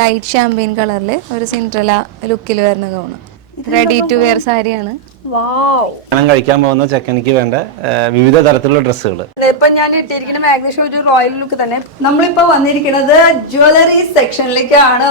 Light champagne കളറിൽ ഒരു Cinderella ലുക്കിൽ വരുന്ന ഗൗണ്. റെഡി ടു വെയർ സാരിയാണ്. കഴിക്കാൻ പോകുന്ന ചെക്കനിക്ക് വേണ്ട വിവിധ തരത്തിലുള്ള ഡ്രസ്സുകൾ. ഇപ്പൊ ഞാൻ ഇട്ടിരിക്കുന്ന ഏകദേശം ഒരു റോയൽ ലുക്ക് തന്നെ. നമ്മളിപ്പോ വന്നിരിക്കുന്നത് ജ്വല്ലറി സെക്ഷനിലേക്കാണ്.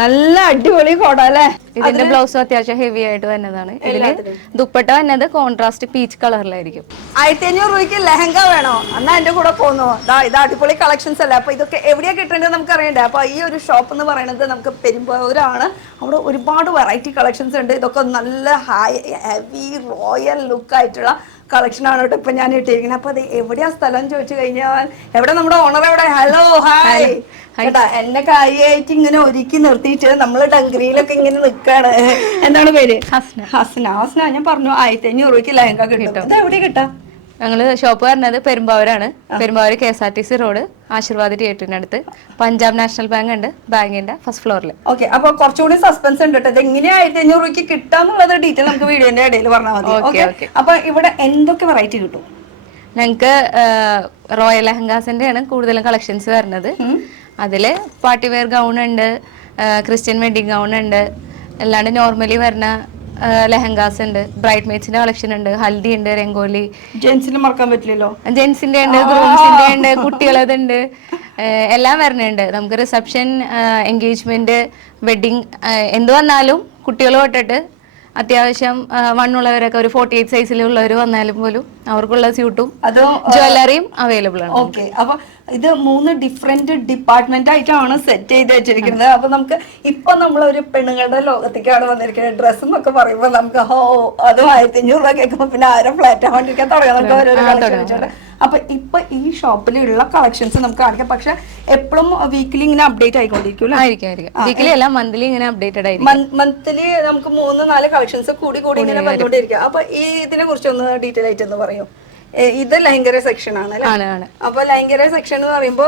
നല്ല അടിപൊളി കോട അല്ലേ. ഇതിന്റെ ബ്ലൗസ് അത്യാവശ്യം ഹെവി ആയിട്ട് വരുന്നതാണ്. ഇതില് ദുപ്പട്ട വരുന്നത് കോൺട്രാസ്റ്റ് പീച്ച് കളറിലായിരിക്കും. 1500 രൂപയ്ക്ക് ലെഹങ്ക വേണോ? എന്നാ എന്റെ കൂടെ പോന്നോ. ഇത് അടിപൊളി കളക്ഷൻസ് അല്ലേ. അപ്പൊ ഇതൊക്കെ എവിടെയാ കിട്ടേണ്ടത് നമുക്ക് അറിയണ്ടേ. അപ്പൊ ഈ ഒരു ഷോപ്പ് എന്ന് പറയുന്നത് നമുക്ക് പെരുമ്പാവൂരാണ്. അവിടെ ഒരുപാട് വെറൈറ്റി കളക്ഷൻസ് ഉണ്ട്. ഇതൊക്കെ നല്ല ഹെവി റോയൽ ലുക്ക് ആയിട്ടുള്ള കളക്ഷൻ ആണ് കേട്ടോ ഇപ്പൊ ഞാൻ ഇട്ടിരിക്കുന്നത്. അപ്പൊ അത് എവിടെയാ സ്ഥലം ചോദിച്ചു കഴിഞ്ഞാൽ, എവിടെ നമ്മുടെ ഓണർ എവിടെ? ഹലോ ഹായ് കേട്ടാ. എന്നെ കാര്യമായിട്ട് ഇങ്ങനെ ഒരുക്കി നിർത്തിയിട്ട് നമ്മള് ഡംഗ്രിയിലൊക്കെ ഇങ്ങനെ നിക്കാണ്. എന്താണ് പേര്? ഹസ്ന. ഞാൻ പറഞ്ഞു 1500 രൂപയ്ക്ക് ലെഹങ്ക കിട്ടും. ഇത് എവിടെ കിട്ടാ? ഞങ്ങള് ഷോപ്പ് വരുന്നത് പെരുമ്പാവൂരാണ്. പെരുമ്പാവൂർ KSRTC റോഡ് ആശീർവാദ് തിയേറ്ററിന് അടുത്ത് പഞ്ചാബ് നാഷണൽ ബാങ്ക് ഉണ്ട്. ബാങ്കിന്റെ ഫസ്റ്റ് ഫ്ലോറിൽ. ഓക്കെ. അപ്പൊ കുറച്ചുകൂടി സസ്പെൻസ് ഉണ്ട് കേട്ടോ. ഇത് എങ്ങനെയാ 1500 രൂപയ്ക്ക് കിട്ടാന്നുള്ളത് ഡീറ്റെയിൽ നമുക്ക് വീഡിയോന്റെ ഇടയിൽ പറഞ്ഞാൽ മതി. ഓക്കെ. അപ്പൊ ഇവിടെ എന്തൊക്കെ വെറൈറ്റി കിട്ടും? ഞങ്ങക്ക് റോയൽ ലെഹങ്കാസിന്റെ ആണ് കൂടുതലും കളക്ഷൻസ് വരുന്നത്. അതില് പാർട്ടി വെയർ ഗൗൺ ഉണ്ട്, ക്രിസ്ത്യൻ വെഡിങ് ഗൗൺ ഉണ്ട്, അല്ലാണ്ട് നോർമലി വരുന്ന ലെഹങ്കാസ് ഉണ്ട്, ബ്രൈഡ് മെയ്ഡ്സിന്റെ കളക്ഷൻ ഉണ്ട്, ഹൽദി ഉണ്ട്, രംഗോലി. ജെന്റ്സിന് മറക്കാൻ പറ്റില്ലല്ലോ. ജെന്റ്സിന്റെ ഉണ്ട്, ഗ്രൂംസിന്റെ ഉണ്ട്, കുട്ടികളതുണ്ട്, എല്ലാം വരുന്നുണ്ട്. നമുക്ക് റിസപ്ഷൻ, എൻഗേജ്മെന്റ്, വെഡിങ് എന്ത് വന്നാലും കുട്ടികൾ തൊട്ടിട്ട് അത്യാവശ്യം വണ്ണുള്ളവരൊക്കെ ഒരു 48 സൈസിലുള്ളവർ വന്നാലും പോലും അവർക്കുള്ള സ്യൂട്ടും ജ്വല്ലറിയും അവൈലബിൾ ആണ്. ഓക്കെ. അപ്പൊ ഇത് 3 ഡിഫറെന്റ് ഡിപ്പാർട്ട്മെന്റ് ആയിട്ടാണ് സെറ്റ് ചെയ്ത് വെച്ചിരിക്കുന്നത്. അപ്പൊ നമുക്ക് ഇപ്പൊ നമ്മളൊരു പെണ്ണുങ്ങളുടെ ലോകത്തേക്കാണ് വന്നിരിക്കുന്നത്. ഡ്രസ്സ് എന്നൊക്കെ പറയുമ്പോ നമുക്ക് അതും 1500 രൂപ കേൾക്കുമ്പോ പിന്നെ ആരും ഫ്ലാറ്റ് ആവാണ്ടിരിക്കാൻ തുടങ്ങാം. നമുക്ക് ഓരോരോ കളക്ഷൻ വെച്ചിട്ട്. അപ്പൊ ഇപ്പൊ ഈ ഷോപ്പിലുള്ള കളക്ഷൻസ് നമുക്ക് കാണിക്കാം. പക്ഷെ എപ്പോഴും വീക്കിലി ഇങ്ങനെ അപ്ഡേറ്റ് ആയിക്കൊണ്ടിരിക്കും. വീക്കിലി അല്ല, മന്ത്ലി ഇങ്ങനെ അപ്ഡേറ്റഡ് ആയിരിക്കും. മന്ത്ലി നമുക്ക് 3-4 കളക്ഷൻസ് കൂടി ഇങ്ങനെ വന്നുകൊണ്ടിരിക്കുക. അപ്പൊ ഈ ഇതിനെ കുറിച്ച് ഒന്ന് ഡീറ്റെയിൽ ആയിട്ട് ഒന്ന് പറയൂ. ഇത് ലൈംഗര സെക്ഷൻ ആണ്. അപ്പൊ ലൈംഗര സെക്ഷൻ എന്ന് പറയുമ്പോ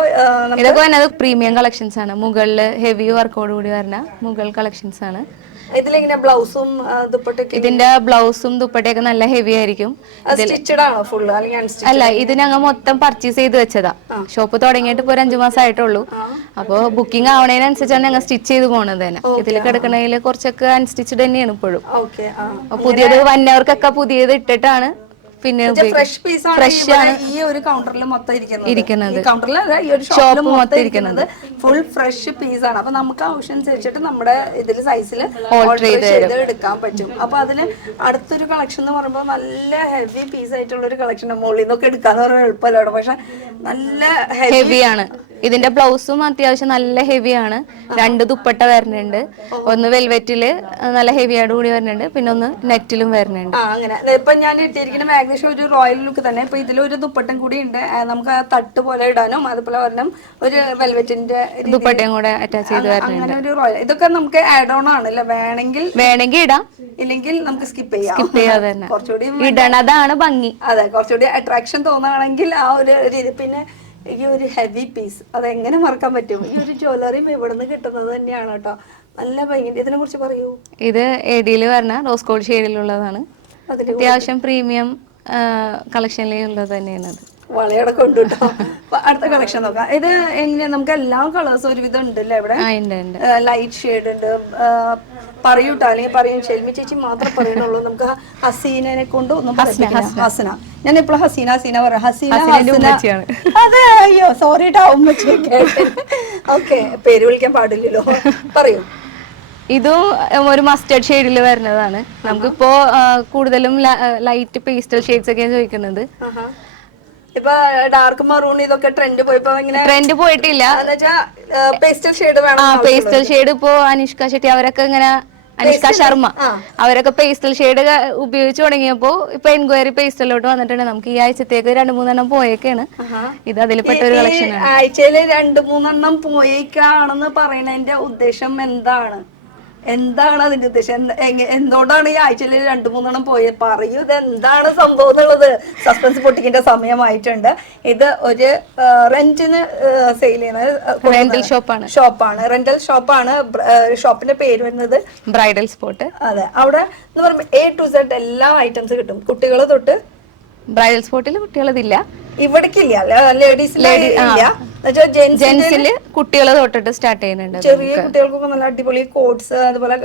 ഇതൊക്കെ വരുന്നത് പ്രീമിയം കളക്ഷൻസ് ആണ്. മുകളില് ഹെവി വർക്കോട് കൂടി വരുന്ന മുകൾ കളക്ഷൻസ് ആണ്. ഇതിലിങ്ങനെ ബ്ലൗസും ദുപ്പട്ടയൊക്കെ, ഇതിന്റെ ബ്ലൗസും ദുപ്പട്ടയൊക്കെ നല്ല ഹെവി ആയിരിക്കും. അല്ല, ഇത് ഞങ്ങൾ മൊത്തം പർച്ചേസ് ചെയ്ത് വെച്ചതാ. ഷോപ്പ് തുടങ്ങിയിട്ട് ഇപ്പൊ 5 മാസം ആയിട്ടുള്ളൂ. അപ്പൊ ബുക്കിംഗ് ആവണതിനനുസരിച്ചാണ് ഞങ്ങൾ സ്റ്റിച്ച് ചെയ്ത് പോണത് തന്നെ. ഇതിൽ കിടക്കണതിൽ കുറച്ചൊക്കെ അൺസ്റ്റിച്ചഡ് തന്നെയാണ് ഇപ്പോഴും. പുതിയത് വന്നവർക്കൊക്കെ പുതിയത് ഇട്ടിട്ടാണ് പിന്നെ ഫ്രഷ് ആണ് ഈ ഒരു കൗണ്ടറിൽ മൊത്തം ഇരിക്കുന്നത്. ഈ ഒരു ഷോപ്പിൽ മൊത്തം ഇരിക്കുന്നത് ഫുൾ ഫ്രഷ് പീസ് ആണ്. അപ്പൊ നമുക്ക് ആവശ്യം അനുസരിച്ചിട്ട് നമ്മുടെ ഇതിൽ സൈസിൽ ഓൾട്ടർ ചെയ്ത് എടുക്കാൻ പറ്റും. അപ്പൊ അതിന് അടുത്തൊരു കളക്ഷൻ എന്ന് പറയുമ്പോൾ നല്ല ഹെവി പീസ് ആയിട്ടുള്ള ഒരു കളക്ഷൻ. മുകളിൽ നിന്നൊക്കെ എടുക്കാന്ന് പറഞ്ഞാൽ എളുപ്പമല്ല, പക്ഷെ നല്ല ഹെവിയാണ്. ഇതിന്റെ ബ്ലൗസും അത്യാവശ്യം നല്ല ഹെവിയാണ്. 2 ദുപ്പട്ട വരുന്നുണ്ട്. ഒന്ന് വെൽവെറ്റില് നല്ല ഹെവിയോട് കൂടി വരുന്നുണ്ട്, പിന്നെ ഒന്ന് നെറ്റിലും വരുന്നുണ്ട്. അങ്ങനെ ഇപ്പൊ ഞാൻ ഇട്ടിരിക്കുന്ന ഏകദേശം ഒരു റോയൽ ലുക്ക് തന്നെ. ഇപ്പൊ ഇതിലൊരു ദുപ്പട്ടം കൂടി ഉണ്ട്. നമുക്ക് ആ തട്ട് പോലെ ഇടാനും അതുപോലെ ഒരെണ്ണം ഒരു വെൽവെറ്റിന്റെ ദുപ്പട്ടയും കൂടെ അറ്റാച്ച് ചെയ്ത് വരുന്നുണ്ട്. അങ്ങനെ ഒരു റോയൽ. ഇതൊക്കെ നമുക്ക് ആഡ് ഓൺ ആണല്ലേ. വേണമെങ്കിൽ ഇടാം, ഇല്ലെങ്കിൽ നമുക്ക് സ്കിപ്പ് ചെയ്യാം. കുറച്ചുകൂടി ഇടണതാണ് ഭംഗി. അതെ, കുറച്ചുകൂടി അട്രാക്ഷൻ തോന്നുകയാണെങ്കിൽ ആ ഒരു രീതി. പിന്നെ ഈ ഒരു ഹെവി പീസ് അതെങ്ങനെ മറക്കാൻ പറ്റും? ഈ ഒരു ജ്വല്ലറിയും ഇവിടുന്ന് കിട്ടുന്നത് തന്നെയാണ് കേട്ടോ. നല്ല ഭംഗി. ഇതിനെ കുറിച്ച് പറയൂ. ഇത് എഡിയിൽ പറഞ്ഞ റോസ് ഗോൾഡ് ഷെയ്ഡിലുള്ളതാണ്. അത്യാവശ്യം പ്രീമിയം കളക്ഷനിലുള്ളത് തന്നെയാണ്. അത് വളയടക്കം ഉണ്ട് കേട്ടോ. അടുത്ത കളക്ഷൻ നോക്കാം. ഇത് എങ്ങനെ നമുക്ക് എല്ലാ കളേഴ്സും ഒരുവിധം ഉണ്ടല്ലേ ഇവിടെ? ലൈറ്റ് ഷെയ്ഡ് ഉണ്ട്. പറയൂട്ടോ, അല്ലെങ്കിൽ പറയും. ഷെൽമി ചേച്ചി മാത്രം പറയുന്നുള്ളൂ. നമുക്ക് ഹസീനെ കൊണ്ട് ഒന്നും ഹസന. ഞാൻ എപ്പോഴും ഹസീന പറയാം. ഹസീന. അതെ, അയ്യോ സോറി ട്ടോ. ഓക്കെ, പേര് വിളിക്കാൻ പാടില്ലല്ലോ. പറയൂ. ഇതും ഒരു മസ്റ്റേർഡ് ഷെയ്ഡിൽ വരുന്നതാണ്. നമുക്കിപ്പോ കൂടുതലും ലൈറ്റ് പേസ്റ്റൽ ഷെയ്ഡ്സ് ഒക്കെയാണ് ചോദിക്കുന്നത്. ഇപ്പൊ ഡാർക്ക് മറൂൺ ഇതൊക്കെ ട്രെൻഡ് പോയപ്പോ ട്രെൻഡ് പോയിട്ടില്ല. പേസ്റ്റൽ ഷെയ്ഡ് വേണം. പേസ്റ്റൽ ഷെയ്ഡ് ഇപ്പോ അനുഷ്ക ഷെട്ടി അവരൊക്കെ ഇങ്ങനെ, അനുഷ്ക ശർമ്മ അവരൊക്കെ പേസ്റ്റൽ ഷെയ്ഡ് ഉപയോഗിച്ച് തുടങ്ങിയപ്പോ ഇപ്പൊ എൻക്വയറി പേസ്റ്റലിലോട്ട് വന്നിട്ടുണ്ട്. നമുക്ക് ഈ ആഴ്ചത്തേക്ക് 2-3 എണ്ണം പോയേക്കാണ്. ഇത് അതിൽപ്പെട്ട ഒരു കളക്ഷൻ ആണ്. ആഴ്ചയില് 2-3 എണ്ണം പോയേക്കാണെന്ന് പറയുന്നതിന്റെ ഉദ്ദേശം എന്താണ് അതിന്റെ ഉദ്ദേശം? എന്തുകൊണ്ടാണ് ഈ ആഴ്ചയിൽ 2-3 എണ്ണം പോയത്? പറയൂ, ഇത് എന്താണ് സംഭവം എന്നുള്ളത്. സസ്പെൻസ് പൊട്ടിക്കേണ്ട സമയമായിട്ടുണ്ട്. ഇത് ഒരു റെന്റിന് സെയിൽ ചെയ്യുന്ന റെന്റൽ ഷോപ്പാണ്. ഷോപ്പിന്റെ പേര് വരുന്നത് ബ്രൈഡൽ സ്പോട്ട്. അതെ, അവിടെ എന്ന് പറയുമ്പോൾ A to Z എല്ലാ ഐറ്റംസ് കിട്ടും. കുട്ടികൾ തൊട്ട് ബ്രൈഡൽ സ്പോട്ടിൽ കുട്ടികളതില്ല, ഇവിടേക്കില്ല, ലേഡീസില്ല. എന്നുവെച്ചാൽ ജെൻസിൽ കുട്ടികൾ തൊട്ടിട്ട് സ്റ്റാർട്ട് ചെയ്യുന്നുണ്ട്. ചെറിയ കുട്ടികൾക്കൊക്കെ നല്ല അടിപൊളി കോട്സ് അതുപോലെ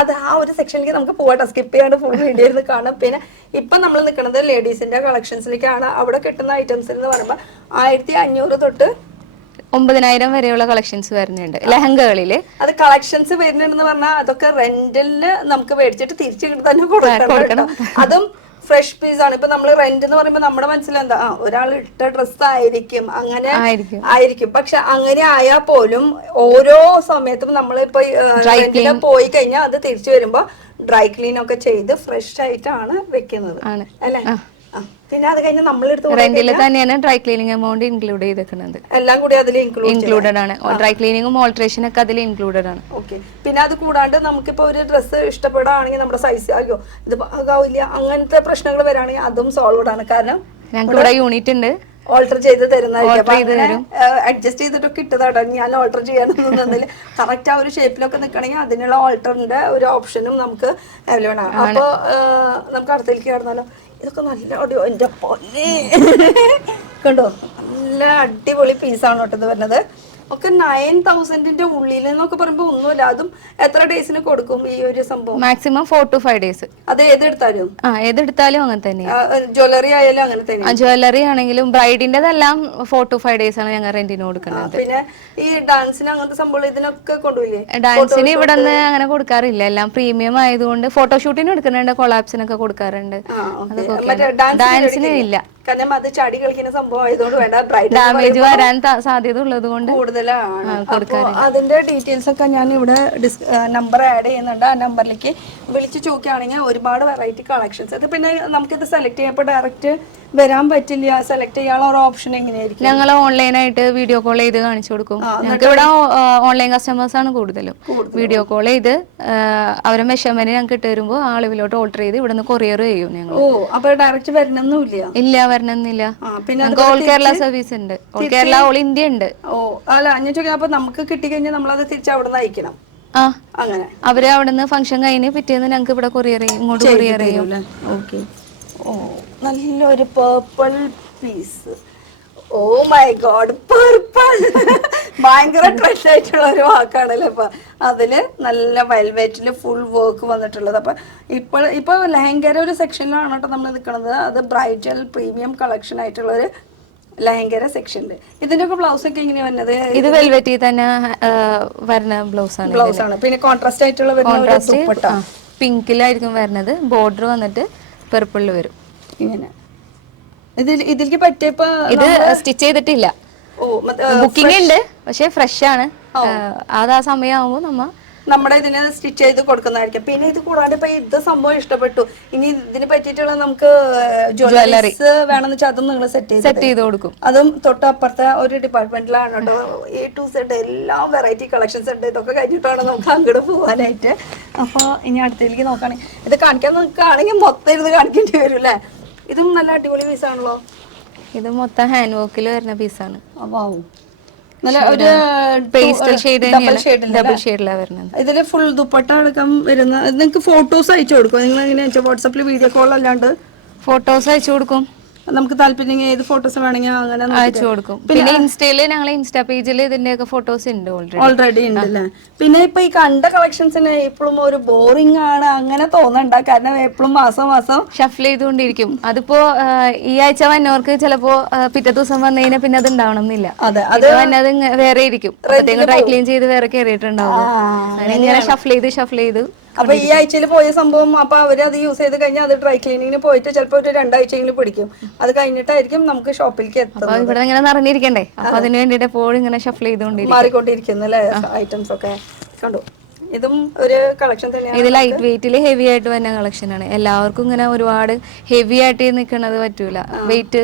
അത് ആ ഒരു സെക്ഷനിലേക്ക് നമുക്ക് പോകട്ടെ, സ്കിപ്പ് ചെയ്യാണ്ട് ഫുൾ വീഡിയോ ഇരുന്ന് കാണാം. പിന്നെ ഇപ്പൊ നമ്മൾ നിൽക്കുന്നത് ലേഡീസിന്റെ കളക്ഷൻസിലേക്കാണ്. അവിടെ കിട്ടുന്ന ഐറ്റംസ് എന്ന് പറയുമ്പോൾ 1500 തൊട്ട് 9000 വരെയുള്ള കളക്ഷൻസ് വരുന്നുണ്ട് ലെഹങ്കകളില്. അത് കളക്ഷൻസ് വരുന്നുണ്ടെന്ന് പറഞ്ഞാൽ അതൊക്കെ റെന്റലിന് നമുക്ക് മേടിച്ചിട്ട് തിരിച്ചു തന്നെ കൊടുക്കണം. അതും ഫ്രഷ് പീസ് ആണ്. ഇപ്പൊ നമ്മൾ റെന്റ് എന്ന് പറയുമ്പോൾ നമ്മുടെ മനസ്സിലെന്താ ഒരാൾ ഇട്ട ഡ്രസ് ആയിരിക്കും, അങ്ങനെ ആയിരിക്കും. പക്ഷെ അങ്ങനെ ആയാൽ പോലും ഓരോ സമയത്തും നമ്മളിപ്പോ റെന്റിന് പോയി കഴിഞ്ഞാൽ അത് തിരിച്ചു വരുമ്പോ ഡ്രൈ ക്ലീൻ ഒക്കെ ചെയ്ത് ഫ്രഷ് ആയിട്ടാണ് വെക്കുന്നത് അല്ലെ. പിന്നെ അത് കഴിഞ്ഞ് നമ്മളെടുത്ത് റെന്റിൽ തന്നെയാണ് ഡ്രൈ ക്ലീനിങ് എമൗണ്ട് ഇൻക്ലൂഡ് ചെയ്തിരിക്കുന്നത്. എല്ലാം കൂടി അതിൽ ഇൻക്ലൂഡഡ് ആണ്. ഡ്രൈ ക്ലീനിങ്ങും ഓൾട്രേഷൻ ഒക്കെ അതിൽ ഇൻക്ലൂഡഡ് ആണ്. ഓക്കെ. പിന്നെ അത് കൂടാണ്ട് നമുക്കിപ്പോ ഒരു ഡ്രസ്സ് ഇഷ്ടപ്പെടുകയാണെങ്കിൽ നമ്മുടെ സൈസ് അയ്യോ ഇത് ആകാവില്ല അങ്ങനത്തെ പ്രശ്നങ്ങൾ വരികയാണെങ്കിൽ അതും സോൾവ്ഡ് ആണ്. കാരണം ഞങ്ങൾക്ക് ഇവിടെ യൂണിറ്റ് ഉണ്ട്, ഓൾട്ടർ ചെയ്ത് തരുന്നതായിരിക്കും. അഡ്ജസ്റ്റ് ചെയ്തിട്ടൊക്കെ ഇട്ടതാട്ടോ, ഞാൻ ഓൾട്ടർ ചെയ്യാനൊന്നും കറക്റ്റ് ആ ഒരു ഷേപ്പിലൊക്കെ നിൽക്കണമെങ്കിൽ അതിനുള്ള ഓൾട്ടറിന്റെ ഒരു ഓപ്ഷനും നമുക്ക് അവൈലബിൾ ആണ്. അപ്പൊ നമുക്ക് അടുത്തേക്ക് കടന്നാലോ. ഇതൊക്കെ നല്ല അടിയോ എന്റെ പൊന്നെ കണ്ടോ, നല്ല അടിപൊളി പീസാണ് കേട്ടോ ഇത് വരുന്നത്. ഒക്കെ 9000ന്റെ ഉള്ളിൽ എന്നൊക്കെ പറയുമ്പോ ഒന്നുമില്ല. അതും എത്ര ഡേയ്സിന് കൊടുക്കും ഈ ഒരു സംഭവം? Maximum 4 to 5 days. അത് ഏതെടുത്താലും ഏതെടുത്താലും അങ്ങനെ തന്നെയാണ്. ജ്വല്ലറി ആയാലും അങ്ങനെ തന്നെ. ജ്വല്ലറി ആണെങ്കിലും ബ്രൈഡിന്റെതെല്ലാം 4 to 5 days ആണ് ഞങ്ങൾ റെന്റിന് കൊടുക്കുന്നത്. പിന്നെ ഈ ഡാൻസിന് അങ്ങനത്തെ സംഭവം ഇതിനൊക്കെ കൊണ്ടുപോയില്ലേ? ഡാൻസിന് ഇവിടെ നിന്ന് അങ്ങനെ കൊടുക്കാറില്ല, എല്ലാം പ്രീമിയം ആയതുകൊണ്ട്. ഫോട്ടോഷൂട്ടിന് എടുക്കുന്നുണ്ട്, കൊളാപ്സിനൊക്കെ കൊടുക്കാറുണ്ട്. ഡാൻസിന് ഇല്ല, കാരണം അത് ചാടി കളിക്കുന്ന സംഭവം ആയതുകൊണ്ട് വേണ്ട, ഡാമേജ് വരാൻ സാധ്യത ഉള്ളത് കൊണ്ട് കൂടുതലാണ്. അതിന്റെ ഡീറ്റെയിൽസ് ഒക്കെ ഞാൻ ഇവിടെ നമ്പർ ആഡ് ചെയ്യുന്നുണ്ട്. ആ നമ്പറിലേക്ക് വിളിച്ച് ചോദിക്കുകയാണെങ്കിൽ ഒരുപാട് വെറൈറ്റി കളക്ഷൻസ്. അത് പിന്നെ നമുക്കിത് സെലക്ട് ചെയ്യുമ്പോൾ ഡയറക്റ്റ് വരാൻ പറ്റില്ല, സെലക്ട് ചെയ്യാനുള്ള ഒരു ഓപ്ഷൻ എങ്ങനെയായിരിക്കും? ഞങ്ങൾ ഓൺലൈനായിട്ട് വീഡിയോ കോൾ ചെയ്ത് കാണിച്ചു കൊടുക്കും. ഞങ്ങൾക്ക് ഇവിടെ ഓൺലൈൻ കസ്റ്റമേഴ്സ് ആണ് കൂടുതലും. വീഡിയോ കോൾ ചെയ്ത് അവരെ മെഷർമെന്റ് ഞങ്ങൾക്ക് ഇട്ട് വരുമ്പോൾ ആ അളവിലോട്ട് ഓർഡർ ചെയ്ത് ഇവിടെ നിന്ന് കൊറിയർ ചെയ്യും ഞങ്ങൾ. അപ്പൊ ഡയറക്റ്റ് വരണൊന്നുമില്ല? ഇല്ല, വരണമെന്നില്ല. പിന്നെ ഓൾ കേരള സർവീസ് ഉണ്ട്, ഓൾ കേരള ഓൾ ഇന്ത്യ ഉണ്ട്. അല്ല ഞാൻ ചോദിക്കാം, അപ്പൊ നമുക്ക് കിട്ടിക്കഴിഞ്ഞാൽ നമ്മളത് തിരിച്ച് അവിടെ നിന്ന് അയക്കണം? അങ്ങനെ അവര് അവിടെ നിന്ന് ഫംഗ്ഷൻ കഴിഞ്ഞ് പിറ്റേന്ന് ഞങ്ങൾക്ക് ഇവിടെ കൊറിയർ ചെയ്യും, ഇങ്ങോട്ട് കൊറിയർ ചെയ്യും. ഓക്കെ. നല്ലൊരു purple piece. Oh my god, purple ഭയങ്കര ട്രെൻഡ് ആയിട്ടുള്ള ഒരു വാക്കാണല്ലോ. അപ്പൊ അതില് നല്ല വെൽവെറ്റില് ഫുൾ വർക്ക് വന്നിട്ടുള്ളത്. അപ്പൊ ഇപ്പൊ ലെഹങ്കര ഒരു സെക്ഷനിലാണ് കേട്ടോ നമ്മൾ നിൽക്കുന്നത്. അത് ബ്രൈഡൽ പ്രീമിയം കളക്ഷൻ ആയിട്ടുള്ള ഒരു ലെഹങ്കര സെക്ഷനില്. ഇതിന്റെ ഒക്കെ ബ്ലൗസ് ഒക്കെ എങ്ങനെയാ വരുന്നത്? ഇത് വെൽവെറ്റി തന്നെ വരുന്ന ബ്ലൗസ് ആണ്. പിന്നെ കോൺട്രാസ്റ്റ് ആയിട്ടുള്ള പിങ്കിലായിരിക്കും വരുന്നത്. ബോർഡർ വന്നിട്ട് പെർപ്പിളിൽ വരും. ഇങ്ങനെ ഇതിലേക്ക് പറ്റിയപ്പോ ഇത് സ്റ്റിച്ച് ചെയ്തിട്ടില്ല, ബുക്കിംഗ് ഉണ്ട്, പക്ഷെ ഫ്രഷ് ആണ്. അത് ആ സമയമാകുമ്പോ നമ്മുടെ ഇതിന് സ്റ്റിച്ച് ചെയ്ത് കൊടുക്കുന്നതായിരിക്കും. പിന്നെ ഇത് കൂടാതെ ഇപ്പൊ ഇത് സംഭവം ഇഷ്ടപ്പെട്ടു, ഇനി ഇതിന് പറ്റിയിട്ടുള്ള നമുക്ക് ജ്വല്ലറീസ് വേണമെന്ന് വെച്ചാൽ അതും നിങ്ങൾ സെറ്റ് ചെയ്ത് കൊടുക്കും. അതും തൊട്ടപ്പുറത്തെ ഒരു ഡിപ്പാർട്ട്മെന്റിലാണ് കേട്ടോ. A to Z എല്ലാ വെറൈറ്റി കളക്ഷൻസ് ഉണ്ട്. ഇതൊക്കെ കഴിഞ്ഞിട്ടാണ് നമുക്ക് അങ്ങോട്ട് പോകാനായിട്ട്. അപ്പൊ ഇനി അടുത്തേക്ക് നോക്കുകയാണെങ്കിൽ ഇത് കാണിക്കാൻ നോക്കുകയാണെങ്കിൽ മൊത്തം ഇരുന്ന് കാണിക്കേണ്ടി വരും അല്ലേ. ഇതും നല്ല അടിപൊളി പീസാണല്ലോ. ഇത് മൊത്തം ഹാൻഡ് വർക്കിൽ വരുന്ന പീസാണ്. നല്ല ഒരു പേസ്റ്റൽ ഷെയ്ഡ്, ഡബിൾ ഷെയ്ഡിലാണ് വരുന്നത്. ഇതില് ഫുൾ ദുപ്പട്ട അടക്കം വരുന്ന. നിങ്ങൾക്ക് ഫോട്ടോസ് അയച്ചു കൊടുക്കും നിങ്ങൾ? എങ്ങനെയാ വാട്സാപ്പിൽ വീഡിയോ കോൾ അല്ലാണ്ട് ഫോട്ടോസ് അയച്ചു കൊടുക്കും. നമുക്ക് താല്പര്യം ഏത് ഫോട്ടോസ് വേണമെങ്കിൽ അങ്ങനെ അയച്ചു കൊടുക്കും. പിന്നെ ഇൻസ്റ്റയില് ഞങ്ങൾ ഇൻസ്റ്റാ പേജിൽ ഇതിന്റെ ഒക്കെ ഫോട്ടോസ് ഉണ്ട്, ഓൾറെഡി ഉണ്ട് അല്ലേ. പിന്നെ ഇപ്പൊ ഈ കണ്ട കളക്ഷൻസിന് എപ്പോഴും ഒരു ബോറിംഗ് ആണ് അങ്ങനെ തോന്നണ്ട, കാരണം എപ്പോഴും മാസം ഷഫിൾ ചെയ്തുകൊണ്ടിരിക്കും. അതിപ്പോ ഈ ആഴ്ച വന്നവർക്ക് ചിലപ്പോ പിറ്റേ ദിവസം വന്നു കഴിഞ്ഞാൽ പിന്നെ അത് ഉണ്ടാവണം എന്നില്ല. അത് വന്നത് വേറെ ഇരിക്കും, ഡ്രൈ ക്ലീൻ ചെയ്ത് വേറെ കയറിയിട്ടുണ്ടാവും. അങ്ങനെ ഇങ്ങനെ ഷഫിൾ ചെയ്ത് അപ്പൊ ഈ ആഴ്ചയിൽ പോയ സംഭവം അപ്പൊ അവര് അത് യൂസ് ചെയ്ത് കഴിഞ്ഞാൽ അത് ഡ്രൈ ക്ലീനിങ്ങിന് പോയിട്ട് ചിലപ്പോ ഒരു 2 ആഴ്ചയെങ്കിലും പിടിക്കും. അത് കഴിഞ്ഞിട്ടായിരിക്കും നമുക്ക് ഷോപ്പിലേക്ക് എത്തുന്നത്. ഇവിടെ ഇങ്ങനെ നിറഞ്ഞിരിക്കണ്ടേ, അപ്പൊ അതിന് വേണ്ടിട്ട് എപ്പോഴും ഇങ്ങനെ ഷഫിൾ ചെയ്തുകൊണ്ടിരിക്കും, മാറിക്കൊണ്ടിരിക്കുന്നു അല്ലേ ഐറ്റംസ് ഒക്കെ. കണ്ടു, ഇതും ഒരു കളക്ഷൻ തന്നെയാണ്. ഇത് ലൈറ്റ് വെയിറ്റില് ഹെവി ആയിട്ട് വരുന്ന കളക്ഷൻ ആണ്. എല്ലാവർക്കും ഇങ്ങനെ ഒരുപാട് ഹെവി ആയിട്ട് നിൽക്കുന്നത് പറ്റൂല. വെയിറ്റ്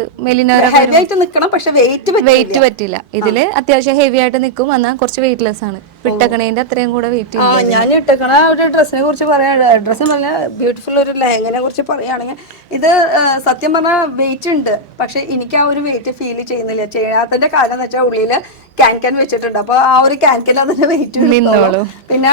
ഹെവി ആയിട്ട് നിൽക്കണം, പക്ഷെ വെയിറ്റ് പറ്റില്ല. ഇതില് അത്യാവശ്യം ഹെവി ആയിട്ട് നിൽക്കും, എന്നാൽ കുറച്ച് വെയിറ്റ്ലെസ് ആണ്. ഇട്ടക്കണേന്റെ അത്രയും കൂടെ വെയിറ്റ് ആ ഞാൻ ഇട്ടേക്കണ ഒരു ഡ്രസ്സിനെ കുറിച്ച് പറയാൻ, ഡ്രസ്സ് പറഞ്ഞ ബ്യൂട്ടിഫുൾ ഒരു ലെഹങ്കനെ കുറിച്ച് പറയുകയാണെങ്കിൽ ഇത് സത്യം പറഞ്ഞാൽ വെയിറ്റ് ഉണ്ട്, പക്ഷെ എനിക്ക് ആ ഒരു വെയിറ്റ് ഫീൽ ചെയ്യുന്നില്ല. ചെയ്യാത്തതിന്റെ കാരണം എന്ന് വെച്ചാൽ ഉള്ളില് ക്യാൻ വെച്ചിട്ടുണ്ട്, അപ്പൊ ആ ഒരു ക്യാൻ അതിന്റെ വെയിറ്റ് നിന്നോളൂ. പിന്നെ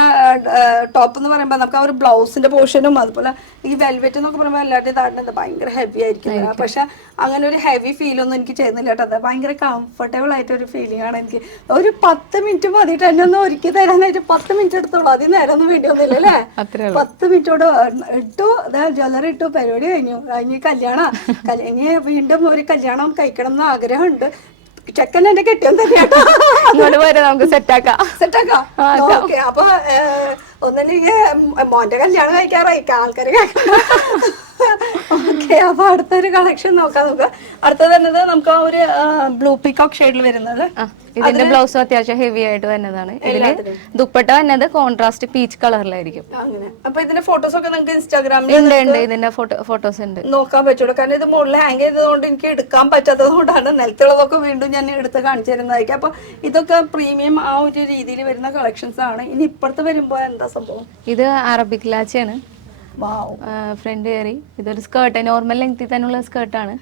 ടോപ്പ് എന്ന് പറയുമ്പോൾ നമുക്ക് ആ ഒരു ബ്ലൗസിന്റെ പോർഷനും അതുപോലെ ഈ വെൽവെറ്റ് എന്നൊക്കെ പറയുമ്പോൾ എല്ലാവരുടെയും താഴ്ന്നത് ഭയങ്കര ഹെവി ആയിരിക്കും. പക്ഷെ അങ്ങനെ ഒരു ഹെവി ഫീൽ ഒന്നും എനിക്ക് ചെയ്യുന്നില്ല കേട്ടോ. അത് ഭയങ്കര കംഫർട്ടബിൾ ആയിട്ട് ഒരു ഫീലിംഗ് ആണ് എനിക്ക്. ഒരു 10 മിനിറ്റ് മതിയിട്ട് എന്നെ ഒന്ന് ഒരുക്കി തരാനായിട്ട് 10 മിനിറ്റ് എടുത്തോളൂ. അതിൽ നേരം ഒന്നും വേണ്ടി ഒന്നുമില്ല അല്ലേ? 10 മിനിറ്റോട് ഇട്ടു, ജ്വല്ലറി ഇട്ടു, പരിപാടി കഴിഞ്ഞ് കല്യാണം ഇനി വീണ്ടും ഒരു കല്യാണം കഴിക്കണം എന്ന് ആഗ്രഹമുണ്ട്. ചെക്കൻ എന്റെ കെട്ടിയം തന്നെയാട്ടോ. നമുക്ക് സെറ്റാക്കാം. ഓക്കെ, അപ്പൊ ഒന്നെനിക്ക് മോന്റെ കല്യാണം കഴിക്കാറായി, ആൾക്കാര് കേൾക്കണം. ഓക്കെ, അപ്പൊ അടുത്തൊരു കളക്ഷൻ നോക്കാം. നമുക്ക് അടുത്തത് വരുന്നത് നമുക്ക് ആ ഒരു ബ്ലൂ പീകോക്ക് ഷെയ്ഡിൽ വരുന്നത്. ഇതിന്റെ ബ്ലൗസ് അത്യാവശ്യം ഹെവി ആയിട്ട് വരുന്നതാണ്. ഇതില് ദുപ്പട്ട വരുന്നത് കോൺട്രാസ്റ്റ് പീച്ച് കളറിലായിരിക്കും. അങ്ങനെ അപ്പൊ ഇതിന്റെ ഫോട്ടോസ് ഒക്കെ നിങ്ങൾക്ക് ഇൻസ്റ്റാഗ്രാമിൽ ഉണ്ട്. ഇതിന്റെ ഫോട്ടോസ് ഉണ്ട്, നോക്കാൻ പറ്റുള്ളൂ. കാരണം ഇത് മുകളിൽ ഹാങ് ചെയ്തതുകൊണ്ട് എനിക്ക് എടുക്കാൻ പറ്റാത്തത് കൊണ്ടാണ്. നിലത്തുള്ളതൊക്കെ വീണ്ടും ഞാൻ എടുത്ത് കാണിച്ചു തരുന്നതായിരിക്കും. അപ്പൊ ഇതൊക്കെ പ്രീമിയം ആ ഒരു രീതിയിൽ വരുന്ന കളക്ഷൻസ് ആണ്. ഇനി ഇപ്പുറത്ത് വരുമ്പോ എന്താ സംഭവം? ഇത് അറബിക് ലാച്ചയാണ്. ഫ്രണ്ട് കയറി ഇതൊരു സ്കേർട്ട്, നോർമൽ ലെങ്ത്തിൽ തന്നെയുള്ള സ്കേർട്ടാണ്.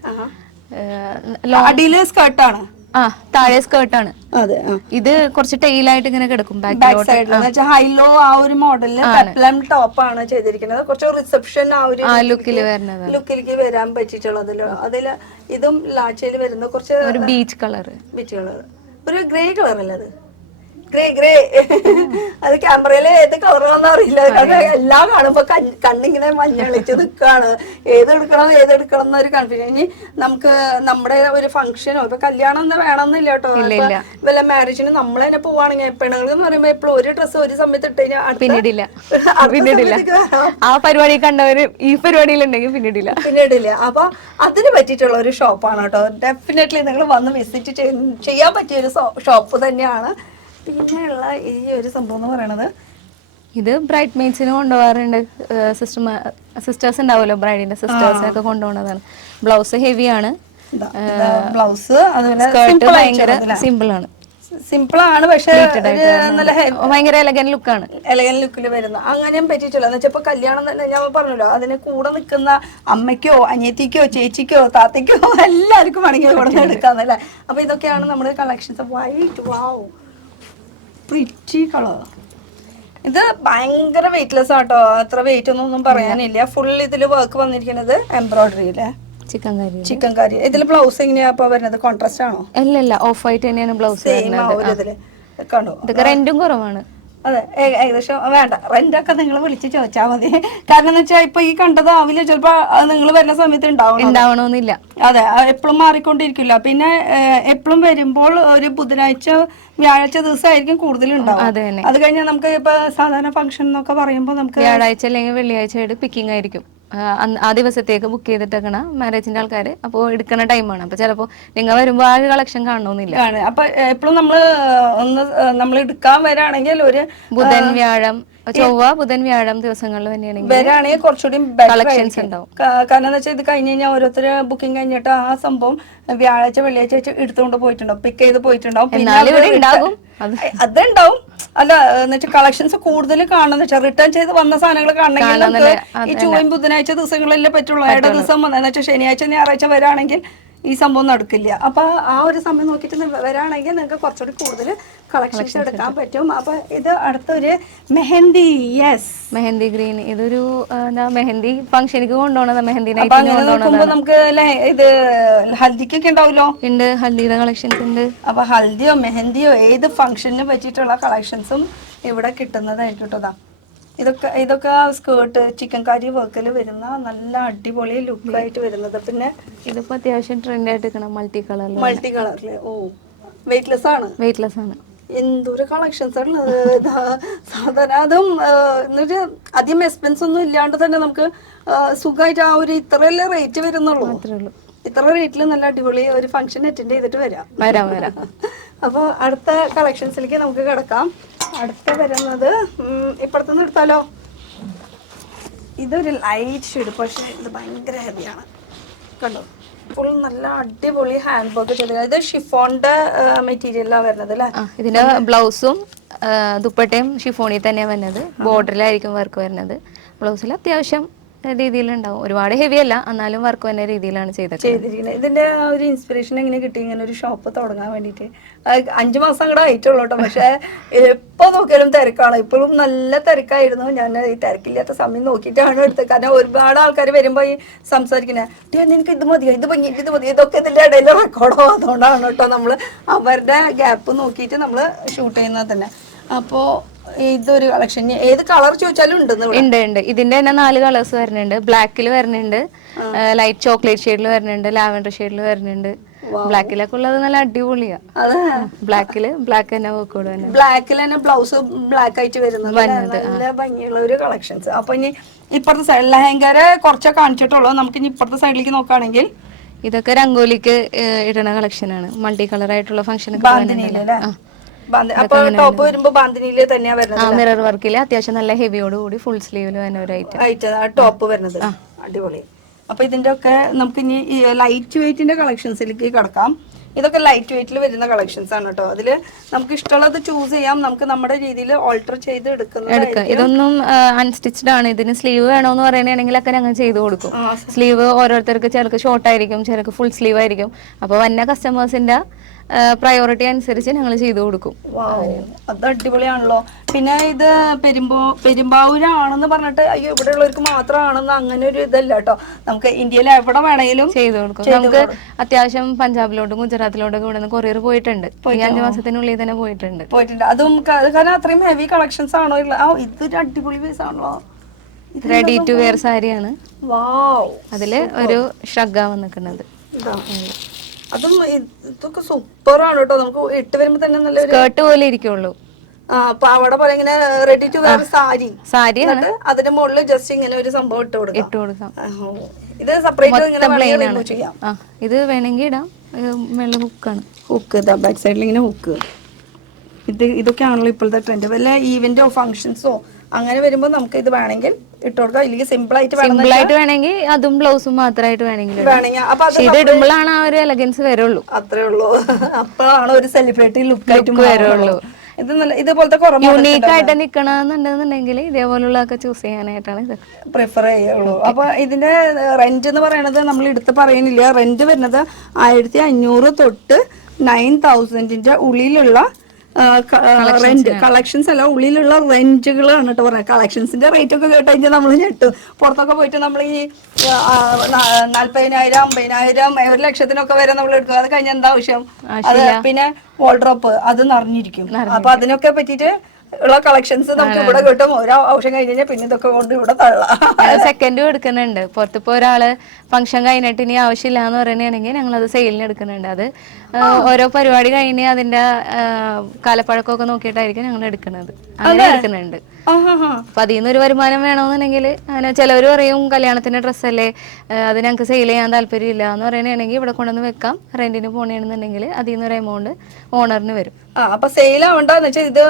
അടിയില് സ്കേർട്ടാണ്, താഴെ സ്കേർട്ടാണ്. അതെ, ഇത് കുറച്ച് ടെയിലായിട്ട് ഇങ്ങനെ കിടക്കും ബാക്ക് സൈഡിൽ. ഹൈലോ ആ ഒരു മോഡലില് പെപ്ലം ടോപ്പ് ആണ് ചെയ്തിരിക്കുന്നത്. കുറച്ച് റിസപ്ഷൻ ആ ഒരു ലുക്കിലേക്ക് വരാൻ പറ്റിയിട്ടുള്ളതില്. അതില് ഇതും ലാച്ചയിൽ വരുന്ന കുറച്ച് ഒരു ബീച്ച് കളർ, ഒരു ഗ്രേ കളർ അല്ലേ അത്? ഗ്രേ അത് ക്യാമറയില് ഏത് കളറാണെന്ന് അറിയില്ല. കാരണം എല്ലാം കാണുമ്പോ കണ്ണിങ്ങനെ മഞ്ഞളിച്ച് നിൽക്കാണ്. ഏതെടുക്കണം എന്നൊരു കൺഫ്യൂഷൻ. ഇനി നമുക്ക് നമ്മുടെ ഒരു ഫംഗ്ഷനോ ഇപ്പൊ കല്യാണം ഒന്നും വേണമെന്നില്ല കേട്ടോ. വല്ല മാരേജിന് നമ്മൾ തന്നെ പോവാണെങ്കിൽ പെണ്ണുങ്ങൾ എന്ന് പറയുമ്പോ എപ്പോഴും ഒരു ഡ്രസ്സ് ഒരു സമയത്ത് ഇട്ട് കഴിഞ്ഞാൽ പിന്നീടില്ല. ആ പരിപാടി കണ്ടവര് ഈ പരിപാടിയിലുണ്ടെങ്കിൽ പിന്നീടില്ല. അപ്പൊ അതിന് പറ്റിയിട്ടുള്ള ഒരു ഷോപ്പാണ് കേട്ടോ. ഡെഫിനറ്റ്ലി നിങ്ങൾ വന്ന് വിസിറ്റ് ചെയ്യാൻ പറ്റിയ ഒരു ഷോപ്പ് തന്നെയാണ്. പിന്നെയുള്ള ഈ ഒരു സംഭവം എന്ന് പറയണത്, ഇത് ബ്രൈഡ് മെയ്ഡ്സിന് കൊണ്ടുപോകാറുണ്ട്. സിസ്റ്റേഴ്സ് ഉണ്ടാവുമല്ലോ, ബ്രൈഡിന്റെ സിസ്റ്റേഴ്സിനൊക്കെ കൊണ്ടുപോകുന്നതാണ്. ബ്ലൗസ് ഹെവിയാണ്, ബ്ലൗസ് ഭയങ്കര സിമ്പിൾ ആണ്, പക്ഷെ ഭയങ്കര എലഗന്റ് ലുക്കാണ്. എലഗന്റ് ലുക്കിൽ വരുന്ന അങ്ങനെയും പറ്റിയിട്ടില്ല. എന്ന് വെച്ചപ്പോ കല്യാണം തന്നെ ഞാൻ പറഞ്ഞല്ലോ, അതിന് കൂടെ നിൽക്കുന്ന അമ്മയ്ക്കോ അനിയത്തിക്കോ ചേച്ചിക്കോ താത്തയ്ക്കോ എല്ലാവർക്കും വേണമെങ്കിൽ ഇവിടെ നിന്ന് എടുക്കാന്നല്ലേ. അപ്പൊ ഇതൊക്കെയാണ് നമ്മുടെ കളക്ഷൻസ്. വൈറ്റ്, വാവ്, പ്രിറ്റി കളർ. ഇത് ഭയങ്കര വെയിറ്റ്ലെസ് ആട്ടോ, അത്ര വെയിറ്റ് ഒന്നും പറയാനില്ല. ഫുൾ ഇതില് വർക്ക് വന്നിരിക്കുന്നത് എംബ്രോയിഡറിയിലെ ചിക്കൻ കറി. ഇതില് ബ്ലൗസ് എങ്ങനെയാ അപ്പൊ വരുന്നത്? കോൺട്രാസ്റ്റ് ആണോ? അല്ല, ഓഫ് വൈറ്റ് തന്നെയാണ് ബ്ലൗസ്. കണ്ടോ, ഇതൊക്കെ റെന്റും കുറവാണ്. അതെ, ഏകദേശം വേണ്ട, റെന്റൊക്കെ നിങ്ങൾ വിളിച്ച് ചോദിച്ചാൽ മതി. കാരണം എന്ന് വെച്ചാൽ ഇപ്പൊ ഈ കണ്ടതാവില്ല, ചിലപ്പോ നിങ്ങൾ വരുന്ന സമയത്ത് ഉണ്ടാവണമെന്നില്ല. അതെ, എപ്പോഴും മാറിക്കൊണ്ടിരിക്കില്ല. പിന്നെ എപ്പോഴും വരുമ്പോൾ ഒരു ബുധനാഴ്ച വ്യാഴാഴ്ച ദിവസമായിരിക്കും കൂടുതൽ ഉണ്ടാവും. അത് കഴിഞ്ഞാൽ നമുക്ക് ഇപ്പൊ സാധാരണ ഫംഗ്ഷൻ എന്നൊക്കെ പറയുമ്പോൾ നമുക്ക് വ്യാഴാഴ്ച അല്ലെങ്കിൽ വെള്ളിയാഴ്ച ആയിട്ട് പിക്കിംഗ് ആയിരിക്കും. ആ ദിവസത്തേക്ക് ബുക്ക് ചെയ്തിട്ടേക്കണ മാരേജിന്റെ ആൾക്കാര് അപ്പോൾ എടുക്കുന്ന ടൈമാണ്. അപ്പൊ ചിലപ്പോ നിങ്ങൾ വരുമ്പോ ആ കളക്ഷൻ കാണണമെന്നില്ല. അപ്പൊ എപ്പോഴും നമ്മൾ എടുക്കാൻ വരാണെങ്കിൽ ഒരു ബുധൻ വ്യാഴം ചൊവ്വ ബുധൻ വ്യാഴം ദിവസങ്ങളിൽ വരാണെങ്കിൽ കുറച്ചുകൂടി കളക്ഷൻസ് ഉണ്ടാവും. കാരണം എന്താ വെച്ചാൽ ഇത് കഴിഞ്ഞ് കഴിഞ്ഞാൽ ഓരോരുത്തര് ബുക്കിംഗ് കഴിഞ്ഞിട്ട് ആ സംഭവം വ്യാഴാഴ്ച വെള്ളിയാഴ്ച വെച്ച് എടുത്തുകൊണ്ട് പോയിട്ടുണ്ടാവും, പിക്ക് ചെയ്ത് പോയിട്ടുണ്ടാവും. അതുണ്ടാവും. അല്ല എന്ന് വെച്ചാൽ കളക്ഷൻസ് കൂടുതൽ കാണുന്ന വെച്ചാൽ റിട്ടേൺ ചെയ്ത് വന്ന സാധനങ്ങൾ കാണണമെങ്കിൽ ഈ ചൊവ്വയും ബുധനാഴ്ച ദിവസങ്ങളിലേ പറ്റുള്ളൂ. ഏഴ് ദിവസം വന്നെന്ന് വെച്ചാൽ ശനിയാഴ്ച ഞായറാഴ്ച വരാണെങ്കിൽ ഈ സംഭവം നടക്കില്ല. അപ്പൊ ആ ഒരു സമയം നോക്കിയിട്ട് വരാണെങ്കിൽ നിങ്ങൾക്ക് കുറച്ചുകൂടി കൂടുതൽ കളക്ഷൻസ് എടുക്കാൻ പറ്റും. അപ്പൊ ഇത് അടുത്തൊരു മെഹന്തി. Yes, mehndi green. ഇതൊരു മെഹന്തി ഫംഗ്ഷനിക്ക് കൊണ്ടുപോകണത്. മെഹന്തി നമുക്ക് ഇത് ഹൽദിക്കൊക്കെ ഉണ്ടാവുമല്ലോ. ഉണ്ട്, ഹൽദിയുടെ കളക്ഷൻസ് ഉണ്ട്. അപ്പൊ ഹൽദിയോ മെഹന്തിയോ ഏത് ഫംഗ്ഷന് പറ്റിയിട്ടുള്ള കളക്ഷൻസും ഇവിടെ കിട്ടുന്നതായിട്ടോ. ഇതൊക്കെ സ്കേർട്ട് ചിക്കൻ കറി വർക്കിൽ വരുന്ന നല്ല അടിപൊളി ലുക്കായിട്ട് വരുന്നത്. പിന്നെ ഇതിപ്പോ അത്യാവശ്യം ട്രെൻഡ് ആയിട്ട് മൾട്ടി കളറില്. ഓ, വെയിറ്റ്ലെസ് ആണ്. എന്തൊരു കളക്ഷൻസ് ആണ് സാധാരണ. അതും എന്നിട്ട് അധികം എക്സ്പെൻസ് ഒന്നും ഇല്ലാണ്ട് തന്നെ നമുക്ക് സുഖമായിട്ട് ആ ഒരു ഇത്രയല്ലേ റേറ്റ് വരുന്നുള്ളൂ. ഇത്ര റേറ്റിൽ നല്ല അടിപൊളി ഒരു ഫംഗ്ഷൻ അറ്റൻഡ് ചെയ്തിട്ട് വരാം. അപ്പോൾ അടുത്ത കളക്ഷൻസിലേക്ക് നമുക്ക് കിടക്കാം. അടുത്ത വരുന്നത് ഇപ്പുറത്തുനിന്ന് എടുത്താലോ. ഇതൊരു ലൈറ്റ് ഷെയ്ഡ്, പക്ഷെ ഇത് ഭയങ്കര ഹെവിയാണ്. കണ്ടോ, ഫുൾ നല്ല അടിപൊളി ഹാൻഡ് വർക്ക് ചെയ്തത്. ഇത് ഷിഫോണിന്റെ മെറ്റീരിയലാണ് വരുന്നത് അല്ലേ? ഇതിന്റെ ബ്ലൗസും ദുപ്പട്ടയും ഷിഫോണിൽ തന്നെയാണ് വരുന്നത്. ബോർഡറിലായിരിക്കും വർക്ക് വരുന്നത്. ബ്ലൗസിൽ അത്യാവശ്യം രീതിയിലുണ്ടാവും, ഒരുപാട് ഹെവി അല്ല, എന്നാലും വർക്ക് വരുന്ന രീതിയിലാണ് ചെയ്തിരിക്കുന്നത്. ഇതിന്റെ ആ ഒരു ഇൻസ്പിറേഷൻ എങ്ങനെ കിട്ടി ഇങ്ങനെ ഒരു ഷോപ്പ് തുടങ്ങാൻ വേണ്ടിട്ട്? 5 മാസം കൂടെ ആയിട്ടുള്ളൂ കേട്ടോ, പക്ഷെ എപ്പോ നോക്കിയാലും തിരക്കാണ്. ഇപ്പോഴും നല്ല തിരക്കായിരുന്നു. ഞാൻ ഈ തിരക്കില്ലാത്ത സമയം നോക്കിയിട്ടാണ് എടുത്തത്. കാരണം ഒരുപാട് ആൾക്കാർ വരുമ്പോ ഈ സംസാരിക്കുന്നത് നിനക്ക് ഇത് മതിയോ, ഇത് ഭംഗി, ഇത് മതി, ഇതൊക്കെ ഇതിന്റെ ഇടയിൽ റെക്കോർഡോ. അതുകൊണ്ടാണ് കേട്ടോ നമ്മള് അവരുടെ ഗ്യാപ്പ് നോക്കിയിട്ട് നമ്മള് ഷൂട്ട് ചെയ്യുന്നത് തന്നെ. അപ്പോ ഇതൊരു കളക്ഷൻ ഏത് കളർ ചോദിച്ചാലും ഉണ്ട്. ഇതിന്റെ തന്നെ 4 കളേഴ്സ് വരുന്നുണ്ട്. ബ്ലാക്കിൽ വരുന്നുണ്ട്, ലൈറ്റ് ചോക്ലേറ്റ് ഷെയ്ഡിൽ വരുന്നുണ്ട്, ലാവൻഡർ ഷെയ്ഡിൽ വരുന്നുണ്ട്. ബ്ലാക്കിലൊക്കെ ഉള്ളത് നല്ല അടിപൊളിയാ. ബ്ലാക്ക് തന്നെ വർക്കോട് തന്നെ, ബ്ലാക്കിൽ തന്നെ ബ്ലൗസ് ബ്ലാക്ക് ആയിട്ട് വരുന്നത് നല്ല ഭംഗിയുള്ള ഒരു കളക്ഷൻസ്. അപ്പൊ ഇനി ഇപ്പുറത്തെ സൈഡ് ലെഹങ്കര കുറച്ചൊക്കെ കാണിച്ചിട്ടുള്ളൂ. നമുക്ക് ഇനി ഇപ്പുറത്തെ സൈഡിലേക്ക് നോക്കുകയാണെങ്കിൽ ഇതൊക്കെ രംഗോലിക്ക് ഇടുന്ന കളക്ഷനാണ്. മൾട്ടി കളർ ആയിട്ടുള്ള ഫംഗ്ഷൻ അപ്പൊ ടോപ്പ് വരുമ്പോ ബാന്തിനിയില് തന്നെയാ വരുന്നത്. മിറർ വർക്കില് അത്യാവശ്യം നല്ല ഹെവിയോട് കൂടി ഫുൾ സ്ലീവില് വരുന്ന ഒരു ഐറ്റം ടോപ്പ് വരുന്നത്. അടിപൊളി. അപ്പൊ ഇതിന്റെ ഒക്കെ നമുക്ക് ഇനി ലൈറ്റ് വെയിറ്റിന്റെ കളക്ഷൻസിലേക്ക് കിടക്കാം. ഇതൊക്കെ ലൈറ്റ് വെയിറ്റിൽ വരുന്ന കളക്ഷൻസ് ആണ് കേട്ടോ. അതില് നമുക്ക് ഇഷ്ടമുള്ളത് ചൂസ് ചെയ്യാം. നമുക്ക് നമ്മുടെ രീതിയിൽ ഓൾട്ടർ ചെയ്ത് എടുക്കാം. ഇതൊന്നും അൺസ്റ്റിച്ച്ഡ് ആണ്. ഇതിന് സ്ലീവ് വേണോന്ന് പറയണെങ്കിൽ ഒക്കെ ഞങ്ങൾ ചെയ്ത് കൊടുക്കും. സ്ലീവ് ഓരോരുത്തർക്ക് ചിലർക്ക് ഷോർട്ട് ആയിരിക്കും, ചിലർക്ക് ഫുൾ സ്ലീവ് ആയിരിക്കും. അപ്പൊ വന്ന കസ്റ്റമേഴ്സിന്റെ പ്രയോറിറ്റി അനുസരിച്ച് ഞങ്ങൾ ചെയ്തു കൊടുക്കും. അത് അടിപൊളിയാണല്ലോ. പിന്നെ ഇത് പെരുമ്പാവൂരാണെന്ന് പറഞ്ഞിട്ട് അയ്യോ ഇവിടെ ഉള്ളവർക്ക് മാത്രമാണെന്ന് അങ്ങനെ ഒരു ഇതല്ല കേട്ടോ. നമുക്ക് ഇന്ത്യയിൽ എവിടെ വേണമെങ്കിലും ചെയ്തു കൊടുക്കും. നമുക്ക് അത്യാവശ്യം പഞ്ചാബിലോട്ടും ഗുജറാത്തിലോട്ടും ഇവിടെ നിന്ന് കൊറിയർ പോയിട്ടുണ്ട്. 5 മാസത്തിനുള്ളിൽ തന്നെ പോയിട്ടുണ്ട്. അതും കാരണം അത്രയും ഹെവി കളക്ഷൻസ് ആണോ? ഇതൊരു അടിപൊളി പീസ് ആണല്ലോ. റെഡി ടു വെയർ സാരിയാണ്. അതില് ഒരു ഷ്രഗാ വന്നിരിക്കുന്നത്. അതും ഇതൊക്കെ സൂപ്പർ ആണ് കേട്ടോ. നമുക്ക് ഇട്ട് വരുമ്പോ തന്നെ നല്ല സ്കേർട്ട് പോലെ ഇരിക്കുള്ളൂ. പാവട പോലെ ഇങ്ങനെ റെഡി ടു വെയർ സാരി അതിന്റെ മുകളിൽ ജസ്റ്റ് ഇങ്ങനെ ഒരു സംഭവം ഇട്ട് കൊടുക്കാം. ഇത് സെപ്പറേറ്റ് ഇങ്ങനെ ചെയ്യാം. ഇത് വേണമെങ്കിൽ ഇടാം. ഹുക്കാണ്. ഹുക്ക് ബാക്ക് സൈഡിൽ ഇങ്ങനെ ഹുക്ക്. ഇതൊക്കെയാണല്ലോ ഇപ്പോഴത്തെ ട്രെൻഡ്. വല്ല ഈവന്റോ ഫംഗ്ഷൻസോ അങ്ങനെ വരുമ്പോ നമുക്ക് ഇത് വേണമെങ്കിൽ ഇട്ട് കൊടുക്കാം. ഇല്ലെങ്കിൽ സിമ്പിൾ ആയിട്ട് വേണമെങ്കിൽ അതും ബ്ലൗസും മാത്രമായിട്ട് വേണമെങ്കിൽ ഇത് ഇടുമ്പോഴാണ് ആ ഒരു എലഗൻസ് വരുള്ളൂ. അത്രേ ഉള്ളൂ. അപ്പോഴാണ് ഒരു സെലിബ്രിറ്റി ലുക്ക് ആയിട്ട് വരുള്ളൂ. ഇത് നല്ല ഇതുപോലത്തെ യൂണീക്ക് ആയിട്ട് നിക്കണമെന്നുണ്ടെന്നുണ്ടെങ്കിൽ ഇതേപോലുള്ള ഒക്കെ ചൂസ് ചെയ്യാനായിട്ടാണ് ഇത് പ്രിഫർ ചെയ്യുള്ളൂ. അപ്പൊ ഇതിന്റെ റെന്റ് എന്ന് പറയുന്നത് നമ്മൾ എടുത്ത് പറയുന്നില്ല. റെന്റ് വരുന്നത് 1500 തൊട്ട് 9000 ഉള്ളിലുള്ള റെന്റ് കളക്ഷൻസ് അല്ല, ഉള്ളിലുള്ള റെന്റുകളാണ് കേട്ടോ പറഞ്ഞത്. കളക്ഷൻസിന്റെ റേറ്റ് ഒക്കെ കേട്ട് കഴിഞ്ഞാൽ നമ്മൾ ഞെട്ടും. പുറത്തൊക്കെ പോയിട്ട് നമ്മൾ ഈ 40,000 50,000 1 ലക്ഷത്തിനൊക്കെ വരെ നമ്മൾ എടുക്കും. അത് കഴിഞ്ഞാൽ എന്താ ആവശ്യം? അത് പിന്നെ വാൾഡ്രോപ്പ് അത് നിറഞ്ഞിരിക്കും. അപ്പൊ അതിനൊക്കെ പറ്റിയിട്ട് ഉള്ള കളക്ഷൻസ് നമുക്ക് ഇവിടെ കിട്ടും. ഓരോ ആവശ്യം കഴിഞ്ഞ് കഴിഞ്ഞാൽ പിന്നെ ഇതൊക്കെ കൊണ്ട് ഇവിടെ തള്ളാം. സെക്കൻഡും എടുക്കുന്നുണ്ട്. പുറത്തിപ്പോ ഒരാള് ഫംഗ്ഷൻ കഴിഞ്ഞിട്ട് ഇനി ആവശ്യമില്ല എന്ന് പറയുകയാണെങ്കിൽ ഞങ്ങൾ അത് സെയിലിന് എടുക്കുന്നുണ്ട്. അത് ഓരോ പരിപാടി കഴിഞ്ഞ് അതിന്റെ കാലപ്പഴക്കമൊക്കെ നോക്കിയിട്ടായിരിക്കും ഞങ്ങൾ എടുക്കുന്നത്. അങ്ങനെ എടുക്കുന്നുണ്ട്. അപ്പൊ അതിൽ നിന്ന് ഒരു വരുമാനം വേണമെന്നുണ്ടെങ്കിൽ അങ്ങനെ ചിലവർ പറയും കല്യാണത്തിന്റെ ഡ്രസ്സല്ലേ അത് ഞങ്ങൾക്ക് സെയിൽ ചെയ്യാൻ താല്പര്യമില്ല എന്ന് പറയുകയാണെങ്കിൽ ഇവിടെ കൊണ്ടുവന്ന് വെക്കാം. റെന്റിന് പോകണമെന്നുണ്ടെങ്കിൽ അതിൽ നിന്നൊരു എമൗണ്ട് ഓണറിന് വരും. അപ്പൊ സെയിൽ ആവണ്ടെന്ന് വെച്ചാൽ ഇത്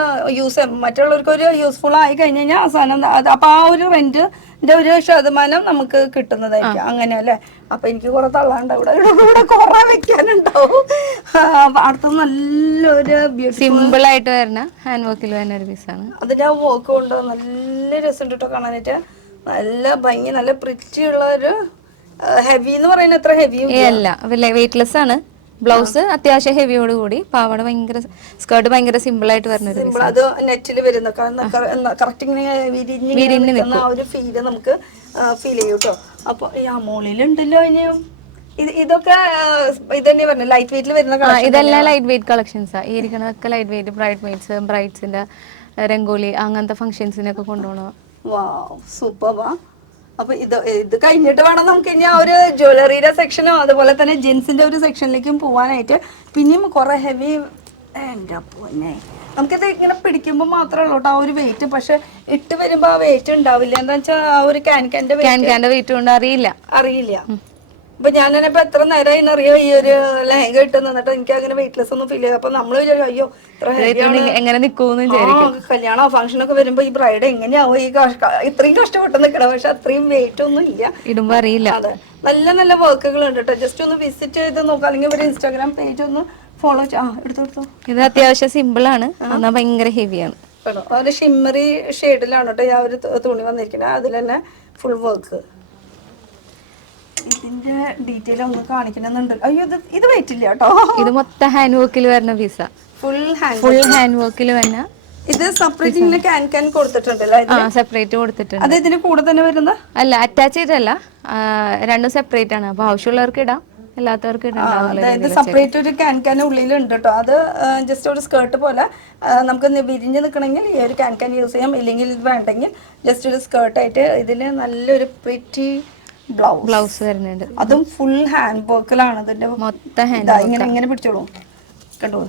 മറ്റുള്ളവർക്ക് ഒരു യൂസ്ഫുൾ ആയി കഴിഞ്ഞ് കഴിഞ്ഞാൽ അവസാനം അപ്പൊ ആ ഒരു റെന്റിന്റെ ഒരു ശതമാനം നമുക്ക് കിട്ടുന്നതായിരിക്കും. അങ്ങനെയല്ലേ? അപ്പൊ എനിക്ക് കുറെ തള്ളാണ്ട് ഇവിടെ കുറെ വെക്കാനുണ്ടാവും. അടുത്ത നല്ലൊരു സിമ്പിൾ ആയിട്ട് വരുന്ന ഹാൻഡ് വർക്കിൽ വരുന്ന ഒരു പീസാണ്. അതിന്റെ ആ വർക്ക് കൊണ്ട് നല്ല രസമുണ്ട് കേട്ടോ കാണാനായിട്ട്. നല്ല ഭംഗി, നല്ല പ്രിറ്റി ഉള്ള ഒരു ഹെവി എന്ന് പറയുന്നത് എത്ര ഹെവി അല്ല, വെയിറ്റ്ലെസ് ആണ്. ബ്ലൗസ് അത്യാവശ്യം ഹെവിയോട് കൂടി, പാവാട ഭയങ്കര സ്കേർട്ട് ഭയങ്കര സിമ്പിൾ ആയിട്ട് വരുന്നത്. അത് നെറ്റില് വരുന്ന കറക്റ്റ് ഇങ്ങനെ വിരിഞ്ഞ് ആ ഒരു ഫീല് നമുക്ക് ഫീൽ ചെയ്യും കേട്ടോ. അപ്പൊ ഈ മോളിലുണ്ടല്ലോ ഇനിയും ഇതൊക്കെ ഇതന്നെ പറഞ്ഞു ലൈറ്റ് വെയിറ്റിൽ വരുന്ന ഇതെല്ലാം ലൈറ്റ് വെയിറ്റ് കളക്ഷൻസാ. ഈ ഇരിക്കുന്നതൊക്കെ ലൈറ്റ് വെയിറ്റ് ബ്രൈഡ്സിന്റെ രംഗോലി അങ്ങനത്തെ ഫംഗ്ഷൻസിനൊക്കെ കൊണ്ടുപോകണം. സൂപ്പർ. അപ്പൊ ഇത് കഴിഞ്ഞിട്ട് വേണം നമുക്ക് ഇനി ആ ഒരു ജ്വല്ലറിയുടെ സെക്ഷനോ അതുപോലെ തന്നെ ജെൻസിന്റെ ഒരു സെക്ഷനിലേക്കും പോവാനായിട്ട്. പിന്നെയും കുറെ ഹെവി എന്റെ പൊന്നെ നമുക്കിത് ഇങ്ങനെ പിടിക്കുമ്പോൾ മാത്രമേ ഉള്ളൂ ആ ഒരു വെയിറ്റ്. പക്ഷെ ഇട്ട് വരുമ്പോ ആ വെയിറ്റ് ഉണ്ടാവില്ല. എന്താ വെച്ചാൽ ആ ഒരു ക്യാൻകാന്റെ വെയിറ്റ് കൊണ്ട് അറിയില്ല. അപ്പൊ ഞാൻ തന്നെ ഇപ്പൊ എത്ര നേരം അറിയോ ഈ ഒരു ലെഹങ്ക ഇട്ട് നിന്നിട്ട് എനിക്ക് അങ്ങനെ വെയിറ്റ്ലെസ് ഒന്നും ഫീൽ ചെയ്യും. അപ്പൊ നമ്മള് വിചാരിക്കും അയ്യോ കല്യാണോ ഫംഗ്ഷനൊക്കെ വരുമ്പോ ഈ ബ്രൈഡ് എങ്ങനെയാവും ഈ ഇത്രയും കഷ്ടപ്പെട്ട് നിൽക്കണം. പക്ഷെ അത്രയും വെയിറ്റ് ഒന്നും ഇല്ല, ഇടുമ്പോ അറിയില്ല. അതെ. നല്ല നല്ല വർക്കുകൾ ഉണ്ട് കേട്ടോ. ജസ്റ്റ് ഒന്ന് വിസിറ്റ് ചെയ്ത് നോക്കാം, അല്ലെങ്കിൽ ഒരു ഇൻസ്റ്റാഗ്രാം പേജ് ഒന്ന് ഫോളോ എടുത്തു. ഇത് അത്യാവശ്യം സിമ്പിൾ ആണ്, എന്നാൽ ഭയങ്കര ഹെവിയാണ്. ഒരു ഷിമ്മറി ഷെയ്ഡിലാണ് കേട്ടോ ആ ഒരു തുണി വന്നിരിക്കുന്നത്. അതിൽ തന്നെ ഫുൾ വർക്ക്. ഇതിന്റെ ഡീറ്റെയിൽ ഒന്ന് കാണിക്കണമെന്നുണ്ട്. അയ്യോ, ഇത് വെയിറ്റ് ഇല്ല കേട്ടോ. ഇത് മൊത്തം ഹാൻഡ് വർക്കിൽ വരുന്ന പീസ, ഫുൾ ഹാൻഡ് വർക്കിൽ വരുന്ന. ഇത് സെപ്പറേറ്റ് ഇങ്ങനെ ക്യാൻ കൊടുത്തിട്ടുണ്ടല്ലോ, സെപ്പറേറ്റ് കൊടുത്തിട്ടുണ്ട്. അത് ഇതിന് കൂടെ തന്നെ വരുന്ന അല്ല, അറ്റാച്ച് ചെയ്തല്ല, രണ്ടും സെപ്പറേറ്റ് ആണ്. അപ്പൊ ആവശ്യമുള്ളവർക്ക് ഇടാം, എല്ലാത്തവർക്ക് അതായത് സെപ്പറേറ്റ് ഒരു ക്യാൻ ഉള്ളിലുണ്ട് കേട്ടോ. അത് ജസ്റ്റ് ഒരു സ്കേർട്ട് പോലെ നമുക്ക് വിരിഞ്ഞ് നിൽക്കണമെങ്കിൽ ഈ ഒരു ക്യാൻ യൂസ് ചെയ്യാം. ഇല്ലെങ്കിൽ ഇത് വേണ്ടെങ്കിൽ ജസ്റ്റ് ഒരു സ്കേർട്ടായിട്ട് ഇതിൽ നല്ലൊരു പ്രിറ്റി ബ്ലൗസ് വരുന്നുണ്ട്. അതും ഫുൾ ഹാൻഡ് വർക്കിലാണ്. അതിന്റെ മൊത്തം ഹാൻഡ് ഇങ്ങനെ പിടിച്ചോളൂ കണ്ടോ.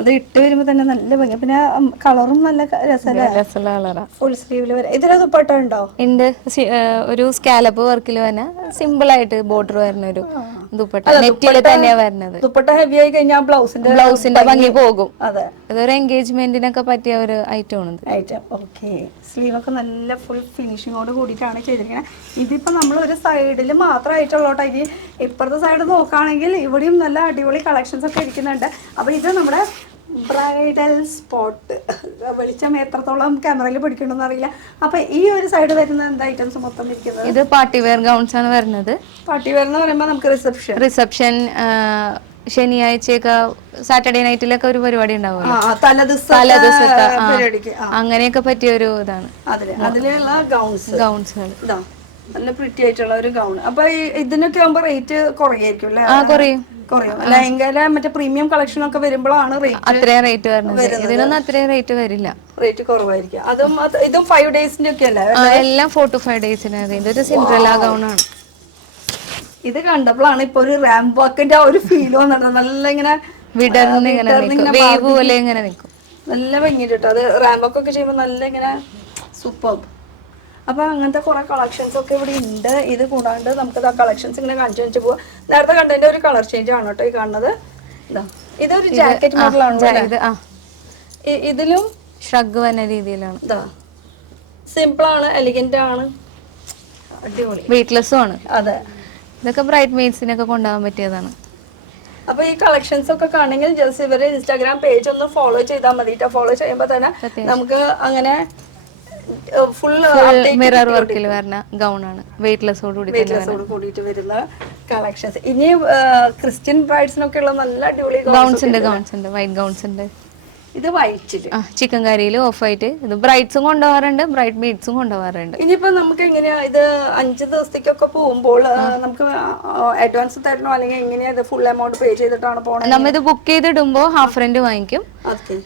അത് ഇട്ട് വരുമ്പോ തന്നെ നല്ല ഭംഗി. പിന്നെ കളറും നല്ല രസമുള്ള കളറാ. ഫുൾ സ്ലീവില് വരെ. ഇതിന് ദുപ്പട്ട ഉണ്ടോ? ഉണ്ട്. ഒരു സ്കാലപ്പ് വർക്കിൽ വന്ന സിമ്പിൾ ആയിട്ട് ബോർഡർ വരുന്ന ഒരു ദുപ്പട്ട, നെറ്റില് തന്നെയാ വരുന്നത്. ദുപ്പട്ട ഹെവി ആയി കഴിഞ്ഞാൽ ബ്ലൗസിന്റെ ഭംഗി പോകും. അതെ, ഇതൊരു എൻഗേജ്മെന്റിനൊക്കെ പറ്റിയ ഒരു ഐറ്റം ആണ്. ഓക്കെ. സ്ലീവ് ഒക്കെ നല്ല ഫുൾ ഫിനിഷിങ്ങോട് കൂടിയിട്ടാണ് ചെയ്തിരിക്കുന്നത്. ഇതിപ്പോ നമ്മൾ ഒരു സൈഡിൽ മാത്രമായിട്ടുള്ളോട്ടോ. ഈ ഇപ്പുറത്തെ സൈഡ് നോക്കുകയാണെങ്കിൽ ഇവിടെയും നല്ല അടിപൊളി കളക്ഷൻസ് ഒക്കെ ഇരിക്കുന്നുണ്ട്. അപ്പൊ ഇത് നമ്മുടെ ബ്രൈഡൽ സ്പോട്ട്. വെളിച്ചം എത്രത്തോളം ക്യാമറയിൽ പിടിക്കണമെന്ന് അറിയില്ല. അപ്പൊ ഈ ഒരു സൈഡ് വരുന്ന എന്താ ഐറ്റംസ് മൊത്തം ഇരിക്കുന്നത്? ഇത് പാർട്ടി വെയർ ഗൗൺസ് ആണ് വരുന്നത്. പാർട്ടി വെയർ എന്ന് പറയുമ്പോൾ നമുക്ക് റിസപ്ഷൻ ശനിയാഴ്ചയൊക്കെ സാറ്റർഡേ നൈറ്റിലൊക്കെ ഒരു പരിപാടി ഉണ്ടാവുമല്ലോ, തലേദിവസത്തെ അങ്ങനെയൊക്കെ പറ്റിയ ഒരു ഇതാണ്. അതിലുള്ള ഗൗൺസുകൾ നല്ല പ്രിറ്റി ആയിട്ടുള്ള ഒരു ഗൗൺ. അപ്പൊ ഇതിനൊക്കെ ആകുമ്പോ റേറ്റ് കുറയായിരിക്കും അല്ലേ? കുറയും. ലഹങ്കയിലെ മറ്റേ പ്രീമിയം കളക്ഷൻ ഒക്കെ വരുമ്പോഴാണ് അത്രയും റേറ്റ് വരുന്നത്. ഇതിനൊന്നും അത്രയും റേറ്റ് വരില്ല, റേറ്റ് കുറവായിരിക്കും. ഇതും 5 ഡേയ്സിന്റെ ഒക്കെ അല്ലേ? എല്ലാം 4 to 5 ഡേയ്സിന്. ഇതൊരു സിൻഡ്രല്ല ഗൗൺ ആണ്. ഇത് കണ്ടപ്പോഴാണ് ഇപ്പൊ ഒരു റാമ്പ് വാക്കിന്റെ ആ ഒരു ഫീൽ വന്നത്. നല്ല ഇങ്ങനെ വിടർന്ന് ഇങ്ങനെ വേവ് പോലെ ഇങ്ങനെ നിൽക്കും. നല്ല ഭംഗിയുണ്ട് കേട്ടോ. അത് റാമ്പ് വാക്ക് ഒക്കെ ചെയ്യുമ്പോൾ നല്ല ഇങ്ങനെ സൂപ്പർ. അപ്പൊ അങ്ങനത്തെ കുറെ കളക്ഷൻസ് ഒക്കെ ഇവിടെ ഉണ്ട്. ഇത് കൂടാണ്ട് നമുക്ക് ആ കളക്ഷൻസ് ഇങ്ങനെ കാണിച്ചു പോവാം. നേരത്തെ കണ്ടതിന്റെ ഒരു കളർ ചേഞ്ച് ആണ് കേട്ടോ ഈ കാണുന്നത്. ഇതൊരു ജാക്കറ്റ് മോഡലാണ്. ഇതിലും ഷ്രഗ് വന്ന രീതിയിലാണ്. സിമ്പിൾ ആണ്, എലിഗന്റ് ആണ്, അടിപൊളി, വെയിറ്റ്ലെസ്സും ആണ്. അതെ, ഇതൊക്കെ ബ്രൈഡ് മെയ്ഡ്സിനൊക്കെ കൊണ്ടുപോകാൻ പറ്റിയതാണ്. അപ്പൊ ഈ കളക്ഷൻസ് ഒക്കെ കാണണമെങ്കിൽ ജസ്റ്റ് ഇവര് ഇൻസ്റ്റാഗ്രാം പേജ് ഒന്ന് ഫോളോ ചെയ്താൽ മതി. ഫോളോ ചെയ്യുമ്പോ തന്നെ നമുക്ക് അങ്ങനെ ഫുൾ മിറർ വർക്കിൽ വരുന്ന ഗൗൺ ആണ്, വെയിറ്റ്ലെസ്സോട് കൂടിയിട്ട് വരുന്ന കളക്ഷൻസ്. ഇനി ക്രിസ്ത്യൻ ബ്രൈഡ്സിനൊക്കെ ഉള്ള നല്ല അടിപൊളി ഗൗൺസ് ഉണ്ട്, വൈറ്റ് ഗൗൺസ് ഉണ്ട്. ഇത് വൈറ്റില് ചിക്കൻ കറിയിൽ ഓഫ് ആയിട്ട്. ഇത് ബ്രൈഡ്സും കൊണ്ടുപോകാറുണ്ട്, ബ്രൈഡ് മെയ്ഡ്സും കൊണ്ടുപോകാറുണ്ട്. ഇനിയിപ്പോ നമുക്ക് എങ്ങനെയാ ഇത് 5 ദിവസത്തേക്കൊക്കെ പോകുമ്പോൾ നമുക്ക് അഡ്വാൻസ് തരണോ, അല്ലെങ്കിൽ എങ്ങനെയാ ഇത് ഫുൾ എമൗണ്ട് പേ ചെയ്തിട്ടാണ് പോകണത്? നമ്മ ഇത് ബുക്ക് ചെയ്തിടുമ്പോ ഹാഫ് റെന്റ് വാങ്ങിക്കും.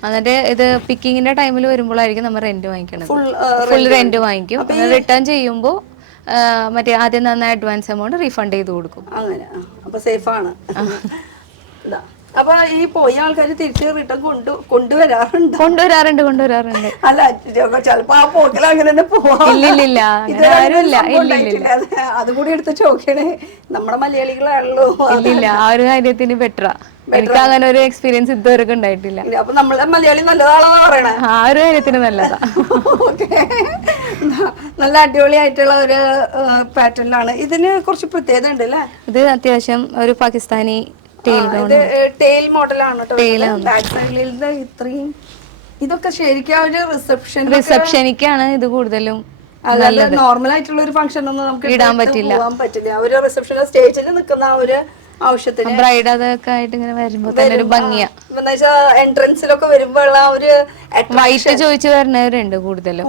എന്നിട്ട് ഇത് പിക്കിങ്ങിന്റെ ടൈമിൽ വരുമ്പോഴായിരിക്കും നമ്മൾ റെന്റ് വാങ്ങിക്കണം. ഫുൾ റെന്റ് വാങ്ങിക്കും. റിട്ടേൺ ചെയ്യുമ്പോ മറ്റേ ആദ്യം തന്ന അഡ്വാൻസ് എമൗണ്ട് റീഫണ്ട് ചെയ്ത് കൊടുക്കും. അങ്ങനെ. അപ്പൊ സേഫ് ആണ്. അപ്പൊ ഈ പോയ ആൾക്കാർ തിരിച്ച് റിട്ടേൺ കൊണ്ടുവരാറുണ്ട്. അല്ല, ചിലപ്പോ ആ പോക്കിൽ അങ്ങനെ തന്നെ പോവാ. അതുകൂടി എടുത്ത് ചോദിക്കണേ. നമ്മുടെ മലയാളികളാണല്ലോ. ഇല്ലില്ല, ആ ഒരു കാര്യത്തിന് ബെറ്ററാ. എനിക്ക് അങ്ങനെ ഒരു എക്സ്പീരിയൻസ് ഇതുവരെ ഉണ്ടായിട്ടില്ല. അപ്പൊ നമ്മളെ മലയാളി നല്ലതാണെന്ന് പറയണേ. ആ ഒരു കാര്യത്തിന് നല്ലതാ. നല്ല അടിപൊളിയായിട്ടുള്ള ഒരു പാറ്റേണിലാണ്. ഇതിന് കുറച്ച് പ്രത്യേകത ഉണ്ട് അല്ലേ? ഇത് അത്യാവശ്യം ഒരു പാകിസ്ഥാനി ടെയിൽ മോഡലാണ് ഇത്രയും. ഇതൊക്കെ ശരിക്കും ഒരു റിസപ്ഷനിക്കാണ് ഇത് കൂടുതലും. നോർമൽ ആയിട്ടുള്ള ഒരു ഫംഗ്ഷൻ ഒന്നും നമുക്ക് ഇടാൻ പറ്റില്ല. ഒരു റിസപ്ഷൻ സ്റ്റേജിൽ നിൽക്കുന്ന ഒരു ആവശ്യത്തിന് ബ്രൈഡ് അതൊക്കെ ആയിട്ട് ഇങ്ങനെ വരുമ്പോ തന്നെ ഒരു ഭംഗിയാ. എൻട്രൻസിലൊക്കെ വരുമ്പോ ഒരു വൈറ്റ് ചോദിച്ചു വരുന്നവരുണ്ട് കൂടുതലും.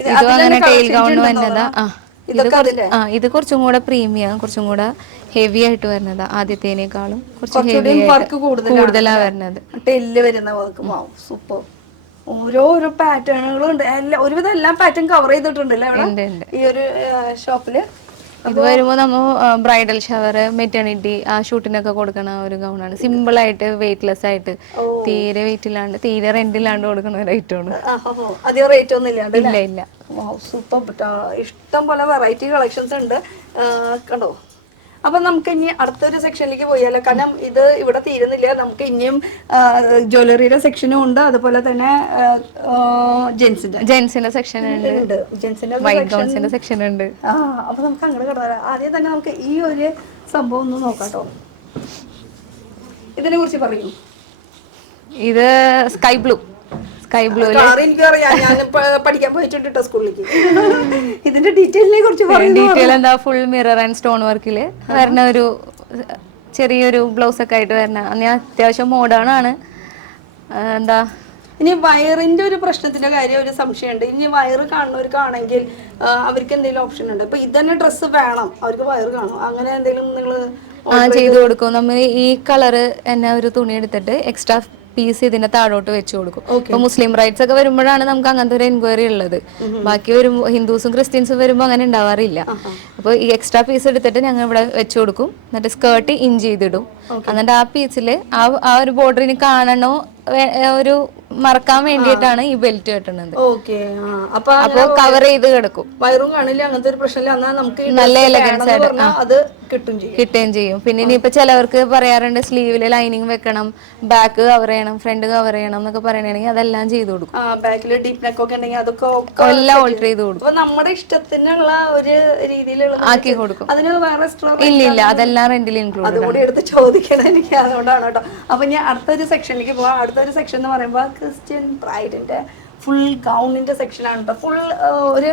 ഇത് അങ്ങനെ ടെയിൽ ഗൗൺ വരുന്നതാ. ഇത് കുറച്ചും കൂടെ പ്രീമിയം, കുറച്ചും കൂടെ ഹെവി ആയിട്ട് വരുന്നതാ. ആദ്യത്തേനേക്കാളും കുറച്ച് കൂടുതലാ വരുന്നത്. ടെല്ല് വരുന്ന വർക്ക് സൂപ്പർ. ഓരോരോ പാറ്റേണുകളും ഉണ്ട്. ഒരുവിധം എല്ലാ പാറ്റേൺ കവർ ചെയ്തിട്ടുണ്ടല്ലേ ഈ ഒരു ഷോപ്പില്. ഇത് വരുമ്പോ നമ്മ ബ്രൈഡൽ ഷവർ, മെറ്റേണിറ്റി ആ ഷൂട്ടിനൊക്കെ കൊടുക്കണ ഒരു ഗൗണാണ്. സിമ്പിൾ ആയിട്ട്, വെയിറ്റ്ലെസ് ആയിട്ട്, തീരെ വെയിറ്റ് ഇല്ലാണ്ട്, തീരെ റെന്റ് ഇല്ലാണ്ട് കൊടുക്കുന്ന ഒരു ഐറ്റമാണ്. അധികം റേറ്റ് ഒന്നും ഇല്ലാണ്ട്. ഇല്ല. സൂപ്പർ. ഇഷ്ടം പോലെ വെറൈറ്റി കളക്ഷൻസ് ഉണ്ട് കണ്ടോ. അപ്പൊ നമുക്ക് ഇനി അടുത്തൊരു സെക്ഷനിലേക്ക് പോയാലോ? കാരണം ഇത് ഇവിടെ തീരുന്നില്ല. നമുക്ക് ഇനിയും ജ്വല്ലറിയുടെ സെക്ഷനും ഉണ്ട്, അതുപോലെ തന്നെ ജെന്റ്സിന്റെ സെക്ഷൻ ഉണ്ട്, ജെന്റ്സിന്റെ വൈറ്റ് ഗൗൺസിന്റെ സെക്ഷൻ ഉണ്ട്. അപ്പൊ നമുക്ക് അങ്ങോട്ട് കടന്നു. ആദ്യം തന്നെ നമുക്ക് ഈ ഒരു സംഭവം ഒന്ന് നോക്കാട്ടോ. ഇതിനെ കുറിച്ച് പറയൂ. ഇത് സ്കൈ ബ്ലൂ എനിക്കറിയാം, ഞാൻ പഠിക്കാൻ പോയിട്ടുണ്ട് സ്കൂളിലേക്ക്. ഇതിന്റെ ഡീറ്റെയിലിനെ കുറിച്ച് ഡീറ്റെയിൽ എന്താ, ഫുൾ മിറർ ആൻഡ് സ്റ്റോൺ വർക്കില് വരുന്ന ഒരു ചെറിയൊരു ബ്ലൗസ് ഒക്കെ ആയിട്ട് വരുന്ന, ഞാൻ അത്യാവശ്യം മോഡേൺ ആണ്. എന്താ ഇനി വയറിന്റെ ഒരു പ്രശ്നത്തിന്റെ കാര്യം ഒരു സംശയമുണ്ട്. ഇനി വയറ് കാണുന്നവർക്കാണെങ്കിൽ അവർക്ക് എന്തെങ്കിലും ഓപ്ഷൻ ഉണ്ട്? ഇപ്പൊ ഇതന്നെ ഡ്രസ്സ് വേണം, അവർക്ക് വയറ് കാണും, അങ്ങനെ എന്തെങ്കിലും നിങ്ങൾ ചെയ്ത് കൊടുക്കും. നമ്മൾ ഈ കളറ് തന്നെ ഒരു തുണി എടുത്തിട്ട് എക്സ്ട്രാ പീസ് ഇതിന്റെ താഴോട്ട് വെച്ച് കൊടുക്കും. ഇപ്പൊ മുസ്ലിം റൈറ്റ്സ് ഒക്കെ വരുമ്പോഴാണ് നമുക്ക് അങ്ങനത്തെ ഒരു എൻക്വയറി ഉള്ളത്. ബാക്കി വരുമ്പോ ഹിന്ദുസും ക്രിസ്ത്യൻസും വരുമ്പോ അങ്ങനെ ഉണ്ടാവാറില്ല. അപ്പൊ ഈ എക്സ്ട്രാ പീസ് എടുത്തിട്ട് ഞങ്ങൾ ഇവിടെ വെച്ച് കൊടുക്കും. എന്നിട്ട് സ്കേർട്ട് ഇൻ ചെയ്തിടും. എന്നിട്ട് ആ പീസില് ആ ഒരു ബോർഡറിന് കാണണോ ഒരു മറക്കാൻ വേണ്ടിയിട്ടാണ് ഈ ബെൽറ്റ് കെട്ടുന്നത്. അപ്പൊ കവർ ചെയ്ത് കിടക്കും, വയറും കാണില്ല, അങ്ങനത്തെ ഒരു പ്രശ്നമില്ല. എന്നാൽ നമുക്ക് നല്ല എലഗൻസ് ആയിട്ട് അത് കിട്ടുകയും ചെയ്യും. പിന്നെ ഇനിയിപ്പോ ചിലവർക്ക് പറയാറുണ്ട് സ്ലീവില് ലൈനിങ് വെക്കണം, ബാക്ക് കവർ ചെയ്യണം, ഫ്രണ്ട് കവർ ചെയ്യണം എന്നൊക്കെ പറയണെങ്കിൽ അതെല്ലാം ചെയ്തു കൊടുക്കും. ബാക്കില് ഡീപ് നെക്ക് ഒക്കെ ഉണ്ടെങ്കിൽ അതൊക്കെ എല്ലാം ഓൾട്ടർ ചെയ്ത് കൊടുക്കും. നമ്മുടെ ഇഷ്ടത്തിനുള്ള ഒരു രീതിയിലുള്ള ആക്കി കൊടുക്കും. അതിന് വേറെ ഇല്ല, അതെല്ലാം റെന്റിൽ ഇൻക്ലൂഡ്. അതുകൂടി എടുത്ത് ചോദിക്കണം എനിക്ക്, അതുകൊണ്ടാണ് കേട്ടോ. അപ്പൊ ഞാൻ അടുത്തൊരു സെക്ഷനിലേക്ക് പോവാം. അടുത്തൊരു സെക്ഷൻ എന്ന് പറയുമ്പോൾ ക്രിസ്ത്യൻ ബ്രൈഡിന്റെ ഫുൾ ഗൗണിന്റെ സെക്ഷൻ ആണ് കേട്ടോ. ഫുൾ ഒരു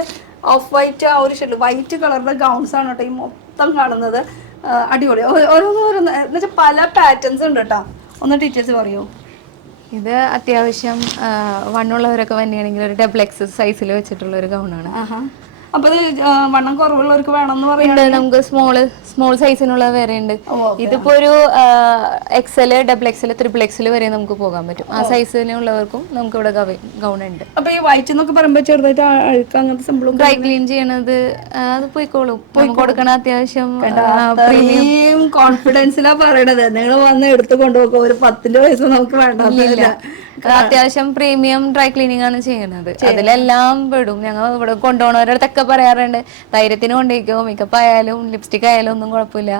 ഓഫ് വൈറ്റ്, ആ ഒരു ഷെഡ് വൈറ്റ് കളറിന്റെ ഗൗൺസ് ആണ് കേട്ടോ ഈ മൊത്തം കാണുന്നത്. അടിപൊളി, ഓരോന്ന് എന്നുവെച്ചാൽ പല പാറ്റേൺസ് ഉണ്ട് കേട്ടോ. ഒന്ന് ഡീറ്റെയിൽസ് പറയൂ. ഇത് അത്യാവശ്യം വണ്ണുള്ളവരൊക്കെ തന്നെയാണെങ്കിൽ ഒരു ഡബിൾ എക്സ് സൈസിൽ വെച്ചിട്ടുള്ള ഒരു ഗൗണാണ്. അപ്പൊ വണ്ണം കുറവുള്ളവർക്ക് വേണമെന്ന് പറയുന്നത് നമുക്ക് സ്മോൾ സൈസിനുള്ള വരെ ഉണ്ട്. ഇതിപ്പോ ഒരു XL, double XL, triple XL വരെ നമുക്ക് പോകാൻ പറ്റും. ആ സൈസിനുള്ളവർക്കും നമുക്ക് ഇവിടെ ഗൗൺ ഉണ്ട്. അപ്പൊ ഈ വൈറ്റ് എന്നൊക്കെ പറയുമ്പോൾ ചെറുതായിട്ട് അഴുക്ക് അങ്ങനത്തെ സംഭവം ഡ്രൈ ക്ലീൻ ചെയ്യണത് അത് പോയിക്കോളും. കൊടുക്കണ അത്യാവശ്യം പ്രീമിയം കോൺഫിഡൻസിലാ പറയണത്. നിങ്ങൾ വന്ന് എടുത്ത് കൊണ്ടുപോകും, ഒരു 10 പൈസ നമുക്ക് വേണ്ട. അത്യാവശ്യം പ്രീമിയം ഡ്രൈ ക്ലീനിങ് ആണ് ചെയ്യുന്നത്. അതിലെല്ലാം പെടും. ഞങ്ങൾ ഇവിടെ കൊണ്ടുപോകുന്നവരടുത്തൊക്കെ പറയാറുണ്ട് ധൈര്യത്തിന് കൊണ്ടുപോയിക്കോ, മേക്കപ്പ് ആയാലും ലിപ്സ്റ്റിക് ആയാലും ഒന്നും കുഴപ്പമില്ല,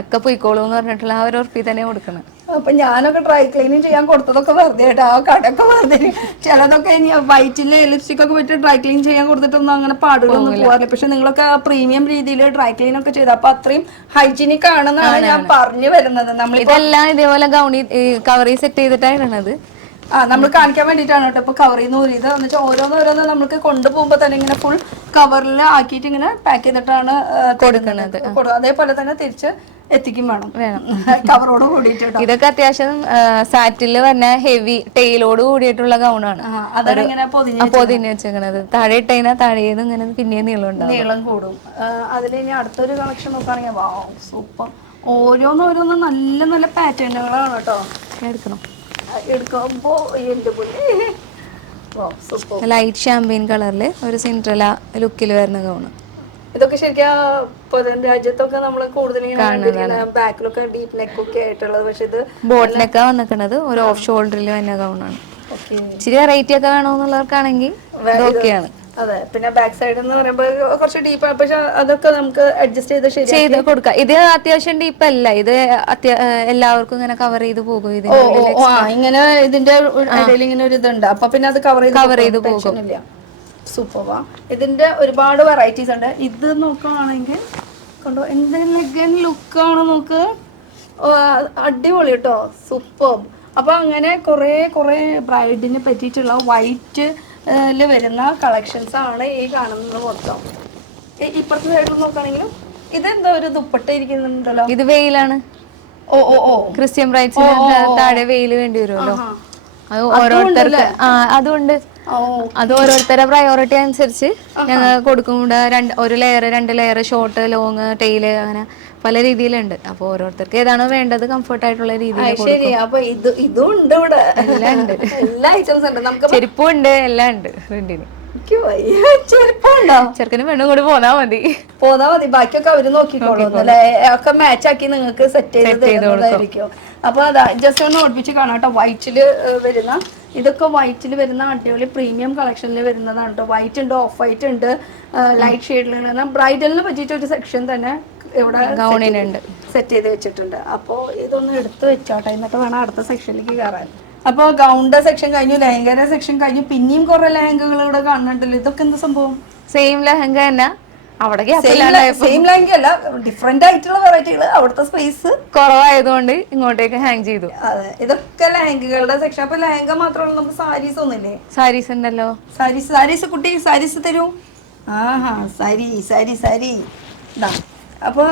ഒക്കെ പോയിക്കോളൂ എന്ന് പറഞ്ഞിട്ടുള്ള ആ ഒരു ഉറപ്പിൽ തന്നെ കൊടുക്കണം. അപ്പൊ ഞാനൊക്കെ ഡ്രൈ ക്ലീനിങ് ചെയ്യാൻ കൊടുത്തതൊക്കെ വെറുതെ കേട്ടോ, ആ കടയൊക്കെ വെറുതെ. ചിലതൊക്കെ ഇനി വൈറ്റില് ലിപ്സ്റ്റിക് ഒക്കെ പോയിട്ട് ഡ്രൈ ക്ലീൻ ചെയ്യാൻ കൊടുത്തിട്ടൊന്നും അങ്ങനെ പാടുകളൊന്നും പോകാറില്ല. പക്ഷെ നിങ്ങളൊക്കെ പ്രീമിയം രീതിയിൽ ഡ്രൈ ക്ലീൻ ഒക്കെ ചെയ്ത് അപ്പൊ അത്രയും ഹൈജീനിക് ആണെന്നാണ് ഞാൻ പറഞ്ഞു വരുന്നത്. നമ്മൾ ഇതെല്ലാം ഇതേപോലെ ഗൗണി കവറി സെറ്റ് ചെയ്തിട്ടാണ് ഇടുന്നത്. നമ്മൾ കാണിക്കാൻ വേണ്ടിയിട്ടാണ് കേട്ടോ ഇപ്പൊ കവറിൽ നിന്ന് ഊരിയത്. എന്ന് വെച്ചാൽ ഓരോന്നോരോന്ന് നമുക്ക് കൊണ്ടുപോകുമ്പോൾ തന്നെ ഇങ്ങനെ ഫുൾ കവറിൽ ആക്കിയിട്ട് ഇങ്ങനെ പാക്ക് ചെയ്തിട്ടാണ് കൊടുക്കുന്നത്. അതേപോലെ തന്നെ തിരിച്ച് എത്തിക്കും വേണം കവറോട് കൂടിയിട്ട്. ഇതൊക്കെ അത്യാവശ്യം സാറ്റില് തന്നെ ഹെവി ടെയിലോട് കൂടിയിട്ടുള്ള ഗൗണാണ്. അതങ്ങനെ പൊതിഞ്ഞ് വെച്ചേക്കണത്. താഴെ ഇട്ടതിനാ താഴേന്ന് ഇങ്ങനെ പിന്നെ നീളം കൂടും. അതിൽ ഇനി അടുത്തൊരു കളക്ഷൻ നോക്കുകയാണെങ്കിൽ സൂപ്പർ, ഓരോന്നോരോന്നും നല്ല നല്ല പാറ്റേണുകളാണ് കേട്ടോ. എടുക്കണം എടുക്കുമ്പോ ലൈറ്റ് ഷാമ്പയിൻ കളറില് ഒരു സിൻഡ്രല ലുക്കിൽ വരുന്ന ഗൗണ്. ഇതൊക്കെ ശരിക്കും രാജ്യത്തൊക്കെ നമ്മൾ കൂടുതൽ ബാക്കിലൊക്കെ ഡീപ് നെക്ക് ഒക്കെ ആയിട്ടുള്ളത്. പക്ഷെ ഇത് ബോട്ട് നെക്കാ വന്നിക്കുന്നത് ഒരു ഓഫ് ഷോൾഡറിൽ വരുന്ന ഗൗണാണ്. ഇച്ചിരി വെറൈറ്റി ഒക്കെ വേണമെന്നുള്ളവർക്കാണെങ്കിൽ ഇതൊക്കെയാണ്. അതെ, പിന്നെ ബാക്ക് സൈഡ് എന്ന് പറയുമ്പോൾ കുറച്ച് ഡീപ്പാണ്, പക്ഷെ അതൊക്കെ നമുക്ക് അഡ്ജസ്റ്റ് ചെയ്ത് കൊടുക്കാം. ഇത് അത്യാവശ്യം ഡീപ്പ് അല്ല, ഇത് എല്ലാവർക്കും ഇങ്ങനെ കവർ ചെയ്ത് പോകും. ഇങ്ങനെ ഇതിന്റെ ഇടയിൽ ഇങ്ങനെ ഒരു ഇതുണ്ട്, അപ്പൊ പിന്നെ അത് കവർ ചെയ്ത് പോകും. സൂപ്പർവാ. ഇതിന്റെ ഒരുപാട് വെറൈറ്റീസ് ഉണ്ട്. ഇത് നോക്കുകയാണെങ്കിൽ കണ്ടോ എന്ത് ലെഗൻ ലുക്കാണ് നോക്ക്, അടിപൊളി കേട്ടോ, സൂപ്പർ. അപ്പൊ അങ്ങനെ കുറെ ബ്രൈഡിനെ പറ്റിയിട്ടുള്ള വൈറ്റ് വരുന്ന കളക്ഷൻസ് ആണ് ഈ കാണുന്നത് മൊത്തം. ഇപ്പുറത്തെ സൈഡിൽ നോക്കുകയാണെങ്കിലും ഇതെന്താ ഒരു ദുപ്പട്ട ഇരിക്കുന്നുണ്ടല്ലോ, ഇത് വെയിലാണ്. ക്രിസ്ത്യൻ ബ്രൈഡ്സിന് താഴെ വെയിൽ വേണ്ടി വരുമല്ലോ, അത് ഓരോരുത്തർക്ക് അതുകൊണ്ട് അത് ഓരോരുത്തരുടെ പ്രയോറിറ്റി അനുസരിച്ച് ഞങ്ങൾ കൊടുക്കുമ്പോൾ ഒരു layer, 2 layer, short, long, tail, അങ്ങനെ പല രീതിയിലുണ്ട്. അപ്പൊ ഓരോരുത്തർക്ക് ഏതാണോ വേണ്ടത് കംഫർട്ട് ആയിട്ടുള്ള രീതിയിൽ. ശരി, അപ്പൊ ഇതും ഉണ്ട് ഇവിടെ, എല്ലാം ഉണ്ട്, എല്ലാ ഐറ്റംസ് ഉണ്ട്. നമുക്ക് ചെരുപ്പും ഉണ്ട്, എല്ലാം ഉണ്ട് റെന്റിന്. ചെരുപ്പുണ്ടോ? ചെറുക്കനും പെണ്ണും കൂടി പോന്നാ മതി, ബാക്കിയൊക്കെ അവര് നോക്കിക്കോളും അല്ലെ, ഒക്കെ മാച്ച് ആക്കി നിങ്ങൾക്ക് സെറ്റ് ചെയ്തതായിരിക്കും. അപ്പൊ അതാ ജസ്റ്റ് ഒന്ന് ഓടിപ്പിച്ച് കാണാം കേട്ടോ. വൈറ്റില് വരുന്ന ഇതൊക്കെ വൈറ്റിൽ വരുന്ന അടിപൊളി പ്രീമിയം കളക്ഷനിൽ വരുന്നതാണ് കേട്ടോ. വൈറ്റ് ഉണ്ട്, ഓഫ് വൈറ്റ് ഉണ്ട്, ലൈറ്റ് ഷെയ്ഡിൽ ബ്രൈഡലിനെ പറ്റിയിട്ട് ഒരു സെക്ഷൻ തന്നെ ഇവിടെ ഗൗണിനുണ്ട്, സെറ്റ് ചെയ്ത് വെച്ചിട്ടുണ്ട്. അപ്പോൾ ഇതൊന്ന് എടുത്ത് വെച്ചോട്ടെ, എന്നിട്ട് വേണം അടുത്ത സെക്ഷനിലേക്ക് കയറാൻ. അപ്പൊ ഗൗണിന്റെ സെക്ഷൻ കഴിഞ്ഞു, ലെഹങ്കയുടെ സെക്ഷൻ കഴിഞ്ഞു, പിന്നെയും കുറെ ലെഹങ്കകൾ ഇവിടെ കാണുന്നുണ്ടല്ലോ. ഇതൊക്കെ എന്താ സംഭവം? സെയിം ലെഹങ്ക തന്നെ അവിടെ സെയിം ലെഹങ്ക അല്ല, ഡിഫറെന്റ് ആയിട്ടുള്ള വെറൈറ്റികൾ. അവിടുത്തെ സ്പേസ് കുറവായതുകൊണ്ട് ഇങ്ങോട്ടേക്ക് ഹാങ് ചെയ്തു. അതെ, ഇതൊക്കെ ലെഹങ്കകളുടെ സെക്ഷൻ. അപ്പൊ ലെഹങ്ക മാത്രമല്ല, നമുക്ക് സാരീസ് ഒന്നുമില്ലേ? സാരീസ് ഉണ്ടല്ലോ. സാരീസ് കുട്ടി സാരീസ് തരൂ. ആഹാ, സാരി ഇതാ. അപ്പൊ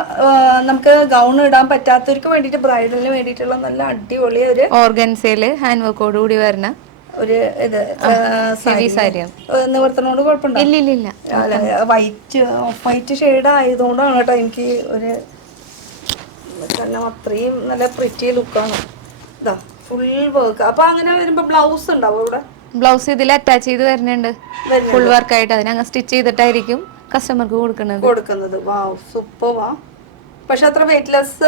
നമുക്ക് ഗൗൺ ഇടാൻ പറ്റാത്തവർക്ക് വേണ്ടിട്ട്, ബ്രൈഡലിന് വേണ്ടിയിട്ടുള്ള നല്ല അടിപൊളി ഒരു ഓർഗൻസയില് ഹാൻഡ് വർക്കോട് കൂടി വരുന്ന ഒരു ഇത് സാരിയാണ്. നിവർത്തനോട് കുഴപ്പമുണ്ടോ? ഇല്ല. ഓഫ് വൈറ്റ് ഷെയ്ഡ് ആയതുകൊണ്ടാണ് കേട്ടോ എനിക്ക് ഒരു അത്രയും നല്ല പ്രിറ്റി ലുക്കാണ്. ഇതാ ഫുൾ വർക്ക്. അപ്പൊ അങ്ങനെ വരുമ്പോ ബ്ലൗസ് ഉണ്ടാവും ഇവിടെ? ബ്ലൗസ് ഇതിൽ അറ്റാച്ച് ചെയ്ത് വരുന്നുണ്ട്, ഫുൾ വർക്ക് ആയിട്ട്. അതിനങ്ങ് സ്റ്റിച്ച് ചെയ്തിട്ടായിരിക്കും കസ്റ്റമർക്ക് കൊടുക്കുന്നത്. വാവ്, സൂപ്പറാ. പക്ഷെ അത്ര വെയിറ്റ്ലെസ്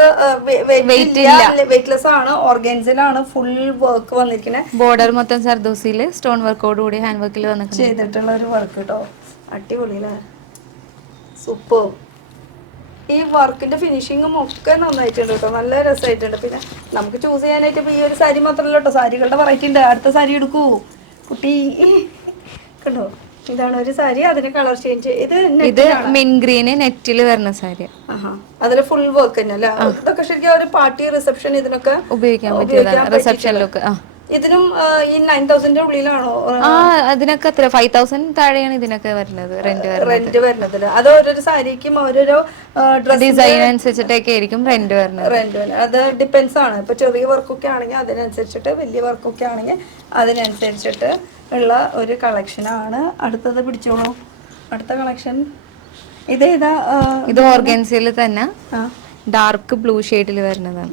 ആണ്. ഓർഗൻസിലാണ് ഫുൾ വർക്ക് വന്നിരിക്കുന്നത്. ബോർഡർ മൊത്തം സർദോസിയില് സ്റ്റോൺ വർക്കോട് കൂടി ഹാൻഡ് വർക്കിൽ ചെയ്തിട്ടുള്ള ഒരു വർക്ക് കേട്ടോ. അടിപൊളിയല്ലേ, സൂപ്പർ. ഈ വർക്കിന്റെ ഫിനിഷിങ്ങും ഒക്കെ നന്നായിട്ടുണ്ട് കേട്ടോ, നല്ല രസമായിട്ടുണ്ട്. പിന്നെ നമുക്ക് ചൂസ് ചെയ്യാനായിട്ട് ഇപ്പൊ ഈ ഒരു സാരി മാത്രമല്ല കേട്ടോ, സാരികളുടെ വെറൈറ്റി ഉണ്ട്. അടുത്ത സാരി എടുക്കൂ കുട്ടി. കണ്ടോ, ഇതാണ് ഒരു സാരി, അതിന്റെ കളർ ചേഞ്ച്. ഇത് മിൻ ഗ്രീന് നെറ്റില് വരുന്ന സാരി. അതില് ഫുൾ വർക്ക് തന്നെ അല്ലേ? ഇതൊക്കെ ശരിക്കും ഒരു പാർട്ടി റിസപ്ഷൻ ഇതിനൊക്കെ ഉപയോഗിക്കാൻ പറ്റിയതാണ്. Reception look. ഇതിനും ഈ 9,000 ഉള്ളിലാണോ? അതിനൊക്കെ അത്ര 5,000 താഴെയാണ് ഇതിനൊക്കെ വരുന്നത്, റെന്റ് വരുന്നത്. അത് ഓരോരോ സാരിക്കും ഓരോരോ ഡിസൈൻ അനുസരിച്ചിട്ടൊക്കെ ആയിരിക്കും റെന്റ് വരുന്നത്. അത് ഡിപ്പെൻസ് ആണ്. ഇപ്പൊ ചെറിയ വർക്കൊക്കെ ആണെങ്കിൽ അതിനനുസരിച്ചിട്ട്, വലിയ വർക്കൊക്കെ ആണെങ്കിൽ അതിനനുസരിച്ചിട്ട് ഉള്ള ഒരു കളക്ഷനാണ്. അടുത്തത് പിടിച്ചോളൂ. അടുത്ത കളക്ഷൻ ഇത് ഓർഗൻസിൽ തന്നെ ഡാർക്ക് ബ്ലൂ ഷെയ്ഡിൽ വരുന്നതാണ്.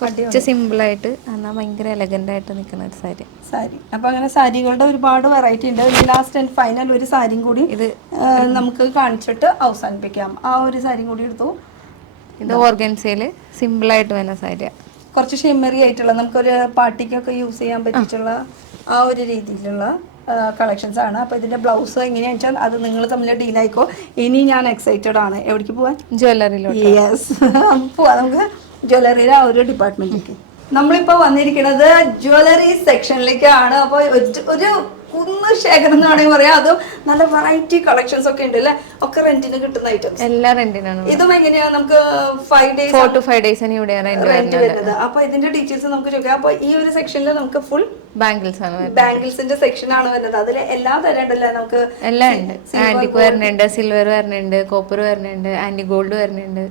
കുറച്ച് സിമ്പിൾ ആയിട്ട് എന്നാൽ ഭയങ്കര എലഗന്റ് ആയിട്ട് നിൽക്കുന്ന ഒരു സാരി. അപ്പൊ അങ്ങനെ സാരികളുടെ ഒരുപാട് വെറൈറ്റി ഉണ്ട്. ലാസ്റ്റ് ആൻഡ് ഫൈനൽ ഒരു സാരിയും കൂടി ഇത് നമുക്ക് കാണിച്ചിട്ട് അവസാനിപ്പിക്കാം. ആ ഒരു സാരിയും കൂടി എടുത്തു. ഇത് ഓർഗൻസയില് സിമ്പിൾ ആയിട്ട് വരുന്ന സാരിയാണ്. കുറച്ച് ഷിമ്മറി ആയിട്ടുള്ള, നമുക്കൊരു പാർട്ടിക്കൊക്കെ യൂസ് ചെയ്യാൻ പറ്റിയിട്ടുള്ള ആ ഒരു രീതിയിലുള്ള കളക്ഷൻസ് ആണ്. അപ്പൊ ഇതിന്റെ ബ്ലൗസ് എങ്ങനെയാണെന്ന് വെച്ചാൽ അത് നിങ്ങൾ തമ്മിൽ ഡീലായിക്കോ. ഇനി ഞാൻ എക്സൈറ്റഡ് ആണ്. എവിടേക്ക് പോവാൻ? ജ്വല്ലറിയിലോട്ട്. യെസ്, പോവാം നമുക്ക് ജ്വല്ലറിയുടെ ആ ഒരു ഡിപ്പാർട്ട്മെന്റിലേക്ക്. നമ്മളിപ്പോ വന്നിരിക്കുന്നത് ജ്വല്ലറി സെക്ഷനിലേക്കാണ്. അപ്പൊ ഒരു കുന്ന് ശേഖരം എന്ന് വേണമെങ്കിൽ പറയാം. അതും നല്ല വെറൈറ്റി കളക്ഷൻസ് ഒക്കെ ഉണ്ട് അല്ലെ? ഒക്കെ റെന്റിന് കിട്ടുന്ന ഐറ്റംസ്. എല്ലാം റെന്റിനാണ്. ഇതും എങ്ങനെയാ? നമുക്ക് 4 to 5 days ഇവിടെ റെന്റ് വരുന്നത്. അപ്പൊ ഇതിന്റെ ഡീറ്റെയിൽസ് നമുക്ക് ചോദിക്കാം. അപ്പൊ ഈ ഒരു സെക്ഷനിൽ നമുക്ക് ഫുൾ ബാംഗിൾസ് ആണ്, ബാംഗിൾസിന്റെ സെക്ഷൻ ആണ് വരുന്നത്. അതിൽ എല്ലാ തരം ഉണ്ടല്ലേ? നമുക്ക് എല്ലാം ഉണ്ട്. ആന്റിക് വരുന്നുണ്ട്, സിൽവർ വരുന്നുണ്ട്, കോപ്പർ വരുന്നുണ്ട്, ആന്റി ഗോൾഡ് വരുന്നുണ്ട്,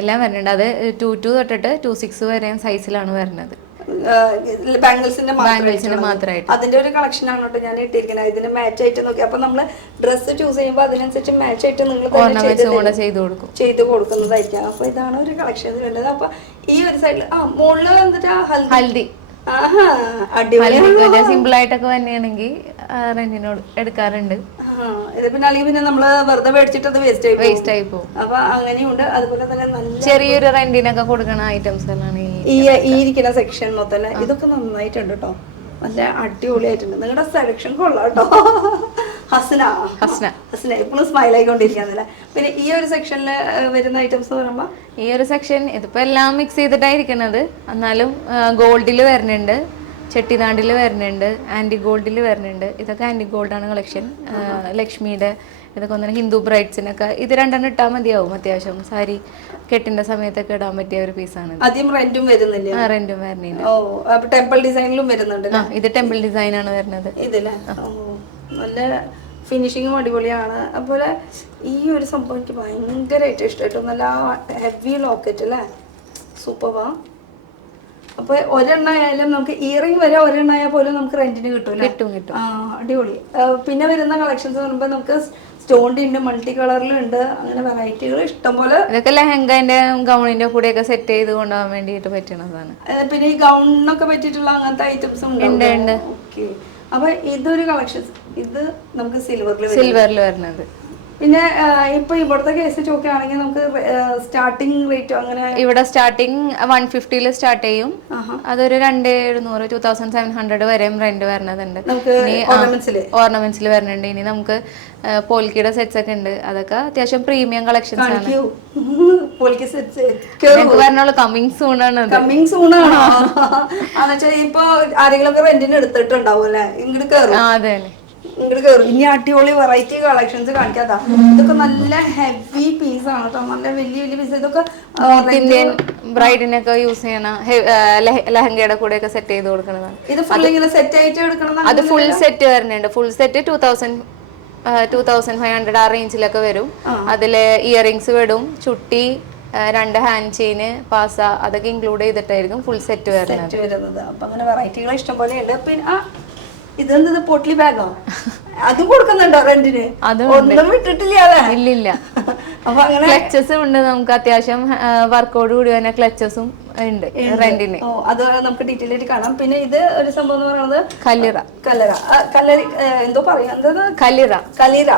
എല്ലാം വരുന്നുണ്ട്. അത് 22 തൊട്ടിട്ട് 26 വരെ സൈസിലാണ് വരുന്നത്. ബാംഗിൾസിന്റെ മാത്രമായിട്ട് അതിന്റെ ഒരു കളക്ഷൻ ആണ് കേട്ടോ ഞാൻ ഇട്ടിരിക്കുന്നത്. ഇതിന് മാച്ച് ആയിട്ട് നോക്കി. അപ്പൊ നമ്മള് ഡ്രസ്സ് ചൂസ് ചെയ്യുമ്പോൾ അതിനനുസരിച്ച് മാച്ച് ആയിട്ട് നിങ്ങൾ ചെയ്ത് കൊടുക്കുന്നതായിരിക്കാം. അപ്പൊ ഇതാണ് ഒരു കളക്ഷൻ വേണ്ടത്. അപ്പൊ ഈ ഒരു സൈഡിൽ മുകളില് വന്നിട്ട് ഹൽദി. സിമ്പിൾ ആയിട്ടൊക്കെ തന്നെയാണെങ്കിൽ റെന്റിനോട് എടുക്കാറുണ്ട്. പിന്നെ നമ്മള് വെറുതെ മേടിച്ചിട്ട് അത് വേസ്റ്റ് ആയി പോകും. അപ്പൊ അങ്ങനെയുണ്ട്. അതുപോലെ തന്നെ നല്ല ചെറിയൊരു റെന്റിനൊക്കെ കൊടുക്കുന്ന ഐറ്റംസ് എല്ലാം ഈ ഇരിക്കുന്ന സെക്ഷൻ മൊത്തം. ഇതൊക്കെ നന്നായിട്ടുണ്ട് കേട്ടോ, നല്ല അടിപൊളിയായിട്ടുണ്ട്. നിങ്ങളുടെ സെലക്ഷൻ കൊള്ളാം കേട്ടോ. ഹസ്ന എപ്പോഴും സ്മൈൽ ആയിക്കൊണ്ടിരിക്കാന്നല്ലേ. പിന്നെ ഈ ഒരു സെക്ഷനിൽ വരുന്ന ഐറ്റംസ് പറയുമ്പോ ഈ ഒരു സെക്ഷൻ ഇതിപ്പോ എല്ലാം മിക്സ് ചെയ്തിട്ടായിരിക്കുന്നത്. എന്നാലും ഗോൾഡിൽ വരുന്നുണ്ട്, ചെട്ടിനാണ്ടിൽ വരുന്നുണ്ട്, ആന്റി ഗോൾഡിൽ വരുന്നുണ്ട്. ഇതൊക്കെ ആന്റി ഗോൾഡാണ് കളക്ഷൻ. ലക്ഷ്മിയുടെ ഇതൊക്കെ ഒന്നും ഹിന്ദു ബ്രൈഡ്സിനൊക്കെ ഇത് രണ്ടെണ്ണം ഇട്ടാൽ മതിയാവും. അത്യാവശ്യം സാരി കെട്ടിന്റെ സമയത്തൊക്കെ ഇടാൻ പറ്റിയ ഒരു പീസാണ്. ആദ്യം റെന്റും വരുന്നില്ല? റെന്റും വരുന്നില്ല. ടെമ്പിൾ ഡിസൈനിലും വരുന്നുണ്ട്. ഇത് ടെമ്പിൾ ഡിസൈൻ ആണ് വരുന്നത്. ഇതില് നല്ല ഫിനിഷിങ്ങും അടിപൊളിയാണ്. അതുപോലെ ഈ ഒരു സംഭവം എനിക്ക് ഭയങ്കരമായിട്ട് ഇഷ്ടമായിട്ടു. നല്ല ഹെവി ലോക്കറ്റ് അല്ലേ, സൂപ്പറാ. അപ്പൊ ഒരെണ്ണയായാലും നമുക്ക് ഇയറിംഗ് വരെ ഒരെണ്ണായാൽ പോലും നമുക്ക് റെന്റിന് കിട്ടും. അടിപൊളി. പിന്നെ വരുന്ന കളക്ഷൻസ് പറയുമ്പോൾ നമുക്ക് സ്റ്റോണിന്റെ ഉണ്ട്, മൾട്ടി കളറിലുണ്ട്, അങ്ങനെ വെറൈറ്റികൾ ഇഷ്ടംപോലെ. ഇതൊക്കെ ലെഹങ്കന്റെ ഗൗണിന്റെ കൂടെയൊക്കെ സെറ്റ് ചെയ്ത് കൊണ്ടുപോകാൻ വേണ്ടിയിട്ട് പറ്റുന്നതാണ്. പിന്നെ ഈ ഗൗണിനൊക്കെ പറ്റിയിട്ടുള്ള അങ്ങനത്തെ ഐറ്റംസും ഉണ്ട്. ഓക്കെ. അപ്പൊ ഇതൊരു കളക്ഷൻസ്. ഇത് നമുക്ക് സിൽവറിൽ വരുന്നത്. പിന്നെ ഇപ്പൊ ഇവിടുത്തെ കേസ് നോക്കുകയാണെങ്കിൽ നമുക്ക് സ്റ്റാർട്ടിംഗ് റേറ്റ് അങ്ങനെ ഇവിടെ സ്റ്റാർട്ടിങ് 150 സ്റ്റാർട്ട് ചെയ്യും. അതൊരു 2,700 2,700 വരെയും റെന്റ് വരുന്നതുണ്ട്. ഓർണമെന്റ്സിൽ വരുന്നുണ്ട്. ഇനി നമുക്ക് പോൽക്കിയുടെ സെറ്റ്സ് ഒക്കെ ഉണ്ട്. അതൊക്കെ അത്യാവശ്യം പ്രീമിയം കളക്ഷൻസ് ആണ്. പുള്ളിക്ക് സെറ്റ് ഞങ്ങൾക്ക് പറഞ്ഞോളൂ കമ്മിങ് സൂൺ ആണ് അത്. കമ്മിങ് സൂൺ ആണോ? എന്നുവെച്ചാൽ ഇപ്പൊ ആരെങ്കിലും ഒക്കെ റെന്റിന് എടുത്തിട്ടുണ്ടാവും അല്ലെ, ഇങ്ങോട്ട് കയറും. അതെ ഇങ്ങോട്ട് കയറും. ഇനി അടിപൊളി വെറൈറ്റി കളക്ഷൻസ് കാണിക്കാതാ. ഇതൊക്കെ നല്ല ഹെവി പീസ് ആണ് കേട്ടോ, നല്ല വലിയ വലിയ പീസ്. ഇതൊക്കെ നോർത്ത് ഇന്ത്യൻ ബ്രൈഡിനൊക്കെ യൂസ് ചെയ്യണ ലെഹങ്കയുടെ കൂടെ ഒക്കെ സെറ്റ് ചെയ്ത് കൊടുക്കണതാണ്. ഇത് ഫുൾ ഇങ്ങനെ സെറ്റ് ആയിട്ട് എടുക്കണം. അത് ഫുൾ സെറ്റ് വരുന്നുണ്ട്. ഫുൾ സെറ്റ് 2500 ആ റേഞ്ചിലൊക്കെ വരും. അതില് ഇയറിങ്സ് വരും, ചുട്ടി, 2 ഹാൻഡ് ചെയിന്, പാസ, അതൊക്കെ ഇൻക്ലൂഡ് ചെയ്തിട്ടായിരിക്കും ഫുൾ സെറ്റ് വരുന്നത്. അപ്പൊ അങ്ങനെ വെറൈറ്റികൾ ഇഷ്ടം പോലെ ഉണ്ട്. പിന്നെ ഇതെന്ത് പോട്ട്ലി ബാഗോ? അതും കൊടുക്കുന്നുണ്ടോ റെന്റിന്? ഒന്നും വിട്ടിട്ടില്ല അല്ലേ? ഇല്ലില്ല. അപ്പൊ അങ്ങനെ ക്ലച്ചസും ഉണ്ട് നമുക്ക്, അത്യാവശ്യം വർക്കോട് കൂടി തന്നെ ക്ലച്ചസും ഉണ്ട് റെന്റിന്. അത് നമുക്ക് ഡീറ്റെയിൽ ആയിട്ട് കാണാം. പിന്നെ ഇത് ഒരു സംഭവം എന്ന് പറയുന്നത് കല്ലിറ. എന്തോ പറയാ, കലിറ.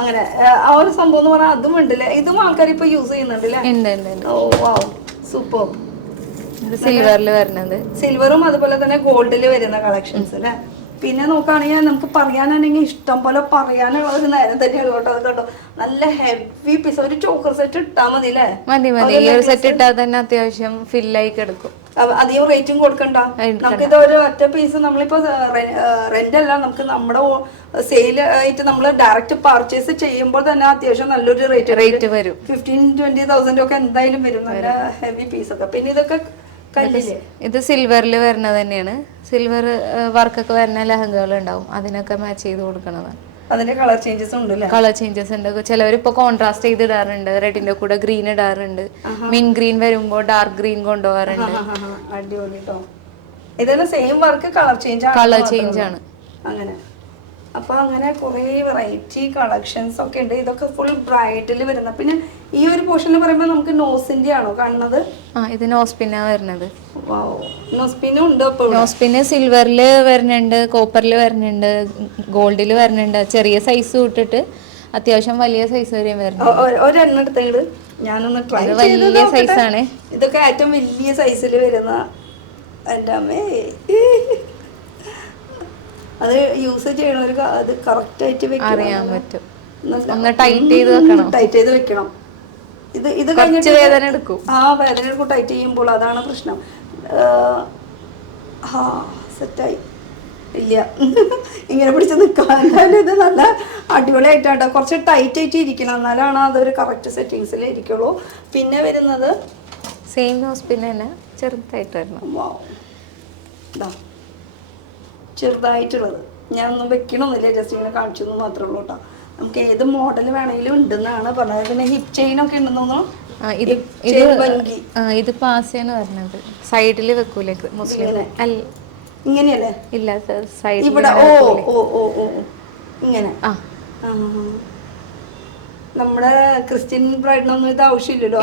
അങ്ങനെ ആ ഒരു സംഭവം എന്ന് പറഞ്ഞാൽ അതും ഉണ്ടല്ലേ. ഇതും ആൾക്കാർ ഇപ്പൊ യൂസ് ചെയ്യുന്നുണ്ടല്ലേ? ഓ വാവ്, സൂപ്പർ. സിൽവറിൽ വരുന്നത്, സിൽവറും അതുപോലെ തന്നെ ഗോൾഡില് വരുന്ന കളക്ഷൻസ് അല്ലെ. പിന്നെ നോക്കുകയാണെങ്കിൽ നമുക്ക് പറയാനാണെങ്കിൽ ഇഷ്ടം പോലെ പറയാനുള്ള ഒരു നേരം തന്നെയാണ് കേട്ടോ. അത് കണ്ടോ, നല്ല ഹെവി പീസ്. ഒരു ചോക്കർ സെറ്റ് ഇട്ടാ മതി അല്ലേ? മതി. ഈ ഒരു സെറ്റ് ഇട്ടാൽ തന്നെ അത്യാവശ്യം ഫില്ലായി കിടക്കും. അധികം റേറ്റും കൊടുക്കണ്ട. നമുക്കിത് ഒരു ഒറ്റ പീസ് നമ്മളിപ്പോ റെന്റ് അല്ല, നമുക്ക് നമ്മുടെ സെയിൽ ആയിട്ട് നമ്മൾ ഡയറക്റ്റ് പർച്ചേസ് ചെയ്യുമ്പോൾ തന്നെ അത്യാവശ്യം നല്ലൊരു റേറ്റ് വരും. 15,000-20,000 ഒക്കെ എന്തായാലും വരും, നല്ല ഹെവി പീസ് ഒക്കെ. പിന്നെ ഇതൊക്കെ ഇത് സിൽവറിൽ വരുന്നത് തന്നെയാണ്. സിൽവർ വർക്കൊക്കെ വരുന്ന ലെഹങ്കകൾ ഉണ്ടാവും, അതിനൊക്കെ മാച്ച് ചെയ്ത് കൊടുക്കണതാണ്. അതിന്റെ കളർ ചേഞ്ചസ് ഉണ്ട്. കളർ ചേഞ്ചസ് ഉണ്ട്. ചിലവർ ഇപ്പൊ കോൺട്രാസ്റ്റ് ചെയ്ത് ഇടാറുണ്ട്, റെഡിന്റെ കൂടെ ഗ്രീൻ ഇടാറുണ്ട്. മിൻ ഗ്രീൻ വരുമ്പോ ഡാർക്ക് ഗ്രീൻ കൊണ്ടുപോകാറുണ്ട്. അടിപൊളി കേട്ടോ. ഇതെല്ലാം സെയിം വർക്ക്, കളർ ചേഞ്ച് ആണ് അങ്ങനെ. അപ്പൊ അങ്ങനെ കുറെ വെറൈറ്റി കളക്ഷൻസ് ഒക്കെ ഉണ്ട്. ഇതൊക്കെ ഫുൾ ബ്രൈഡിൽ വരുന്ന. പിന്നെ ഈ ഒരു പോർഷനിൽ പറയുമ്പോൾ നമുക്ക് നോസിന്റെ ആണോ കാണുന്നത്? ഇത് നോസ്പിന്നാ വരുന്നത്. നോസ്പിന്നും ഉണ്ട്. നോസ്പിന് സിൽവറില് വരുന്നുണ്ട്, കോപ്പറിൽ വരുന്നുണ്ട്, ഗോൾഡിൽ വരുന്നുണ്ട്. ചെറിയ സൈസ് വിട്ടിട്ട് അത്യാവശ്യം വലിയ സൈസ് വരെയും വരുന്നുണ്ട്. ഒരെണ്ണം എടുത്തത് ഞാനൊന്ന് ട്രൈ ചെയ്ത്. വലിയ സൈസാണ് ഇതൊക്കെ. ഏറ്റവും വലിയ സൈസിൽ വരുന്ന. എൻ്റെ അമ്മേ, അത് യൂസ് ചെയ്യണവർക്ക് അത് കറക്റ്റ് ആയിട്ട് അറിയാൻ പറ്റും. ഒന്ന് ടൈറ്റ് ചെയ്ത് വെക്കണം. ഇത് കഴിഞ്ഞിട്ട് വേദന എടുക്കും. വേദന എടുക്കും ടൈറ്റ് ചെയ്യുമ്പോൾ. അതാണ് പ്രശ്നം. സെറ്റായി ഇല്ല, ഇങ്ങനെ പിടിച്ച് നിൽക്കാൻ. ഇത് നല്ല അടിപൊളിയായിട്ടാട്ടോ. കുറച്ച് ടൈറ്റ് ആയിട്ട് ഇരിക്കണം, എന്നാലാണ് അതൊരു കറക്റ്റ് സെറ്റിങ്സിൽ ഇരിക്കുള്ളൂ. പിന്നെ വരുന്നത് സെയിം ഹോസ്പിറ്റൽ തന്നെ ചെറുതായിട്ട് വരണം. ചെറുതായിട്ടുള്ളത് ഞാൻ ഒന്നും വെക്കണമെന്നില്ല, ജസ്റ്റ് ഇങ്ങനെ കാണിച്ചു മാത്രമേ ഉള്ളൂ കേട്ടോ. നമുക്ക് ഏത് മോഡൽ വേണമെങ്കിലും ഉണ്ടെന്നാണ് പറഞ്ഞത്. പിന്നെ ഹിപ്പ് ചെയിൻ ഒക്കെ ഉണ്ടെന്നോ? ഇത് പാസയാണ് വരുന്നത്. സൈഡിൽ വെക്കൂലേ മുസ്ലിം? ഇങ്ങനെയല്ലേ? ഇല്ല സൈഡ് ഇവിടെ. ഇങ്ങനെ നമ്മുടെ ക്രിസ്ത്യൻ ബ്രൈഡിനൊന്നും ഇത് ആവശ്യമില്ലല്ലോ.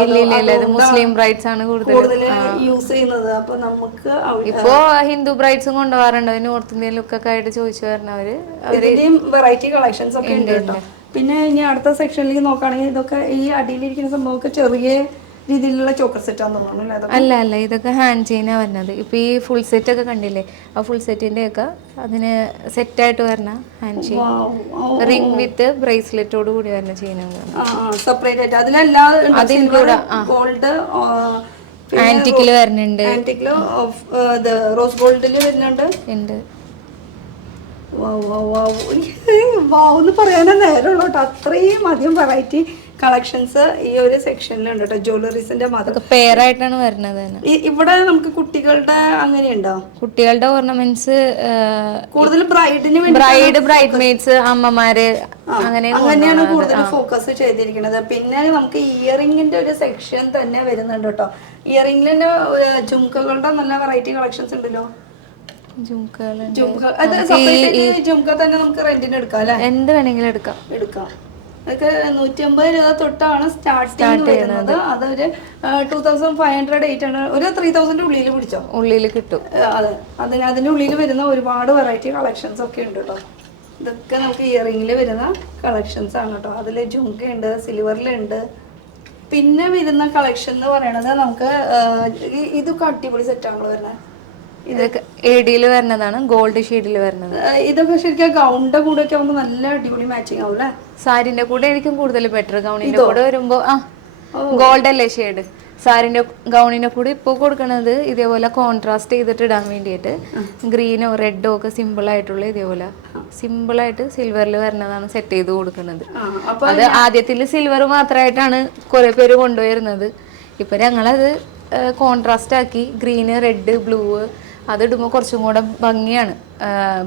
മുസ്ലിം ബ്രൈഡ്സ് ആണ് കൂടുതൽ യൂസ് ചെയ്യുന്നത്. അപ്പൊ നമുക്ക് ഇപ്പോ ഹിന്ദു ബ്രൈഡ്സും കൊണ്ടുപോകാറുണ്ട്. നോർത്ത് ഇന്ത്യൻ ലുക്കൊക്കെ ആയിട്ട് ചോദിച്ചു വരുന്നവര്. വെറൈറ്റി കളക്ഷൻസ് ഒക്കെ ഉണ്ട് കേട്ടോ. പിന്നെ ഇനി അടുത്ത സെക്ഷനിലേക്ക് നോക്കുകയാണെങ്കിൽ ഇതൊക്കെ ഈ അടിയിലിരിക്കുന്ന സംഭവമൊക്കെ ചെറിയ രീതിയിലുള്ള ചോക്കർ സെറ്റ് ആണെന്ന് തോന്നുന്നു. അല്ല, ഇതൊക്കെ ഹാൻഡ് ചെയിനാ വരുന്നത്. ഇപ്പൊ ഈ ഫുൾ സെറ്റ് ഒക്കെ കണ്ടില്ലേ, ആ ഫുൾ സെറ്റിന്റെ ഒക്കെ അതിന് സെറ്റ് ആയിട്ട് വരുന്ന ഹാൻഡ് ചെയിൻ, റിംഗ് വിത്ത് ബ്രേസ്ലെറ്റോട് കൂടി വരുന്ന ചെയിനാണ്. സെപ്പറേറ്റ് ആയിട്ട് അതിലെല്ലാം ഗോൾഡ് ആന്റിക്കില് വരുന്നുണ്ട്, റോസ് ഗോൾഡില് വരുന്നുണ്ട്. വാവെന്ന് പറയാനേ നേരമുള്ളൂ കേട്ടോ. അത്രയും അധികം വെറൈറ്റി കളക്ഷൻസ് ഈ ഒരു സെക്ഷനിലുണ്ട് കേട്ടോ. ജ്വല്ലറീസിന്റെ മാത്രം പെയറായിട്ടാണ് വരുന്നത്. ഇവിടെ നമുക്ക് കുട്ടികളുടെ അങ്ങനെയുണ്ടോ? കുട്ടികളുടെ ഓർണമെന്റ്സ് കൂടുതൽ ബ്രൈഡിന് ബ്രൈഡ് മെയ്ഡ്സ്, അമ്മമാര് അങ്ങനെയാണ് കൂടുതൽ ഫോക്കസ് ചെയ്തിരിക്കുന്നത്. പിന്നെ നമുക്ക് ഇയറിംഗിന്റെ ഒരു സെക്ഷൻ തന്നെ വരുന്നുണ്ട് കേട്ടോ. ഇയറിംഗിൽ തന്നെ ജുംക്കകളുടെ നല്ല വെറൈറ്റി കളക്ഷൻസ് ഉണ്ടല്ലോ. ജുംക്ക തന്നെ നമുക്ക് റെന്റിന് എടുക്കാം അല്ലെ? എന്ത് വേണമെങ്കിലും എടുക്കാം. അതൊക്കെ 150 രൂപ തൊട്ടാണ് സ്റ്റാർട്ടിങ് വരുന്നത്. അതൊരു 2500 ഒരു 3000 ഉള്ളിൽ പിടിച്ചോ, ഉള്ളിൽ കിട്ടും. അതെ, അതിന്റെ ഉള്ളിൽ വരുന്ന ഒരുപാട് വെറൈറ്റി കളക്ഷൻസ് ഒക്കെ ഉണ്ട് കേട്ടോ. ഇതൊക്കെ നമുക്ക് ഇയറിംഗിൽ വരുന്ന കളക്ഷൻസ് ആണ് കേട്ടോ. അതിൽ ജുംക്കയുണ്ട്, സിൽവറിലുണ്ട്. പിന്നെ വരുന്ന കളക്ഷൻ എന്ന് പറയണത് നമുക്ക് ഇതൊക്കെ അടിപൊളി സെറ്റാണ് വരുന്നത്. ഇതൊക്കെ എഡിയിൽ വരുന്നതാണ്, ഗോൾഡ് ഷെയ്ഡിൽ വരുന്നത്. ഇതൊക്കെ ശരിക്കും ഗൗണിന്റെ കൂടെ ഒക്കെ ആവുമ്പോൾ നല്ല അടിപൊളി മാച്ചിങ് ആവും അല്ലേ? സാരിന്റെ കൂടെ ആയിരിക്കും കൂടുതൽ ബെറ്റർ. ഗൗണിന്റെ കൂടെ വരുമ്പോ ഗോൾഡ് അല്ലേ ഷെയ്ഡ്. സാരിന്റെ ഗൗണിന്റെ കൂടെ ഇപ്പോൾ കൊടുക്കണത് ഇതേപോലെ കോൺട്രാസ്റ്റ് ചെയ്തിട്ട് ഇടാൻ വേണ്ടിയിട്ട് ഗ്രീനോ റെഡോ ഒക്കെ സിമ്പിൾ ആയിട്ടുള്ള ഇതേപോലെ സിമ്പിൾ ആയിട്ട് സിൽവറിൽ വരുന്നതാണ് സെറ്റ് ചെയ്ത് കൊടുക്കുന്നത്. അത് ആദ്യത്തിൽ സിൽവർ മാത്രമായിട്ടാണ് കുറെ പേര് കൊണ്ടുവരുന്നത്. ഇപ്പൊ ഞങ്ങളത് കോൺട്രാസ്റ്റ് ആക്കി ഗ്രീന് റെഡ് ബ്ലൂ അത് ഇടുമ്പോൾ കുറച്ചും കൂടെ ഭംഗിയാണ്.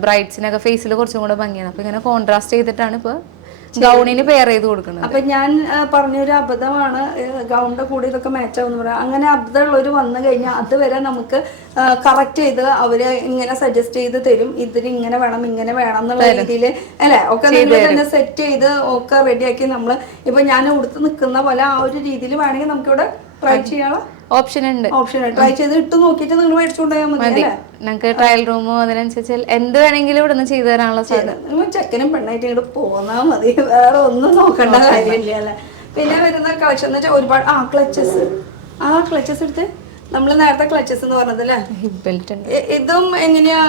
ബ്രൈഡ്സിനൊക്കെ ഫേസിൽ കുറച്ചും കൂടെ ഭംഗിയാണ്. അപ്പൊ ഇങ്ങനെ കോൺട്രാസ്റ്റ് ചെയ്തിട്ടാണ് ഇപ്പൊ ഗൗണിന് പെയർ ചെയ്ത് കൊടുക്കുന്നത്. അപ്പൊ ഞാൻ പറഞ്ഞൊരു അബദ്ധമാണ് ഗൗണിന്റെ കൂടെ ഇതൊക്കെ മാച്ച് ആവുന്ന പറയാം. അങ്ങനെ അബദ്ധമുള്ളവർ വന്നു കഴിഞ്ഞാൽ അതുവരെ നമുക്ക് കറക്റ്റ് ചെയ്ത് അവര് ഇങ്ങനെ സജസ്റ്റ് ചെയ്ത് തരും. ഇതിന് ഇങ്ങനെ വേണം ഇങ്ങനെ വേണം എന്നുള്ള രീതിയിൽ അല്ലെ ഒക്കെ നിങ്ങൾ തന്നെ സെറ്റ് ചെയ്ത് ഒക്കെ റെഡിയാക്കി നമ്മള് ഇപ്പൊ ഞാൻ ഉടുത്ത് നിൽക്കുന്ന പോലെ ആ ഒരു രീതിയിൽ വേണമെങ്കിൽ നമുക്കിവിടെ ട്രൈ ചെയ്യാനുള്ള ഓപ്ഷൻ ഉണ്ട്. ട്രൈ ചെയ്ത് ഇട്ട് നോക്കിയിട്ട് നിങ്ങൾ മേടിച്ചുകൊണ്ടുപോയാൽ മതി അല്ലേ. ഞങ്ങൾക്ക് ട്രയൽ റൂമോ അതിനനുസരിച്ച് എന്ത് വേണമെങ്കിലും ഇവിടെ നിന്ന് ചെയ്തു തരാനുള്ള സാധനം. ചെക്കനും പെണ്ണായിട്ട് ഇങ്ങോട്ട് പോന്നാ മതി, വേറെ ഒന്നും നോക്കേണ്ട കാര്യമില്ല അല്ലെ. പിന്നെ വരുന്ന കളക്ഷൻ എന്ന് വെച്ചാൽ ഒരുപാട് ക്ലച്ചസ് എടുത്ത് നമ്മള് നേരത്തെ ക്ലച്ചസ് എന്ന് പറഞ്ഞത് അല്ലേ. ഹിപ്പ് ബെൽറ്റ് ഉണ്ട്. ഇതും എങ്ങനെയാ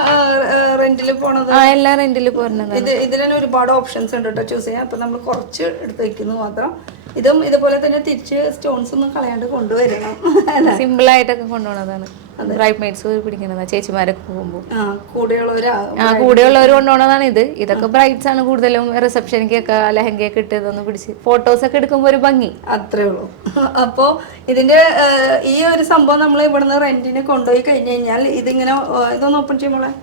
റെന്റിൽ പോണത്? എല്ലാം റെന്റിൽ പോരുന്നത്. ഇതിൽ തന്നെ ഒരുപാട് ഓപ്ഷൻസ് ഉണ്ട് കേട്ടോ ചൂസ് ചെയ്യാൻ. അപ്പൊ നമ്മൾ കുറച്ച് എടുത്ത് വെക്കുന്നു മാത്രം. ഇതും ഇതുപോലെ തന്നെ തിരിച്ച് സ്റ്റോൺസ് ഒന്നും കളയാണ്ട് കൊണ്ടുവരണം. സിമ്പിൾ ആയിട്ടൊക്കെ കൊണ്ടുപോകുന്നതാണ്. ബ്രൈഡ് മെയ്ഡ്സ് പിടിക്കുന്നതാ ചേച്ചിമാരൊക്കെ പോകുമ്പോൾ കൂടെയുള്ളവർ കൊണ്ടുപോകുന്നതാണ് ഇത്. ഇതൊക്കെ ബ്രൈഡ്സ് ആണ് കൂടുതലും റിസപ്ഷനിക്കൊക്കെ ലെഹങ്കയൊക്കെ ഇട്ട് ഇതൊന്ന് പിടിച്ച് ഫോട്ടോസ് ഒക്കെ എടുക്കുമ്പോൾ ഒരു ഭംഗി അത്രേ ഉള്ളൂ. അപ്പോ ഇതിന്റെ ഈ ഒരു സംഭവം നമ്മൾ ഇവിടുന്ന് റെന്റിന് കൊണ്ടുപോയി കഴിഞ്ഞു കഴിഞ്ഞാൽ ഇതിങ്ങനെ ഇതൊന്ന് ഓപ്പൺ ചെയ്യുമ്പോളെ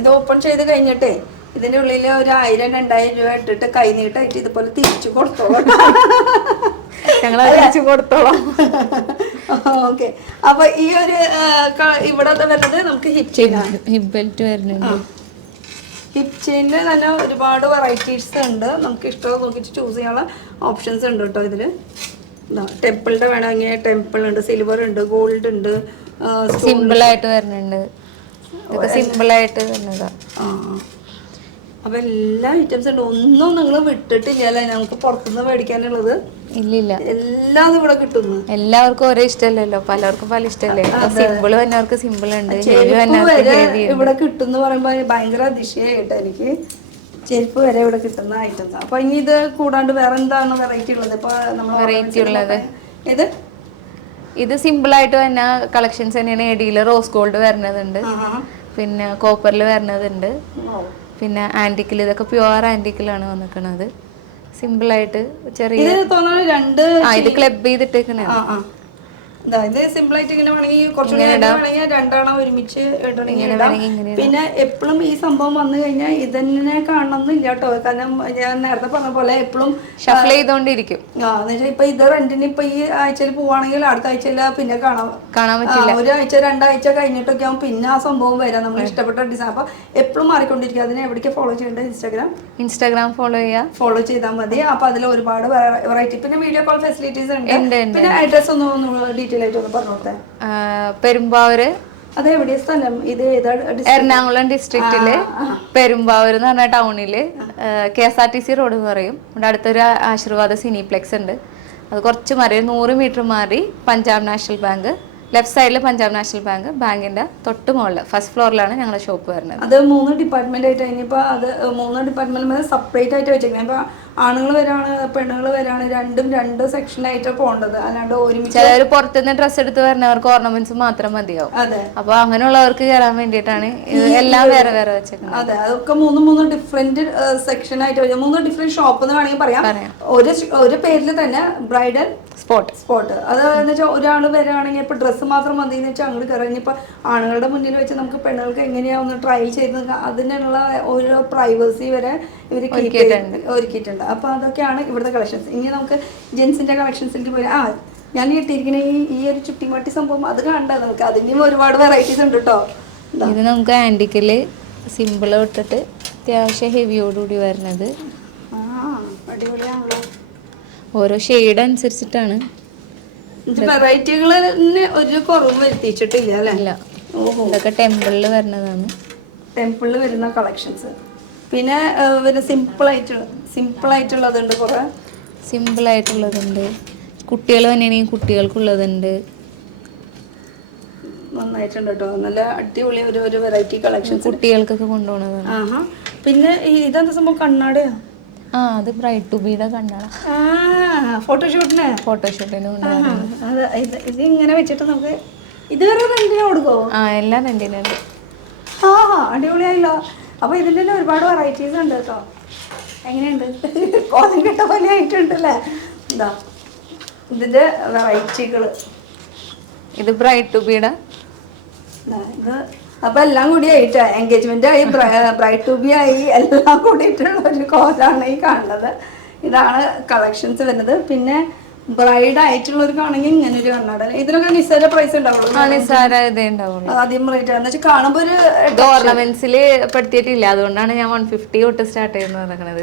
ഇത് ഓപ്പൺ ചെയ്ത് കഴിഞ്ഞിട്ടേ ഇതിന്റെ ഉള്ളിൽ ഒരു 1000-2000 രൂപ ഇട്ടിട്ട് കൈനീട്ടായിട്ട് ഇതുപോലെ തിരിച്ചു കൊടുത്തോളാം. ഞങ്ങൾ തിരിച്ചു കൊടുത്തോളാം. ഓക്കെ. അപ്പൊ ഈ ഒരു ഇവിടെ വരുന്നത് നമുക്ക് ഹിപ്പ് ചെയിൻ ആണ്. ഹിപ്പ് ബെൽറ്റ് വരുന്നുണ്ട്. ഹിപ്പ് ചെയിനിൽ തന്നെ ഒരുപാട് വെറൈറ്റീസ് ഉണ്ട്. നമുക്ക് ഇഷ്ടം നോക്കിയിട്ട് ചൂസ് ചെയ്യാനുള്ള ഓപ്ഷൻസ് ഉണ്ട് കേട്ടോ ഇതില്. ടെമ്പിളിന്റെ വേണമെങ്കിൽ ടെമ്പിൾ ഉണ്ട്, സിൽവർ ഉണ്ട്, ഗോൾഡ് ഉണ്ട്, സിമ്പിൾ ആയിട്ട് വരുന്നുണ്ട്. ഇതൊക്കെ സിമ്പിൾ ആയിട്ട് വരുന്നതാ. അപ്പൊ എല്ലാ ഐറ്റംസ് ഉണ്ട്. ഒന്നും നിങ്ങൾ വിട്ടിട്ടില്ല അല്ലേ. നമുക്ക് പുറത്തുനിന്ന് മേടിക്കാനുള്ളത് ഇല്ലില്ല, എല്ലാം ഇവിടെ കിട്ടുന്നു. എല്ലാവർക്കും ഒരേ ഇഷ്ടമല്ലല്ലോ, പലർക്കും പല ഇഷ്ടമല്ലേ. സിമ്പിൾ വന്നവർക്ക് സിമ്പിൾ ഉണ്ട്, ഇവിടെ കിട്ടുന്ന പറയുമ്പോ ഭയങ്കര അതിശയായിട്ട് എനിക്ക്. ചെരുപ്പ് വരെ ഇവിടെ കിട്ടുന്ന ഐറ്റംസ്. അപ്പൊ ഇനി ഇത് കൂടാണ്ട് വേറെ എന്താണ് വെറൈറ്റി ഉള്ളത്? ഇപ്പൊ വെറൈറ്റി ഉള്ളത് ഇത് സിമ്പിൾ ആയിട്ട് തന്നെ കളക്ഷൻസ് തന്നെയാണ്. എഡിയില് റോസ് ഗോൾഡ് വരുന്നതുണ്ട്, പിന്നെ കോപ്പറിൽ വരുന്നതുണ്ട്, പിന്നെ ആന്റിക്കിൽ. ഇതൊക്കെ പ്യുവർ ആന്റിക്കിലാണ് വന്നിക്കണത്. സിമ്പിൾ ആയിട്ട് ചെറിയ ഇത് ക്ലബ് ചെയ്തിട്ടേക്കണേ. ഇത് സിമ്പിൾ ആയിട്ട് ഇങ്ങനെ വേണമെങ്കിൽ കുറച്ചുകൂടി രണ്ടെണ്ണം ഒരുമിച്ച് ഇടണമെങ്കിൽ. പിന്നെ എപ്പോഴും ഈ സംഭവം വന്നു കഴിഞ്ഞാൽ ഇതന്നെ കാണണമെന്നില്ല കേട്ടോ. കാരണം ഞാൻ നേരത്തെ പറഞ്ഞ പോലെ എപ്പോഴും ഷഫിൾ ചെയ്തോണ്ടിരിക്കും. ഇപ്പൊ ഇത് റെന്റിന് ഇപ്പൊ ഈ ആഴ്ചയിൽ പോവാണെങ്കിൽ അടുത്ത ആഴ്ചയില പിന്നെ കാണാൻ പറ്റില്ല. ഒരാഴ്ച 2 ആഴ്ച കഴിഞ്ഞിട്ടൊക്കെ ആവും പിന്നെ ആ സംഭവം വരാം. നമ്മൾ ഇഷ്ടപ്പെട്ട ഡിസൈൻ. അപ്പൊ എപ്പോഴും മാറിക്കൊണ്ടിരിക്കുക. അതിനെ എവിടേക്ക് ഫോളോ ചെയ്യേണ്ടത്? ഇൻസ്റ്റാഗ്രാം ഫോളോ ചെയ്താൽ മതി. അപ്പൊ അതിൽ ഒരുപാട് വെറൈറ്റി. പിന്നെ വീഡിയോ കോൾ ഫെസിലിറ്റീസ് ഉണ്ട്. പിന്നെ അഡ്രസ് ഒന്ന് പെരുമ്പാവൂര്. അതെവിടെയാ സ്ഥലം? ഇത് എറണാകുളം ഡിസ്ട്രിക്റ്റില് പെരുമ്പാവൂർ എന്ന് പറഞ്ഞ ടൗണില് KSRTC റോഡ് എന്ന് പറയും. ഇവിടെ അടുത്തൊരു ആശീർവാദ സിനിപ്ലെക്സ് ഉണ്ട്. അത് കുറച്ച് മാറി 100 മീറ്റർ മാറി പഞ്ചാബ് നാഷണൽ ബാങ്ക്, ലെഫ്റ്റ് സൈഡിൽ പഞ്ചാബ് നാഷണൽ ബാങ്ക്, ബാങ്കിന്റെ തൊട്ട് മുകളിൽ ഫസ്റ്റ് ഫ്ലോറിലാണ് ഞങ്ങളുടെ ഷോപ്പ് വരുന്നത്. അത് 3 ഡിപ്പാർട്ട്മെന്റ് ആയിട്ട്. ഇനിയിപ്പോ അത് 3 ഡിപ്പാർട്ട്മെന്റ് സെപ്പറേറ്റ് ആയിട്ട് വെച്ചേക്കുന്നത്. ഇപ്പൊ ആണുങ്ങൾ വരാണ് പെണ്ണുങ്ങൾ വരാണ്, രണ്ടും 2 സെക്ഷനായിട്ട് പോകേണ്ടത്. അല്ലാണ്ട് ഒരുമിച്ച് ചിലർ പുറത്തുനിന്ന് ഡ്രസ്സ് എടുത്ത് വരുന്നവർക്ക് ഓർണമെന്റ്സ് മാത്രം മതിയാവും. അതെ. അപ്പൊ അങ്ങനെയുള്ളവർക്ക് കയറാൻ വേണ്ടിയിട്ടാണ് എല്ലാം വേറെ വേറെ വെച്ചേക്കുന്നത്. അതെ, അതൊക്കെ 3 ഡിഫറെന്റ് സെക്ഷൻ ആയിട്ട് 3 ഡിഫറെന്റ് ഷോപ്പ് എന്ന് വേണമെങ്കിൽ പറയാം. ഒരു പേരിൽ തന്നെ ബ്രൈഡൽ സ്പോട്ട്. അത് എന്ന് വെച്ചാൽ ഒരാൾ വരാണെങ്കിൽ ഇപ്പൊ ഡ്രസ്സ് മാത്രം മതി എന്ന് വെച്ചാൽ അങ്ങോട്ട് കയറാൻ. ഇപ്പൊ ആണുങ്ങളുടെ മുന്നിൽ വെച്ച് നമുക്ക് പെണ്ണുങ്ങൾക്ക് എങ്ങനെയാ ഒന്ന് ട്രൈ ചെയ്ത് അതിനുള്ള ഓരോ പ്രൈവസി വരെ ഇവർ ഒരുക്കിയിട്ടുണ്ട്. അപ്പൊ അതൊക്കെയാണ് ഇവിടുത്തെ കളക്ഷൻസ്. ഇനി നമുക്ക് ജെൻസിന്റെ കളക്ഷൻസിലേക്ക് പോയാൽ ഞാൻ ഇട്ടിരിക്കുന്ന ഈ ഒരു ചുട്ടിമാട്ടി സംഭവം അത് കണ്ട നമുക്ക് അതിന്റെയും ഒരുപാട് വെറൈറ്റീസ് ഉണ്ട് കേട്ടോ. ഇത് നമുക്ക് ആന്റിക്കില് സിമ്പിൾ ഇട്ടിട്ട് അത്യാവശ്യം ഹെവിയോടുകൂടി വരുന്നത്. അടിപൊളിയാണല്ലോ. ഓരോ ഷെയ്ഡ് അനുസരിച്ചിട്ടാണ് വെറൈറ്റികളിന് ഒരു കുറവ് വരുത്തിച്ചിട്ടില്ല അല്ലേ? ഇതൊക്കെ ടെമ്പിളിൽ വരുന്നതാണ്. ടെമ്പിളിൽ വരുന്ന കളക്ഷൻസ്. പിന്നെ സിമ്പിൾ ആയിട്ടുള്ളതുണ്ട്. കുറെ സിമ്പിൾ ആയിട്ടുള്ളതുണ്ട്. കുട്ടികൾ തന്നെയാണെങ്കിൽ കുട്ടികൾക്കുള്ളതുണ്ട്. നന്നായിട്ടുണ്ട് കേട്ടോ. നല്ല അടിപൊളി ഒരു വെറൈറ്റി കളക്ഷൻസ് കുട്ടികൾക്കൊക്കെ കൊണ്ടുപോകുന്നതാണ്. പിന്നെ ഇതെന്താ സംഭവം? കണ്ണാടയാ? അത് ബ്രൈറ്റ് ടു ബിയുടെ കണ്ണാണ്. ഫോട്ടോഷൂട്ടിന് ഫോട്ടോഷൂട്ടിന് ഇത് ഇങ്ങനെ വെച്ചിട്ട് നമുക്ക് ഇത് വേറെ റെന്റിന് കൊടുക്കോ? എല്ലാം റെന്റിനുണ്ട്. അടിപൊളിയായല്ലോ. അപ്പൊ ഇതിന്റെ തന്നെ ഒരുപാട് വെറൈറ്റീസ് ഉണ്ട് കേട്ടോ. എങ്ങനെയുണ്ട്? കോലം കിട്ട പോലെ ആയിട്ടുണ്ടല്ലേ. എന്താ ഇതിന്റെ വെറൈറ്റികള്. ഇത് ബ്രൈറ്റ് ടു ബിയുടെ ഇത് അപ്പൊ എല്ലാം കൂടി ആയിട്ട് എൻഗേജ്മെന്റ് ആയി, ബ്രൈറ്റ് ടു ബി ആയി, എല്ലാം കൂടിയിട്ടുള്ള ഒരു കോലാണ് ഈ കാണുന്നത്. ഇതാണ് കളക്ഷൻസ് വരുന്നത്. പിന്നെ ബ്രൈഡ് ആയിട്ടുള്ളവർക്കാണെങ്കിൽ ഇങ്ങനെ ഒരു കണ്ണാട. ഇതിനൊക്കെ നിസ്സാര പ്രൈസ് ഉണ്ടാവുള്ളൂ. ആദ്യം റേറ്റ് എന്ന് വെച്ചാൽ കാണുമ്പോ ഒരു ഓർണമെന്റ്സിൽ പെടുത്തിയിട്ടില്ല. അതുകൊണ്ടാണ് ഞാൻ 150 തൊട്ട് സ്റ്റാർട്ട് ചെയ്യുന്നത് നടക്കുന്നത്.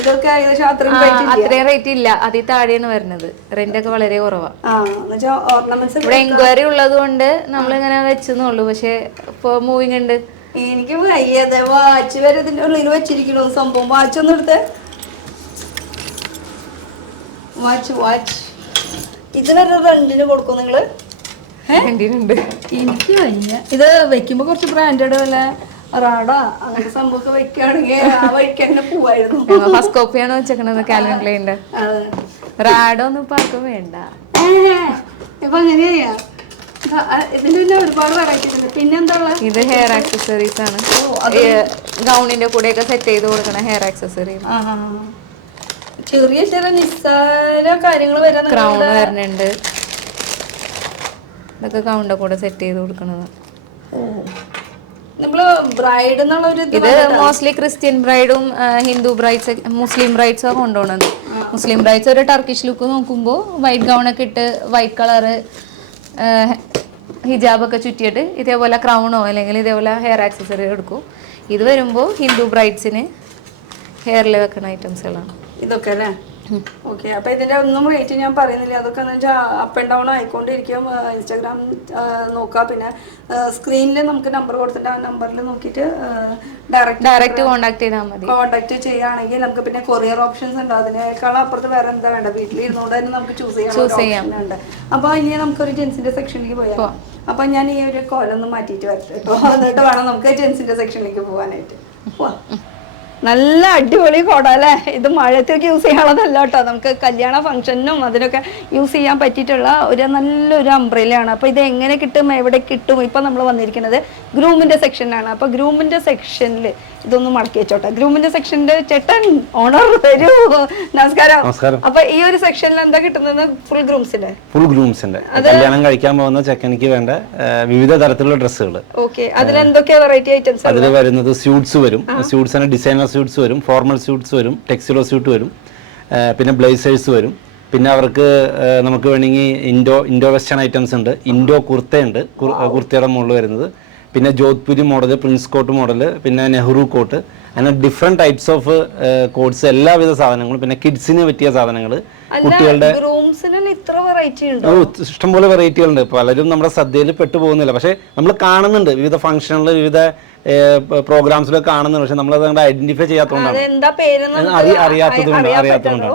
ഇതൊക്കെ ഏകദേശം അത്രയും റേറ്റ് ഇല്ല, അതിൽ താഴെയാണ് വരുന്നത്. റെന്റ് ഒക്കെ വളരെ കുറവാണ്. ഇവിടെ എൻക്വയറി ഉള്ളത് കൊണ്ട് നമ്മളിങ്ങനെ വെച്ചെന്നുള്ളൂ. പക്ഷെ ഇപ്പൊ മൂവിങ് ഉണ്ട്. എനിക്ക് വയ്യതെ വാച്ച് വരെ ഇതിന്റെ ഉള്ളിൽ വെച്ചിരിക്കണു സംഭവം. വാച്ച് ഒന്നും എടുത്ത് വാച്ച് ഇത് വരെ റെന്റിന് കൊടുക്കും നിങ്ങള്? എനിക്ക് വയ്യ. ഇത് വെക്കുമ്പോ കുറച്ച് ബ്രാൻഡഡ് വല്ല റാഡാ അങ്ങനെ സംഭവമൊക്കെ വെക്കുകയാണെങ്കിൽ ആ വഴിക്ക് തന്നെ പോവായിരുന്നു. First കോപ്പിയാണ് വെച്ചേക്കണത് Calvin ക്ലൈന്റെ. റാഡോ ഒന്നും ഇപ്പൊ ആർക്കും വേണ്ട. ഇപ്പൊ അങ്ങനെയാ. ഇതിന് തന്നെ ഒരുപാട് വെറൈറ്റി ഉണ്ട്. പിന്നെന്താ? ഇത് ഹെയർ ആക്സസറീസ് ആണ്. ഗൗണിന്റെ കൂടെ ഒക്കെ സെറ്റ് ചെയ്ത് കൊടുക്കണ ഹെയർ ആക്സസറീസ്. ചെറിയ ചെറിയ നിസ്സാര കാര്യങ്ങൾ വരാൻ ക്രൗൺ വരുന്നുണ്ട്. ഇതൊക്കെ ഗൗണിന്റെ കൂടെ സെറ്റ് ചെയ്ത് കൊടുക്കണത്. ഇത് മോസ്റ്റ്ലി ക്രിസ്ത്യൻ ബ്രൈഡും ഹിന്ദു ബ്രൈഡ്സ്, മുസ്ലിം ബ്രൈഡ്സും ഒക്കെ കൊണ്ടുപോകുന്നത്. മുസ്ലിം ബ്രൈഡ്സ് ഒരു ടർക്കിഷ് ലുക്ക് നോക്കുമ്പോൾ വൈറ്റ് ഗൗൺ ഒക്കെ ഇട്ട് വൈറ്റ് കളറ് ഹിജാബൊക്കെ ചുറ്റിയിട്ട് ഇതേപോലെ ക്രൗണോ അല്ലെങ്കിൽ ഇതേപോലെ ഹെയർ ആക്സസറി എടുക്കും. ഇത് വരുമ്പോൾ ഹിന്ദു ബ്രൈഡ്സിന് ഹെയറിൽ വെക്കുന്ന ഐറ്റംസുകളാണ് ഇതൊക്കെ അല്ലേ. ഓക്കെ. അപ്പൊ ഇതിന്റെ ഒന്നും റേറ്റ് ഞാൻ പറയുന്നില്ല. അതൊക്കെ എന്ന് വെച്ചാൽ അപ്പ് ആൻഡ് ഡൗൺ ആയിക്കൊണ്ടിരിക്കും. ഇൻസ്റ്റാഗ്രാം നോക്കാം. പിന്നെ സ്ക്രീനിൽ നമുക്ക് നമ്പർ കൊടുത്തിട്ട് ആ നമ്പറിൽ നോക്കിയിട്ട് ഡയറക്റ്റ് കോൺടാക്ട് ചെയ്താൽ മതി. കോൺടാക്ട് ചെയ്യുകയാണെങ്കിൽ നമുക്ക് പിന്നെ കൊറിയർ ഓപ്ഷൻസ് ഉണ്ട്. അതിനേക്കാളും അപ്പുറത്ത് വേറെ എന്താ വേണ്ട, വീട്ടിലിരുന്നുകൊണ്ട് തന്നെ നമുക്ക് ചൂസ് ചെയ്യാൻ ഉണ്ട്. അപ്പൊ ഇനി നമുക്കൊരു ജെൻസിന്റെ സെക്ഷനിലേക്ക് പോയാൽ. അപ്പൊ ഞാൻ ഈ ഒരു കോലൊന്നും മാറ്റിയിട്ട് വരട്ടെ കേട്ടോ. എന്നിട്ട് വേണം നമുക്ക് ജെൻസിന്റെ സെക്ഷനിലേക്ക് പോകാനായിട്ട്. നല്ല അടിപൊളി കോട അല്ലേ. ഇത് മഴയത്തേക്ക് യൂസ് ചെയ്യാനുള്ളതല്ല കേട്ടോ. നമുക്ക് കല്യാണ ഫംഗ്ഷനും അതിനൊക്കെ യൂസ് ചെയ്യാൻ പറ്റിയിട്ടുള്ള ഒരു നല്ലൊരു അംബ്രല്ലയാണ്. അപ്പോൾ ഇത് എങ്ങനെ കിട്ടും, എവിടെ കിട്ടും? ഇപ്പം നമ്മൾ വന്നിരിക്കുന്നത് ഗ്രൂമിൻ്റെ സെക്ഷനിലാണ്. അപ്പോൾ ഗ്രൂമിൻ്റെ സെക്ഷനിൽ ഇതൊന്ന് മടക്കി വെച്ചോട്ടെ. ഗ്രൂമിൻ്റെ സെക്ഷൻ്റെ ചേട്ടൻ ഓണർ വരൂ. നമസ്കാരം. അപ്പൊ ഈ ഒരു സെക്ഷനിൽ എന്താ കിട്ടുന്നത്? ഫുൾ ഗ്രൂംസിന്റെ കല്യാണം കഴിക്കാൻ പോകുന്ന ചെക്കനിക്ക് വേണ്ട വിവിധ തരത്തിലുള്ള ഡ്രസ്സുകൾ. ഓക്കെ. അതിലെന്തൊക്കെയാ വെറൈറ്റി ഐറ്റംസ്? അതിൽ വരുന്നത് സ്യൂട്ട്സ് വരും. സ്യൂട്ട്സിന് ഡിസൈനർ സ്യൂട്ട്സ് വരും, ഫോർമൽ സ്യൂട്ട്സ് വരും, ടെക്സിലോ സ്യൂട്ട് വരും, പിന്നെ ബ്ലേസേഴ്സ് വരും. പിന്നെ അവർക്ക് നമുക്ക് വേണമെങ്കിൽ ഇൻഡോ വെസ്റ്റേൺ ഐറ്റംസ് ഉണ്ട്. ഇൻഡോ കുർത്തയുണ്ട്, കുർത്തയുടെ മുകളിൽ വരുന്നത്. പിന്നെ Jodhpuri model, Prince coat model, പിന്നെ നെഹ്റു കോട്ട്, അങ്ങനെ ഡിഫറെന്റ് ടൈപ്സ് ഓഫ് കോട്ട്സ്, എല്ലാവിധ സാധനങ്ങളും. പിന്നെ കിഡ്സിന് പറ്റിയ സാധനങ്ങൾ, കുട്ടികളുടെ ഇഷ്ടംപോലെ വെറൈറ്റികളുണ്ട്. പലരും നമ്മുടെ ശ്രദ്ധയിൽ പെട്ടു പോകുന്നില്ല. പക്ഷെ നമ്മൾ കാണുന്നുണ്ട് വിവിധ ഫംഗ്ഷനുകളിൽ, വിവിധ പ്രോഗ്രാംസിലൊക്കെ കാണുന്നുണ്ട്. പക്ഷെ നമ്മൾ അത് ഐഡന്റിഫൈ ചെയ്യാത്തതുകൊണ്ടാണ്, അറിയാത്തതുകൊണ്ടാണ്.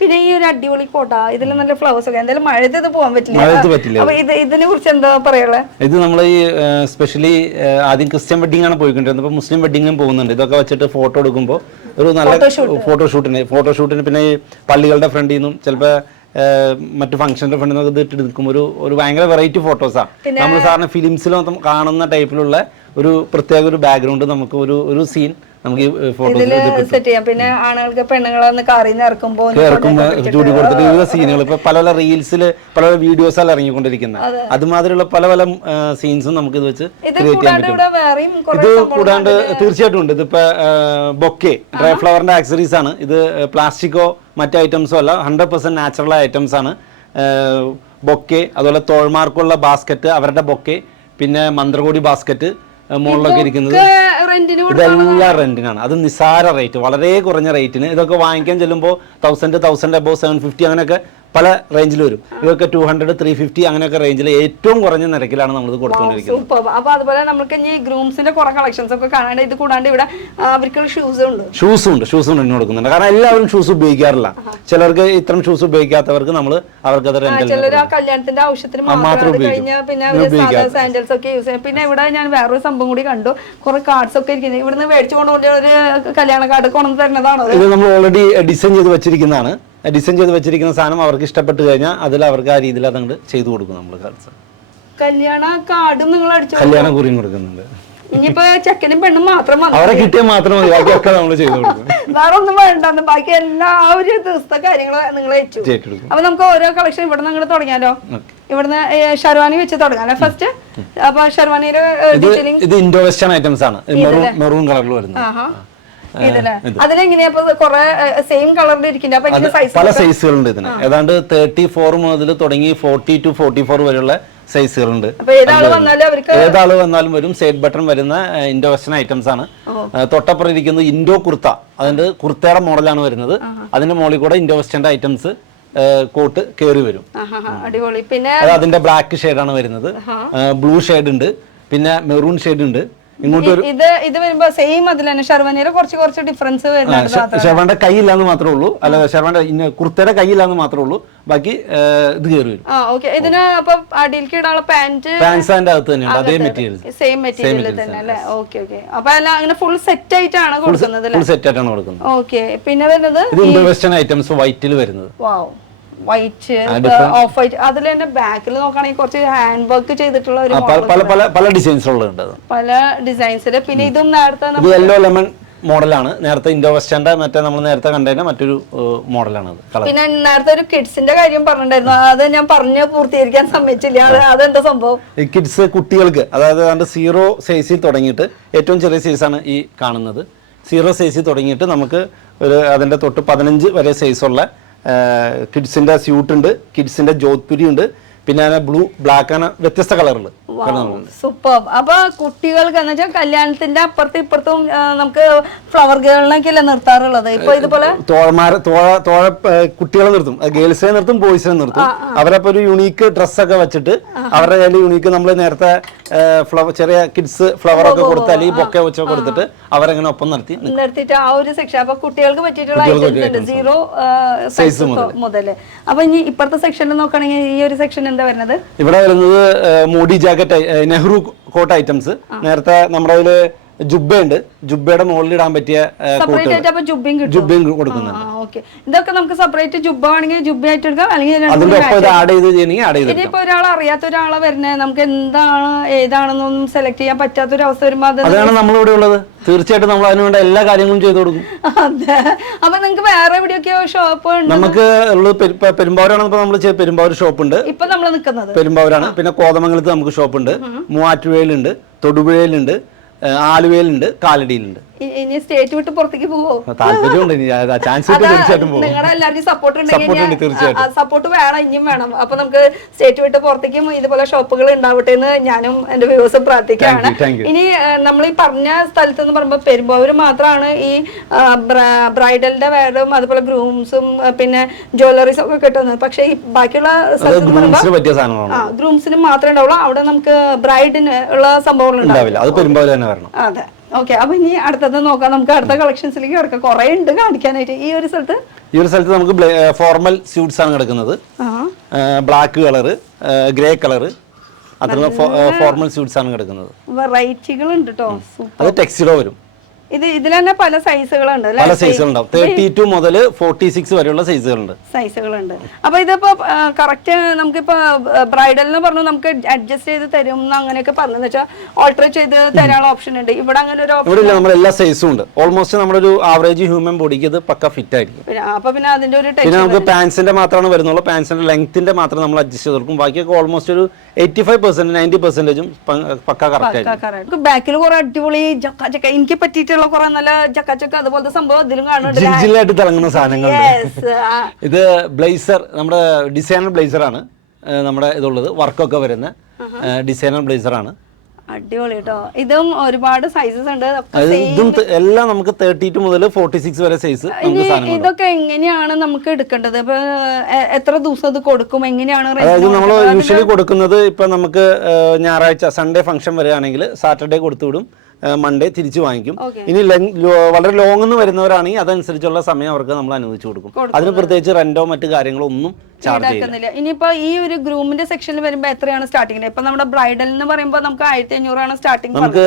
പിന്നെ ഈ ഒരു അടിപൊളി കോട്ട, ഇതിൽ നല്ല ഫ്ലവേഴ്സ് ഒക്കെ, എന്തായാലും മഴയത്ത് പോകാൻ പറ്റില്ല. ഇതിനെ കുറിച്ച് എന്താ പറയാ? ഇത് നമ്മൾ ഈ സ്പെഷ്യലി ആദ്യം ക്രിസ്ത്യൻ വെഡിങ് ആണ് പോയിക്കൊണ്ടിരുന്നത്. ഇപ്പൊ മുസ്ലിം വെഡിങ്ങും പോകുന്നുണ്ട്. ഇതൊക്കെ വെച്ചിട്ട് ഫോട്ടോ എടുക്കുമ്പോൾ ഒരു നല്ല ഫോട്ടോഷൂട്ടിന് പിന്നെ ഈ പള്ളികളുടെ ഫ്രണ്ടിൽ നിന്നും ചിലപ്പോൾ മറ്റു ഫംഗ്ഷന്റെ ഫ്രണ്ടിൽ നിന്നൊക്കെ ഇത് ഇട്ട് നിൽക്കുമ്പോൾ ഒരു ഭയങ്കര വെറൈറ്റി ഫോട്ടോസാണ്. നമ്മൾ സാറിന് ഫിലിംസിലൊന്നും കാണുന്ന ടൈപ്പിലുള്ള ഒരു പ്രത്യേക ഒരു ബാക്ക്ഗ്രൗണ്ട്, നമുക്ക് ഒരു സീൻ നമുക്ക് ഈ ഫോട്ടോസ് സെറ്റ് ചെയ്യാം. പിന്നെ ആണുങ്ങൾക്ക് പെണ്ണുങ്ങളെ കാറിന്ന് ഇറക്കുമ്പോൾ ജോഡി കൊടുത്തിട്ട് വിവിധ സീനുകൾ ഇപ്പൊ പല പല റീൽസിൽ പല പല വീഡിയോസ് ഇറങ്ങിക്കൊണ്ടിരിക്കുന്നത്. അതുമാതിരിയുള്ള പല പല സീൻസും നമുക്ക് ഇത് വെച്ച് ക്രിയേറ്റ് ചെയ്യാൻ പറ്റും. ഇത് കൂടാണ്ട് തീർച്ചയായിട്ടും ഉണ്ട്. ഇതിപ്പോ ബൊക്കെ ഡ്രൈ ഫ്ലവറിന്റെ ആക്സറീസ് ആണ്. ഇത് പ്ലാസ്റ്റിക്കോ മറ്റു ഐറ്റംസോ അല്ല, 100% നാച്ചുറൽ ഐറ്റംസ് ആണ്. ബൊക്കെ, അതുപോലെ തോൾമാർക്കുള്ള ബാസ്ക്കറ്റ്, അവരുടെ ബൊക്കെ, പിന്നെ മന്ത്രകോടി ബാസ്ക്കറ്റ് മുകളിലൊക്കെ ഇരിക്കുന്നത് ഇതെല്ലാം റെന്റിനാണ്. അത് നിസ്സാര റേറ്റ്, വളരെ കുറഞ്ഞ റേറ്റിന്. ഇതൊക്കെ വാങ്ങിക്കാൻ ചെല്ലുമ്പോൾ 1000 above 750 അങ്ങനെയൊക്കെ പല റേഞ്ചിൽ വരും. ഇതൊക്കെ 200, 350 അങ്ങനെയൊക്കെ റേഞ്ചിൽ ഏറ്റവും കുറഞ്ഞ നിരക്കിലാണ് നമ്മളിത് കൊടുത്തുകൊണ്ടിരിക്കുന്നത്. സൂപ്പർ. അപ്പൊ അതുപോലെ നമുക്ക് ഇനി ഗ്രൂംസിന്റെ കുറെ കളക്ഷൻസ് ഒക്കെ കാണാണ്ട് ഇത് കൂടാണ്ട് ഇവിടെ അവർക്കുള്ള ഷൂസും ഉണ്ട്. ഷൂസും ഇന്ന് കൊടുക്കുന്നുണ്ട്. കാരണം എല്ലാവരും ഷൂസ് ഉപയോഗിക്കാറില്ല. ചിലർക്ക് ഇത്തരം ഷൂസ് ഉപയോഗിക്കാത്തവർക്ക് നമ്മൾ അവർക്കത് ചിലർ ആ കല്യാണത്തിന്റെ ആവശ്യത്തിന് മാത്രം കഴിഞ്ഞാൽ പിന്നെ സാൻഡൽസ് ഒക്കെ യൂസ് ചെയ്യാം. പിന്നെ ഇവിടെ ഞാൻ വേറൊരു സംഭവം കൂടി കണ്ടു, കുറെ കാർഡ്സ് ഒക്കെ ഇരിക്കുന്നത്. ഇവിടുന്ന് മേടിച്ചു കൊണ്ടുപോയി ഒരു കല്യാണ കാർഡ് കൊണ്ടു തരുന്നതാണോ? ഇത് നമ്മൾ ഓൾറെഡി ഡിസൈൻ ചെയ്ത് വെച്ചിരിക്കുന്നതാണ്. ഡിസൈൻ ചെയ്ത് വെച്ചിരിക്കുന്ന സാധനം അവർക്ക് ഇഷ്ടപ്പെട്ട് കഴിഞ്ഞാൽ അതിൽ അവർക്ക് ആ രീതിയിൽ അതങ്ങോട്ട് ചെയ്തു കൊടുക്കും. നമ്മൾ കല്യാണ കാർഡും നിങ്ങൾ അടിച്ചു കല്യാണ കുറിയും കൊടുക്കുന്നുണ്ട്. ഇനിയിപ്പോ ചെക്കനും പെണ്ണും മാത്രം അവരെ കിട്ടിയാൽ മാത്രം മതി, ബാക്കിയൊക്കെ നമ്മൾ ചെയ്തു കൊടുക്കും. വേറെ ഒന്നും വേണ്ടെന്ന്, ബാക്കി എല്ലാ ഒരു ദിവസത്തെ കാര്യങ്ങൾ നിങ്ങൾ വെച്ചു. അപ്പൊ നമുക്ക് ഓരോ കളക്ഷൻ ഇവിടെ നിന്ന് അങ്ങോട്ട് തുടങ്ങിയാലോ? ഇവിടുന്ന് ഷെർവാനി വെച്ച് തുടങ്ങാം ഫസ്റ്റ്. അപ്പൊ ഷെർവാനിയുടെ ഇത് ഇൻഡോ വെസ്റ്റേൺ ഐറ്റംസ് ആണ്, മെറൂൺ കളറിൽ വരുന്നത്. അതിലെങ്ങനെയാ കൊറേ സെയിം കളറിൽ ഇരിക്കുന്നത്? പല സൈസുകളുണ്ട് ഇതിന്. ഏതാണ്ട് 34 മുതൽ തുടങ്ങി 40 to 44 വരെയുള്ള സൈസുകളുണ്ട്. ഏതാള് വന്നാലും വരും. സൈഡ് ബട്ടൺ വരുന്ന ഇൻഡോ വെസ്റ്റേൺ ഐറ്റംസ് ആണ്. തൊട്ടപ്പുറം ഇരിക്കുന്നത് ഇൻഡോ കുർത്ത, അതിന്റെ കുർത്തയുടെ മോഡലാണ് വരുന്നത്. അതിന്റെ മുകളിൽ കൂടെ ഇൻഡോ വെസ്റ്റേൺ ഐറ്റംസ് കോട്ട് കയറി വരും. അടിപൊളി. പിന്നെ അതിന്റെ ബ്ലാക്ക് ഷെയ്ഡാണ് വരുന്നത്. ബ്ലൂ ഷെയ്ഡ് ഉണ്ട്, പിന്നെ മെറൂൺ ഷെയ്ഡ് ഉണ്ട്. ഇത് വരുമ്പോ സെയിം അതിൽ തന്നെ ഷെർവാനിയുടെ കുറച്ച് ഡിഫറൻസ് വരുന്നുണ്ട്. ഷെർവാന്റെ കൈയില്ലാന്ന് മാത്രമേ ഉള്ളൂ, അല്ല ഷെർവാന്റെ കുർത്തയുടെ കൈയില്ലാന്ന് മാത്രമേ ഉള്ളൂ, ബാക്കി ഇത് കയറി വരും. ഇതിന് അപ്പൊ അടിയിലേക്ക് ഇടാനുള്ള പാന്റ് അതിന്റെ അകത്ത് തന്നെയാണ്, അതേ മെറ്റീരിയൽ, സെയിം മെറ്റീരിയൽ തന്നെ അല്ലേ? ഓക്കെ. അപ്പൊ എല്ലാം അങ്ങനെ ഫുൾ സെറ്റ് ആയിട്ടാണ് കൊടുക്കുന്നത്. ഫുൾ സെറ്റ് ആയിട്ടാണ് കൊടുക്കുന്നത്. ഓക്കെ. പിന്നെ വരുന്നത് ഇൻഡോ വെസ്റ്റേൺ ഐറ്റംസ് വൈറ്റിൽ വരുന്നത്. White, of white. അതിൽ തന്നെ ബാക്കിൽ നോക്കുകയാണെങ്കിൽ കുറച്ച് ഹാൻഡ് വർക്ക് ചെയ്തിട്ടുള്ള ഒരു പല ഡിസൈൻസ് ഉള്ളത്, പല ഡിസൈൻസില്. പിന്നെ ഇതും നേരത്തെ യെല്ലോ ലെമൺ മോഡലാണ്. നേരത്തെ ഇൻഡോ വെസ്റ്റേന്റെ മറ്റേ നമ്മൾ നേരത്തെ കണ്ടതിന്റെ മറ്റൊരു മോഡലാണ്. പിന്നെ നേരത്തെ ഒരു കിഡ്സിന്റെ കാര്യം പറഞ്ഞിട്ടുണ്ടായിരുന്നു, അത് ഞാൻ പറഞ്ഞു പൂർത്തീകരിക്കാൻ സമ്മതിച്ചില്ല. അതെന്താ സംഭവം? ഈ കിഡ്സ് കുട്ടികൾക്ക്, അതായത് 0 സൈസിൽ തുടങ്ങിയിട്ട് ഏറ്റവും ചെറിയ സൈസാണ് ഈ കാണുന്നത്. 0 സൈസിൽ തുടങ്ങിയിട്ട് നമുക്ക് ഒരു അതിന്റെ തൊട്ട് 15 വരെ സൈസുള്ള കിഡ്സിന്റെ സ്യൂട്ട് ഉണ്ട്, കിഡ്സിന്റെ ജോധ്പുരി ഉണ്ട്, പിന്നെ ബ്ലൂ, ബ്ലാക്ക് ആണ്, വ്യത്യസ്ത കളറിൽ. സൂപ്പർ. അപ്പൊ കുട്ടികൾക്ക് എന്ന് വെച്ചാൽ കല്യാണത്തിന്റെ അപ്പുറത്തും ഇപ്പുറത്തും നമുക്ക് ഫ്ലവർ ഗേളിനൊക്കെയല്ലേ നിർത്താറുള്ളത്. ഇപ്പൊ ഇതുപോലെ കുട്ടികളെ നിർത്തും, ഗേൾസിനെ നിർത്തും, ബോയ്സിനെ നിർത്തും. അവരപ്പോ ഒരു യുണീക്ക് ഡ്രസ്സൊക്കെ വെച്ചിട്ട് അവരുടെ കയ്യിൽ യുണീക്ക് നമ്മൾ നേരത്തെ ചെറിയ കിഡ്സ് ഫ്ലവർ ഒക്കെ കൊടുത്ത് അല്ലെങ്കിൽ ബൊക്കെ വെച്ചോ കൊടുത്തിട്ട് അവരെങ്ങനെ ഒപ്പം നിർത്തിയിട്ട് ആ ഒരു സെക്ഷൻ. അപ്പൊ കുട്ടികൾക്ക് പറ്റിയിട്ടുള്ള 0 സൈസ് മുതല്. അപ്പൊ ഇനി ഇപ്പുറത്തെ സെക്ഷനിൽ നോക്കുകയാണെങ്കിൽ ഈ ഒരു സെക്ഷൻ എന്താ വരുന്നത്? ഇവിടെ വരുന്നത് Modi jacket, Nehru coat items. നേരത്തെ നമ്മുടെ അതില് ജുബ്ബയുണ്ട്, ജുബ്ബയുടെ മുകളിൽ ഇടാൻ പറ്റിയ ജുബ്ബയും കൊടുക്കുന്നുണ്ട്. ഇതൊക്കെ നമുക്ക് സെപ്പറേറ്റ് ജുബ്ബ ആണെങ്കിൽ ജുബ്ബ ആയിട്ട് എടുക്കാം, അല്ലെങ്കിൽ ഇനിയിപ്പോ ഒരാൾ അറിയാത്ത ഒരാളെ വരുന്നത് നമുക്ക് എന്താണ് ഏതാണെന്നൊന്നും സെലക്ട് ചെയ്യാൻ പറ്റാത്തൊരു അവസ്ഥ വരുമ്പോ അതാണ് നമ്മളിവിടെ ഉള്ളത്. തീർച്ചയായിട്ടും നമ്മൾ അതിനുവേണ്ട എല്ലാ കാര്യങ്ങളും ചെയ്തു കൊടുക്കും. അതെ. അപ്പൊ നിങ്ങൾക്ക് വേറെ എവിടെയൊക്കെയോ ഷോപ്പ് ഉണ്ട്? നമുക്ക് പെരുമ്പാവൂരാണ്. ഇപ്പൊ നമ്മൾ പെരുമ്പാവൂർ ഷോപ്പ് ഉണ്ട്. ഇപ്പൊ നമ്മൾ നിൽക്കുന്നത് പെരുമ്പാവൂരാണ്. പിന്നെ കോതമംഗലത്ത് നമുക്ക് ഷോപ്പ് ഉണ്ട്, മൂവാറ്റുപുഴയിലുണ്ട്, തൊടുപുഴയിലുണ്ട്, ആലുവയിലുണ്ട്, കാലടിയിലുണ്ട്. ഇനി സ്റ്റേറ്റ് വിട്ട് പുറത്തേക്ക് പോവോ? താല്പര്യമുണ്ട്, ചാൻസ് തീർച്ചയായിട്ടും പോകും. നിങ്ങളുടെ എല്ലാവരും സപ്പോർട്ട് സപ്പോർട്ട് വേണം, ഇനിയും വേണം. അപ്പൊ നമുക്ക് സ്റ്റേറ്റ് വിട്ട് പുറത്തേക്കും ഇതുപോലെ ഷോപ്പുകൾ ഉണ്ടാവട്ടെ എന്ന് ഞാനും എന്റെ വ്യൂവേഴ്സും പ്രാർത്ഥിക്കുകയാണ്. ഇനി നമ്മൾ ഈ പറഞ്ഞ സ്ഥലത്ത് എന്ന് പറയുമ്പോൾ പെരുമ്പാവൂർ മാത്രമാണ് ഈ ബ്രൈഡലിന്റെ വെയറും അതുപോലെ ഗ്രൂംസും പിന്നെ ജ്വല്ലറീസും ഒക്കെ കിട്ടുന്നത്. പക്ഷെ ഈ ബാക്കിയുള്ള ഗ്രൂംസിന് മാത്രമേ ഉണ്ടാവുള്ളൂ. അവിടെ നമുക്ക് ബ്രൈഡിന് ഉള്ള സംഭവങ്ങൾ ഉണ്ടാവില്ല. അതെ. ഓക്കെ. അപ്പൊ ഇനി അടുത്തത് നോക്കാം. നമുക്ക് അടുത്ത കളക്ഷൻസിലേക്ക് കിടക്കാം. കുറെ ഉണ്ട് കാണിക്കാനായിട്ട്. ഈ ഒരു സ്ഥലത്ത് നമുക്ക് ഫോർമൽ സ്യൂട്ട്സ് ആണ് കിടക്കുന്നത്. ബ്ലാക്ക് കളറ്, ഗ്രേ കളറ്, അതിലുള്ള ഫോർമൽ സ്യൂട്ട്സ് ആണ് കിടക്കുന്നത്. വെറൈറ്റികൾ ഉണ്ട് കേട്ടോ. അത് ടെക്സിഡോ വരും. ഇതിൽ തന്നെ പല സൈസുകളുണ്ട്. പല സൈസുകളുണ്ടാവും. 32 മുതൽ 46 വരെയുള്ള സൈസുകളുണ്ട്. അപ്പൊ ഇതിപ്പോ കറക്റ്റ് നമുക്കിപ്പോ ബ്രൈഡലിന് പറഞ്ഞു നമുക്ക് അഡ്ജസ്റ്റ് ചെയ്ത് തരും അങ്ങനെയൊക്കെ പറഞ്ഞു വെച്ചാൽ ഓൾട്ടർ ചെയ്ത് തരാനുള്ള ഓപ്ഷൻ ഉണ്ട്. ഇവിടെ അങ്ങനെ ഒരു ഓപ്ഷൻ ഇല്ല. നമ്മൾ എല്ലാ സൈസും ഉണ്ട്. ഓൾമോസ്റ്റ് നമ്മുടെ ഒരു ആവറേജ് ഹ്യൂമൻ ബോഡിക്ക് ഇത് പക്ക ഫിറ്റ് ആയിരിക്കും. അപ്പൊ പിന്നെ അതിന്റെ ഒരു പിന്നെ നമുക്ക് പാൻസിന്റെ മാത്രമാണ് വരുന്നുള്ളൂ. പാൻസിന്റെ ലെങ്ത്തിന്റെ മാത്രം നമ്മൾ അഡ്ജസ്റ്റ് ചെയ്ത് കൊടുക്കും. ബാക്കിയൊക്കെ ഓൾമോസ്റ്റ് ഒരു 85% 90% പക്ക കറക്റ്റ് ആയിരിക്കും. ബാക്കിൽ കുറെ അടിപൊളി എനിക്ക് പറ്റിയിട്ടുള്ള കുറെ നല്ല ചക്കച്ചക്ക അതുപോലത്തെ സംഭവം ഇതിലും കാണുന്നുണ്ട്. തിളങ്ങുന്ന സാധനങ്ങളുണ്ട്. ഇത് ബ്ലേസർ, നമ്മുടെ ഡിസൈനർ ബ്ലേസർ ആണ് നമ്മുടെ ഇതുള്ളത്. വർക്കൊക്കെ വരുന്ന ഡിസൈനർ ബ്ലേസർ ആണ്. അടിപൊളി കേട്ടോ. ഇതും ഒരുപാട് സൈസസ് ഉണ്ട്. ഇതും എല്ലാം നമുക്ക് 32 മുതൽ 46 വരെ സൈസ്. ഇതൊക്കെ എങ്ങനെയാണ് നമുക്ക് എടുക്കേണ്ടത്? ഇപ്പൊ എത്ര ദിവസം ഇത് കൊടുക്കും? എങ്ങനെയാണ്? അതായത് നമ്മൾ യൂഷ്വലി കൊടുക്കുന്നത് ഇപ്പൊ നമുക്ക് ഞായറാഴ്ച സൺഡേ ഫംഗ്ഷൻ വരികയാണെങ്കിൽ സാറ്റർഡേ കൊടുത്തുവിടും, മൺഡേ തിരിച്ചു വാങ്ങിക്കും. ഇനി വളരെ ലോങ് എന്ന് വരുന്നവരാണെങ്കിൽ അതനുസരിച്ചുള്ള സമയം അവർക്ക് നമ്മൾ അനുവദിച്ചു കൊടുക്കും. അതിന് പ്രത്യേകിച്ച് റെന്റോ മറ്റു കാര്യങ്ങളോ ഒന്നും ചാർജ് ചെയ്യുന്നില്ല. ഇനിയിപ്പോ ഈ ഒരു ഗ്രൂമിന്റെ സെക്ഷനിൽ വരുമ്പോ എത്രയാണ് സ്റ്റാർട്ടിംഗ്? ഇപ്പൊ നമ്മുടെ ബ്രൈഡൽ എന്ന് പറയുമ്പോൾ നമുക്ക് 1500 സ്റ്റാർട്ടിംഗ്. നമുക്ക്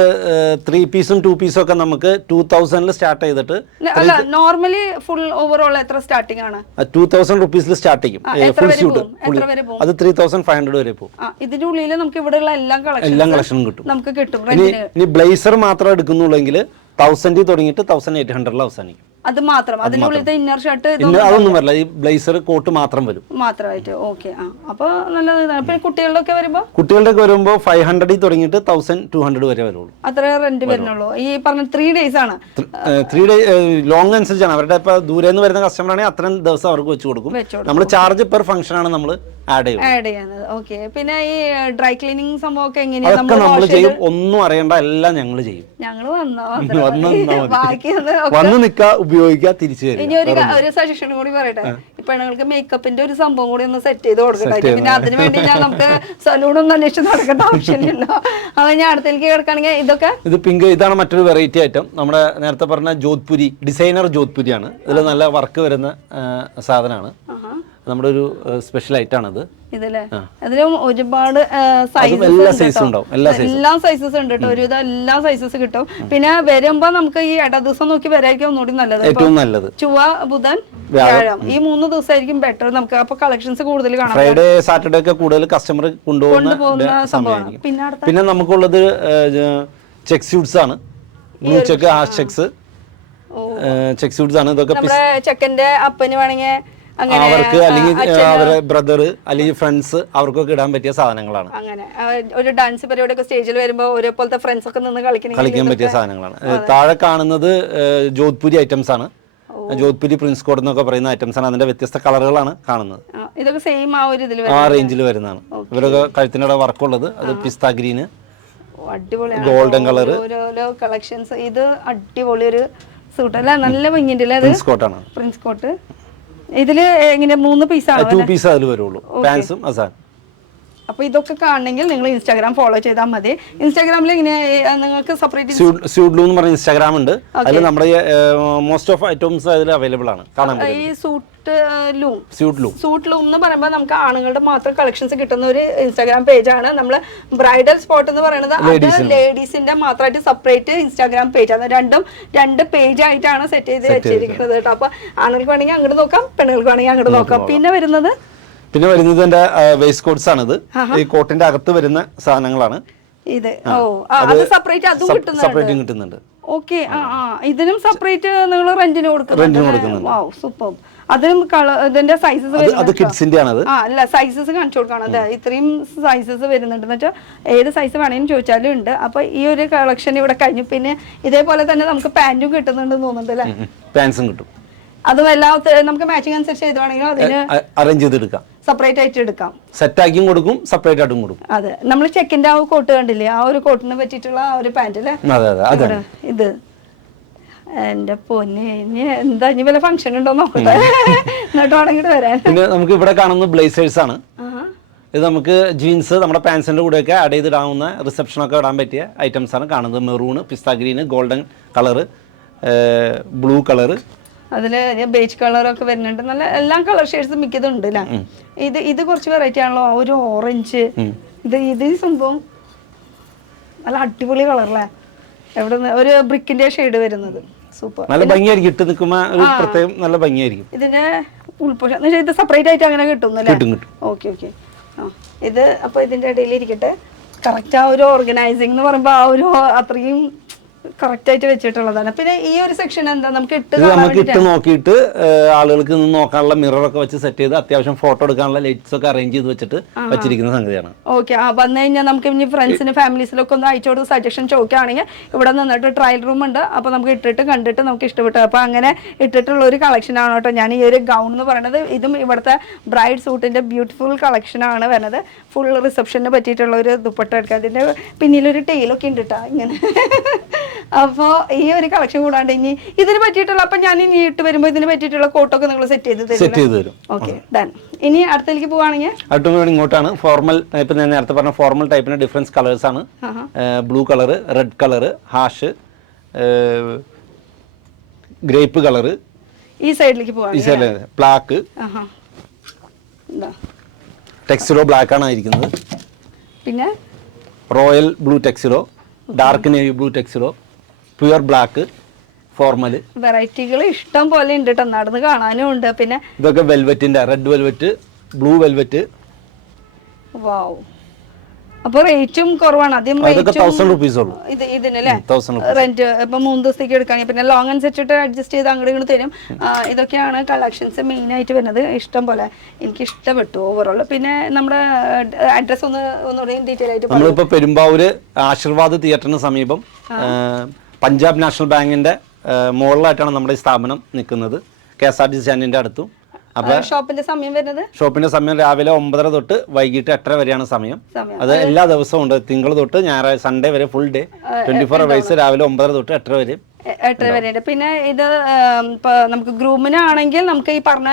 3 പീസും 2 പീസും ഒക്കെ നമുക്ക് 2000 സ്റ്റാർട്ട് ചെയ്തിട്ട് നോർമലി ഫുൾ ഓവറോൾ എത്ര സ്റ്റാർട്ടിംഗ് ആണ്? 2000 റുപ്പീസിൽ സ്റ്റാർട്ട് ചെയ്യും ഫുൾ സ്യൂട്ട്. അത് 3500 വരെ പോകും. ഇതിന്റെ ഉള്ളിൽ നമുക്ക് ഇവിടെയുള്ള എല്ലാ കളക്ഷനും കിട്ടും, നമുക്ക് കിട്ടും. ഇനി ബ്ലേസർ മാത്രം എടുക്കുന്നുള്ളെങ്കിൽ 1000 തുടങ്ങിയിട്ട് 1800 അവസാനിക്കും. അത് മാത്രം അതിന്റെ ഉള്ളിലത്തെ ഇന്നർ ഷർട്ട് അതൊന്നും വരില്ല. ഈ ബ്ലേസർ കോട്ട് മാത്രം വരും മാത്രമായിട്ട്. ഓക്കെ. അപ്പൊ നല്ലതാണ്. പിന്നെ കുട്ടികളുടെ വരുമ്പോ 500 തുടങ്ങിയിട്ട് 1200 വരെ വരുള്ളൂ. അത്ര റെന്റ് വരുന്നുള്ളൂ. ഈ പറഞ്ഞ 3 ഡേയ്സ് ആണ്. 3 ഡേ ലോങ് അനുസരിച്ചാണ്. അവരുടെ ഇപ്പൊ ദൂരെ നിന്ന് വരുന്ന കസ്റ്റമർ ആണെങ്കിൽ അത്രയും ദിവസം അവർക്ക് വെച്ച് കൊടുക്കും. നമ്മൾ ചാർജ് പെർ ഫംഗ്ഷൻ ആണ് നമ്മൾ ആഡ് ചെയ്യുന്നത്. ഓക്കെ. പിന്നെ ഈ ഡ്രൈ ക്ലീനിങ് സംഭവം ഒക്കെ എങ്ങനെയാണ്? നമ്മൾ ചെയ്യും, ഒന്നും അറിയണ്ട, എല്ലാം ഞങ്ങൾ ചെയ്യും. ഞങ്ങൾ വന്ന് നിൽക്കുക, ഉപയോഗിക്കുക, തിരിച്ചു വരും. ഇനി ഒരു സജഷൻ കൂടി പറയട്ടെ. പെണ്ണുങ്ങൾക്ക് മേക്കപ്പിന്റെ ഒരു സംഭവം കൂടി ഒന്ന് സെറ്റ് ചെയ്ത് കൊടുക്കട്ടെ. പിന്നെ അതിന് വേണ്ടി നമുക്ക് സലൂണൊന്നും അന്വേഷിച്ച് നടക്കേണ്ട ആവശ്യമില്ല. അപ്പൊ ഞാൻ അടുത്തേക്ക് കിടക്കുകയാണെങ്കിൽ ഇതൊക്കെ ഇത് പിങ്ക്, ഇതാണ് മറ്റൊരു വെറൈറ്റി ഐറ്റം. നമ്മുടെ നേരത്തെ പറഞ്ഞ ജോധ്പുരി ഡിസൈനർ ജോധ്പുരിയാണ്. ഇതിൽ നല്ല വർക്ക് വരുന്ന സാധനമാണ്. നമ്മുടെ ഒരു സ്പെഷ്യൽ ഐറ്റം ആണിത്. അതിലും ഒരുപാട് എല്ലാ സൈസസ് ഉണ്ട് കേട്ടോ. ഒരുവിധം എല്ലാ സൈസസ് കിട്ടും. പിന്നെ വരുമ്പോ നമുക്ക് ഈ ഇട ദിവസം നോക്കി വരായിരിക്കും ഒന്നുകൂടി നല്ലത്. ഏറ്റവും നല്ലത് ചൊവ്വ, ബുധൻ, വ്യാഴം ഈ 3 ദിവസമായിരിക്കും ബെറ്റർ നമുക്ക്. അപ്പൊ കളക്ഷൻസ് കൂടുതൽ കാണാം. ഫ്രൈഡേ സാറ്റർഡേ ഒക്കെ കൂടുതൽ കസ്റ്റമർ കൊണ്ടുപോകുന്ന സമയമായിരിക്കും. പിന്നെ നമുക്കുള്ളത് ചെക്ക് സ്യൂട്ട്സ് ആണ്. Blue check, hash checks, check suits ആണ്. ഇതൊക്കെ ചെക്കന്റെ അപ്പന് വേണമെങ്കിൽ അവർക്ക് അല്ലെങ്കിൽ അവരുടെ ബ്രദർ അല്ലെങ്കിൽ ഫ്രണ്ട്സ് അവർക്കൊക്കെ ഇടാൻ പറ്റിയ സാധനങ്ങളാണ്. അങ്ങനെ ഒരു ഡാൻസ് പരിപാടിയൊക്കെ സ്റ്റേജിൽ വരുമ്പോൾ ഒരേപോലത്തെ ഫ്രണ്ട്സ് ഒക്കെ നിന്ന് കളിക്കാൻ പറ്റിയ സാധനങ്ങളാണ്. താഴെ കാണുന്നത് ജോധ്പുരി ഐറ്റംസ് ആണ്. ജോധ്പുരി പ്രിൻസ് കോഡ് എന്നൊക്കെ പറയുന്ന ഐറ്റംസ് ആണ്. അതിന്റെ വ്യത്യസ്ത കളറുകളാണ് കാണുന്നത്. ഇതൊക്കെ സെയിം ആ റേഞ്ചിൽ വരുന്നതാണ്. ഇവരൊക്കെ കഴുത്തിനോടെ വർക്കുള്ളത്. അത് പിസ്ത ഗ്രീന്, ഗോൾഡൻ കളർ, ഓരോ കളക്ഷൻസ്. ഇത് അടിപൊളി ഒരു സൂട്ട് അല്ല, നല്ല ഭംഗിയുണ്ടല്ലേ. പ്രിൻസ് കോട്ടാണ്. Prince coat. ഇതില് എങ്ങനെ 3 പീസാണ്? 2 പീസ് അതിൽ വരുള്ളൂ. പാൻസും അസാൻ. അപ്പൊ ഇതൊക്കെ കാണണമെങ്കിൽ നിങ്ങൾ ഇൻസ്റ്റാഗ്രാം ഫോളോ ചെയ്താൽ മതി. ഇൻസ്റ്റാഗ്രാമിൽ ഇങ്ങനെ നിങ്ങൾക്ക് സെപ്പറേറ്റ് സ്യൂട്ട് ലൂ എന്ന് പറഞ്ഞ ഇൻസ്റ്റാഗ്രാം ഉണ്ട്. അതിൽ നമ്മുടെ മോസ്റ്റ് ഓഫ് ഐറ്റംസ് അതിൽ അവൈലബിൾ ആണ്. ഈ സൂട്ട് ലൂം എന്ന് പറയുമ്പോൾ നമുക്ക് ആണുങ്ങളുടെ മാത്രം കളക്ഷൻസ് കിട്ടുന്ന ഒരു ഇൻസ്റ്റാഗ്രാം പേജ് ആണ്. നമ്മള് ബ്രൈഡൽ സ്പോട്ട് എന്ന് പറയുന്നത് അത് ലേഡീസിന്റെ മാത്രമായിട്ട് സെപ്പറേറ്റ് ഇൻസ്റ്റാഗ്രാം പേജ് ആണ്. രണ്ട് പേജ് ആയിട്ടാണ് സെറ്റ് ചെയ്ത് വെച്ചിരിക്കുന്നത് കേട്ടോ. അപ്പൊ ആണുങ്ങൾക്ക് വേണമെങ്കിൽ അങ്ങോട്ട് നോക്കാം, പെണ്ണുങ്ങൾക്ക് വേണമെങ്കിൽ അങ്ങോട്ട് നോക്കാം. പിന്നെ വരുന്നത് എന്റെ വേസ്റ്റ് കോട്ട്സ് ആണിത്. ഈ കോട്ടിന്റെ അകത്ത് വരുന്ന സാധനങ്ങളാണ് ഇത്. സെപ്പറേറ്റ് കിട്ടുന്നുണ്ട്. ഓക്കെ. ഇതിനും സെപ്പറേറ്റ് നിങ്ങൾ റെന്റിന് കൊടുക്കുന്നുണ്ട്. സൂപ്പർ. അതിനും ഇതിന്റെ സൈസസ് അല്ല സൈസസ് കാണിച്ചു കൊടുക്കണം. അതെ, ഇത്രയും സൈസസ് വരുന്നുണ്ട്. എന്ന് വെച്ചാൽ ഏത് സൈസ് വേണമെങ്കിലും ചോദിച്ചാലും ഉണ്ട്. അപ്പൊ ഈ ഒരു കളക്ഷൻ ഇവിടെ കഴിഞ്ഞു. പിന്നെ ഇതേപോലെ തന്നെ നമുക്ക് പാന്റും കിട്ടുന്നുണ്ടെന്ന് തോന്നുന്നുണ്ട് അല്ലേ? പാൻസും കിട്ടും. അതും എല്ലാം നമുക്ക് മാച്ചിങ് അനുസരിച്ച് ചെയ്തുവാണെങ്കിൽ അതിന് അറേഞ്ച് ചെയ്തെടുക്കാം, സെപ്പറേറ്റ് ആയിട്ട് എടുക്കാം. സെറ്റ് ആക്കിയും കൊടുക്കും, സെപ്പറേറ്റ് ആയിട്ടും കൊടുക്കും. അതെ, നമ്മൾ ചെക്കിന്റെ ആ കോട്ട് കണ്ടില്ലേ, ആ ഒരു കോട്ടിന് പറ്റിയിട്ടുള്ള ആ ഒരു പാന്റ് അല്ലേ ഇത്. എന്റെ പൊന്നെ, എന്താ ഇനി വല്ല ഫംഗ്ഷൻ ഉണ്ടോ നോക്കട്ടെ, എന്നിട്ട് വേണമെങ്കിൽ വരാൻ. പിന്നെ നമുക്ക് ഇവിടെ കാണുന്നത് ബ്ലേസേഴ്സ് ആണ്. ഇത് നമുക്ക് ജീൻസ് നമ്മുടെ പാൻസിന്റെ കൂടെയൊക്കെ ആഡ് ചെയ്തിടാവുന്ന, റിസപ്ഷനൊക്കെ ഇടാൻ പറ്റിയ ഐറ്റംസ് ആണ് കാണുന്നത്. Maroon, pista green, golden colour, blue colour, അതില് ബേജ് കളറൊക്കെ വരുന്നുണ്ട്. നല്ല എല്ലാ കളർ ഷെയ്ഡ്സും മിക്കതുണ്ട് അല്ലേ? ഇത് കുറച്ച് വെറൈറ്റി ആണല്ലോ. ഒരു ഓറഞ്ച്, ഇത് സംഭവം നല്ല അടിപൊളി കളറല്ലേ. എവിടെ ഒരു ബ്രിക്കിന്റെ ഷെയ്ഡ് വരുന്നത്. സൂപ്പർ, നല്ല ഭംഗിയായിരിക്കും. ഇട്ട് നിൽക്കുമ്പോ ഒരു പ്രത്യേകം നല്ല ഭംഗിയായിരിക്കും. ഇതിന്റെ ഉൾപോഷൻ ഇത് സെപ്പറേറ്റ് ആയിട്ട് അങ്ങനെ കിട്ടും അല്ലേ? Okay okay. ഇത് അപ്പൊ ഇതിന്റെ ഇടയിൽ ഇരിക്കട്ടെ. കറക്റ്റ് ആ ഒരു ഓർഗനൈസിങ് എന്ന് പറയുമ്പോ ആ ഒരു അത്രയും കറക്റ്റ് ആയിട്ട് വെച്ചിട്ടുള്ളതാണ്. പിന്നെ ഈ ഒരു സെക്ഷൻ എന്താ നമുക്ക് ഇത് നമുക്ക് ഇട്ട് നോക്കിയിട്ട് ആളുകൾക്ക് നിന്ന് നോക്കാനുള്ള മിററൊക്കെ വെച്ച് സെറ്റ് ചെയ്ത് അത്യാവശ്യം ഫോട്ടോ എടുക്കാനുള്ള ലൈറ്റ്സ് ഒക്കെ അറേഞ്ച് ചെയ്ത് വെച്ചിട്ട് വെച്ചിരിക്കുന്ന സംഗതിയാണ്. ഓക്കെ, വന്നു കഴിഞ്ഞാൽ നമുക്ക് ഇനി ഫ്രണ്ട്സിന് ഫാമിലീസിലൊക്കെ ഒന്ന് അയച്ചു കൊടുത്ത് സജഷൻ ചോദിക്കുകയാണെങ്കിൽ ഇവിടെ നിന്നിട്ട് ട്രയൽ റൂം ഉണ്ട്. അപ്പോൾ നമുക്ക് ഇട്ടിട്ട് കണ്ടിട്ട് നമുക്ക് ഇഷ്ടപ്പെട്ടു. അപ്പോൾ അങ്ങനെ ഇട്ടിട്ടുള്ള ഒരു കളക്ഷൻ ആണ് കേട്ടോ ഞാൻ ഈ ഒരു ഗൗൺ എന്ന് പറയുന്നത്. ഇതും ഇവിടുത്തെ ബ്രൈഡ് സൂട്ടിന്റെ ബ്യൂട്ടിഫുൾ കളക്ഷൻ ആണ് വരുന്നത്. ഫുൾ റിസപ്ഷന് പറ്റിയിട്ടുള്ള ഒരു ദുപ്പട്ട എടുക്കുക. അതിന്റെ പിന്നിലൊരു ടെയിലൊക്കെ ഉണ്ട് കേട്ടോ ഇങ്ങനെ. അപ്പോൾ ഈ ഒരു കളക്ഷൻ കൂടാണ്ട് ഇനി ഇതിന് പറ്റിയിട്ടുള്ള, അപ്പൊ ഞാൻ ഇനി ഇട്ട് വരുമ്പോൾ ഇതിന് പറ്റിയിട്ടുള്ള കോട്ടൊക്കെ നിങ്ങൾ സെറ്റ് ചെയ്ത് തരും. Okay, done. ഇനി അടുത്തേക്ക് പോവാണെങ്കിൽ ഇങ്ങോട്ടാണ് ഫോർമൽ. ഇപ്പൊ ഞാൻ നേരത്തെ പറഞ്ഞ ഫോർമൽ ടൈപ്പിന് ഡിഫറൻസ് കളേഴ്സ് ആണ്. ബ്ലൂ കളറ്, റെഡ് കളറ്, ഹാഷ്, ഗ്രേപ്പ് കളറ്. ഈ സൈഡിലേക്ക് പോവാണ്. ബ്ലാക്ക് ടെക്സിലോ ബ്ലാക്ക് ആണ് ആയിരിക്കുന്നത്. പിന്നെ royal blue tuxedo, dark navy blue tuxedo, pure black, formal. വെറൈറ്റികൾ ഇഷ്ടം പോലെ ഉണ്ട് കേട്ടോ, നടന്ന് കാണാനും ഉണ്ട്. പിന്നെ ഇതൊക്കെ വെൽവെറ്റിന്റെ, റെഡ് വെൽവെറ്റ്, ബ്ലൂ വെൽവെറ്റ്. വാവ്. അപ്പൊ റേറ്റും കുറവാണ്. ആദ്യം ഇതിനല്ലേ റെന്റ് ഇപ്പൊ 3 ദിവസത്തേക്ക് എടുക്കുകയാണെങ്കിൽ, പിന്നെ ലോങ് അനുസരിച്ചിട്ട് അഡ്ജസ്റ്റ് ചെയ്ത് അങ്ങോട്ട് ഇങ്ങോട്ട് തരും. ഇതൊക്കെയാണ് കളക്ഷൻസ് മെയിൻ ആയിട്ട് വരുന്നത്. ഇഷ്ടം പോലെ എനിക്ക് ഇഷ്ടപ്പെട്ടു ഓവറോൾ. പിന്നെ നമ്മുടെ അഡ്രസ് ഒന്നുകൂടി ഡീറ്റെയിൽ ആയിട്ട് നമ്മളിപ്പോ പെരുമ്പാവൂര് ആശീർവാദ് തിയേറ്ററിന് സമീപം പഞ്ചാബ് നാഷണൽ ബാങ്കിന്റെ മുകളിലായിട്ടാണ് നമ്മുടെ ഈ സ്ഥാപനം നിൽക്കുന്നത്. KSRTC സ്റ്റാൻഡിന്റെ അടുത്തും. അപ്പൊ ഷോപ്പിന്റെ സമയം രാവിലെ 9:30 തൊട്ട് വൈകിട്ട് 8:30 വരെയാണ് സമയം. അത് എല്ലാ ദിവസവും ഉണ്ട്. തിങ്കൾ തൊട്ട് ഞായറാഴ്ച സൺഡേ വരെ ഫുൾ ഡേ 24 അവേഴ്സ് രാവിലെ 9:30 തൊട്ട് 8:30 വരെ. 8:30 വരെ. പിന്നെ ഇത് നമുക്ക് ഗ്രൂമിനാണെങ്കിൽ നമുക്ക് ഈ പറഞ്ഞ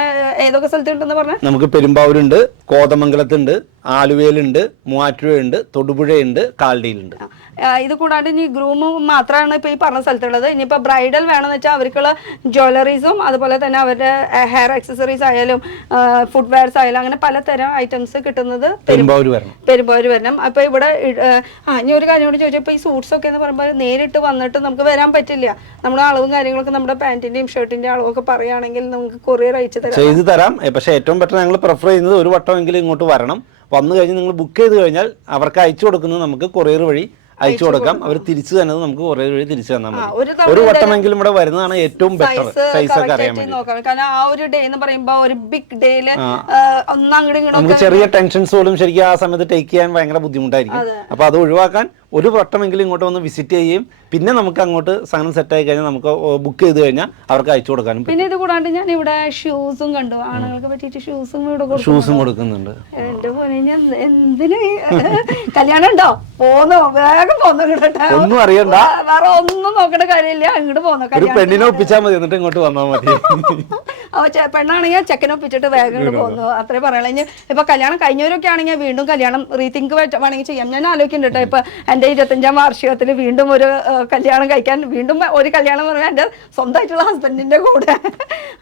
ഏതൊക്കെ സ്ഥലത്തുണ്ടെന്ന് പറഞ്ഞാൽ നമുക്ക് പെരുമ്പാവൂരുണ്ട്, കോതമംഗലത്തുണ്ട്, ആലുവയിലുണ്ട്, മൂവാറ്റുപുഴയുണ്ട്, തൊടുപുഴയുണ്ട്, കാലടിയിലുണ്ട്. ഇത് കൂടാണ്ട് ഇനി ഗ്രൂം മാത്രമാണ് ഇപ്പൊ ഈ പറഞ്ഞ സ്ഥലത്തുള്ളത്. ഇനിയിപ്പോ ബ്രൈഡൽ വേണമെന്ന് വെച്ചാൽ അവർക്കുള്ള ജ്വല്ലറീസും അതുപോലെ തന്നെ അവരുടെ ഹെയർ ആക്സസറീസ് ആയാലും ഫുഡ് വെയർസ് ആയാലും അങ്ങനെ പലതരം ഐറ്റംസ് കിട്ടുന്നത് പെരുമ്പാവൂർ വരണം. അപ്പൊ ഇവിടെ ഇനി ഒരു കാര്യം കൂടി ചോദിച്ചപ്പോ ഈ സൂട്ട്സ് ഒക്കെ എന്ന് പറയുമ്പോൾ നേരിട്ട് വന്നിട്ട് നമുക്ക് വരാൻ പറ്റില്ല. നമ്മുടെ അളവും കാര്യങ്ങളൊക്കെ നമ്മുടെ പാന്റിന്റെയും ഷർട്ടിന്റെയും അളവൊക്കെ പറയുകയാണെങ്കിൽ നമുക്ക് കൊറിയർ അയച്ചു തരാം. പക്ഷേ ഏറ്റവും ബെറ്റർ ഞങ്ങൾ പ്രിഫർ ചെയ്യുന്നത് ഒരു വട്ടമെങ്കിലും ഇങ്ങോട്ട് വരണം. വന്നു കഴിഞ്ഞ് നിങ്ങൾ ബുക്ക് ചെയ്ത് കഴിഞ്ഞാൽ അവർക്ക് അയച്ചു കൊടുക്കുന്നത് നമുക്ക് കൊറിയർ വഴി അയച്ചു കൊടുക്കാം. അവർ തിരിച്ചു തന്നത് നമുക്ക് കൊറിയർ വഴി തിരിച്ചു തന്നാൽ മതി. ഒരു വട്ടമെങ്കിലും ഇവിടെ വരുന്നതാണ് ഏറ്റവും ബെറ്റർ. സൈസ് ഒക്കെ അറിയാൻ വേണ്ടി. കാരണം ആ ഒരു ഡേ എന്ന് പറയുമ്പോൾ ഒരു ബിഗ് ഡേയില് നമുക്ക് ചെറിയ ടെൻഷൻസ് പോലും ശരിക്കും ആ സമയത്ത് ടേക്ക് ചെയ്യാൻ ഭയങ്കര ബുദ്ധിമുട്ടായിരിക്കും. അപ്പൊ അത് ഒഴിവാക്കാൻ ഒരു വട്ടമെങ്കിലും ഇങ്ങോട്ട് വന്ന് വിസിറ്റ് ചെയ്യുകയും പിന്നെ നമുക്ക് അങ്ങോട്ട് സാധനം സെറ്റ് ആയി കഴിഞ്ഞാൽ നമുക്ക് ബുക്ക് ചെയ്ത് കഴിഞ്ഞാൽ അവർക്ക് അയച്ചു കൊടുക്കാനും. പിന്നെ ഇത് കൂടാണ്ട് ഞാൻ ഇവിടെ ഷൂസും കണ്ടു. ആണുങ്ങൾക്ക് പറ്റിയിട്ട് ഷൂസും കൊടുക്കുന്നുണ്ട്. എന്റെ പോലെ ഞാൻ എന്തിന് കല്യാണം ഉണ്ടോ പോന്നോ വേഗം പോന്നോ കേട്ടോ. ഒന്നും അറിയണ്ട, വേറെ ഒന്നും നോക്കേണ്ട കാര്യമില്ല. അങ്ങോട്ട് പോന്നോ. ഒരു പെണ്ണിനെ ഒപ്പിച്ചാൽ മതി, എന്നിട്ട് ഇങ്ങോട്ട് വന്നാൽ മതി. പെണ്ണാണെങ്കിൽ ചെക്കനെ ഒപ്പിച്ചിട്ട് വേഗം ഇങ്ങോട്ട് പോന്നു. അത്രേ പറയാനുള്ള. ഇപ്പൊ കല്യാണം കഴിഞ്ഞവരൊക്കെ ആണെങ്കിൽ വീണ്ടും കല്യാണം റീതിങ്ക് വേണമെങ്കിൽ ചെയ്യാം. ഞാൻ ആലോചിക്കുന്നുണ്ട് കേട്ടോ. ഇപ്പൊ എന്റെ 25ാം വാർഷികത്തിൽ വീണ്ടും ഒരു കല്യാണം കഴിക്കാൻ, വീണ്ടും ഒരു കല്യാണം പറഞ്ഞാൽ എന്റെ സ്വന്തമായിട്ടുള്ള ഹസ്ബൻഡിന്റെ കൂടെ.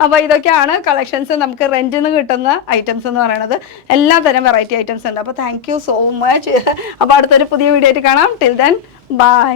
അപ്പൊ ഇതൊക്കെയാണ് കളക്ഷൻസ് നമുക്ക് റെന്റിന് കിട്ടുന്ന ഐറ്റംസ് എന്ന് പറയുന്നത്. എല്ലാ തരം വെറൈറ്റി ഐറ്റംസ് ഉണ്ട്. അപ്പൊ താങ്ക് യു സോ മച്ച്. അപ്പൊ അടുത്തൊരു പുതിയ വീഡിയോ ആയിട്ട് കാണാം. Till then bye.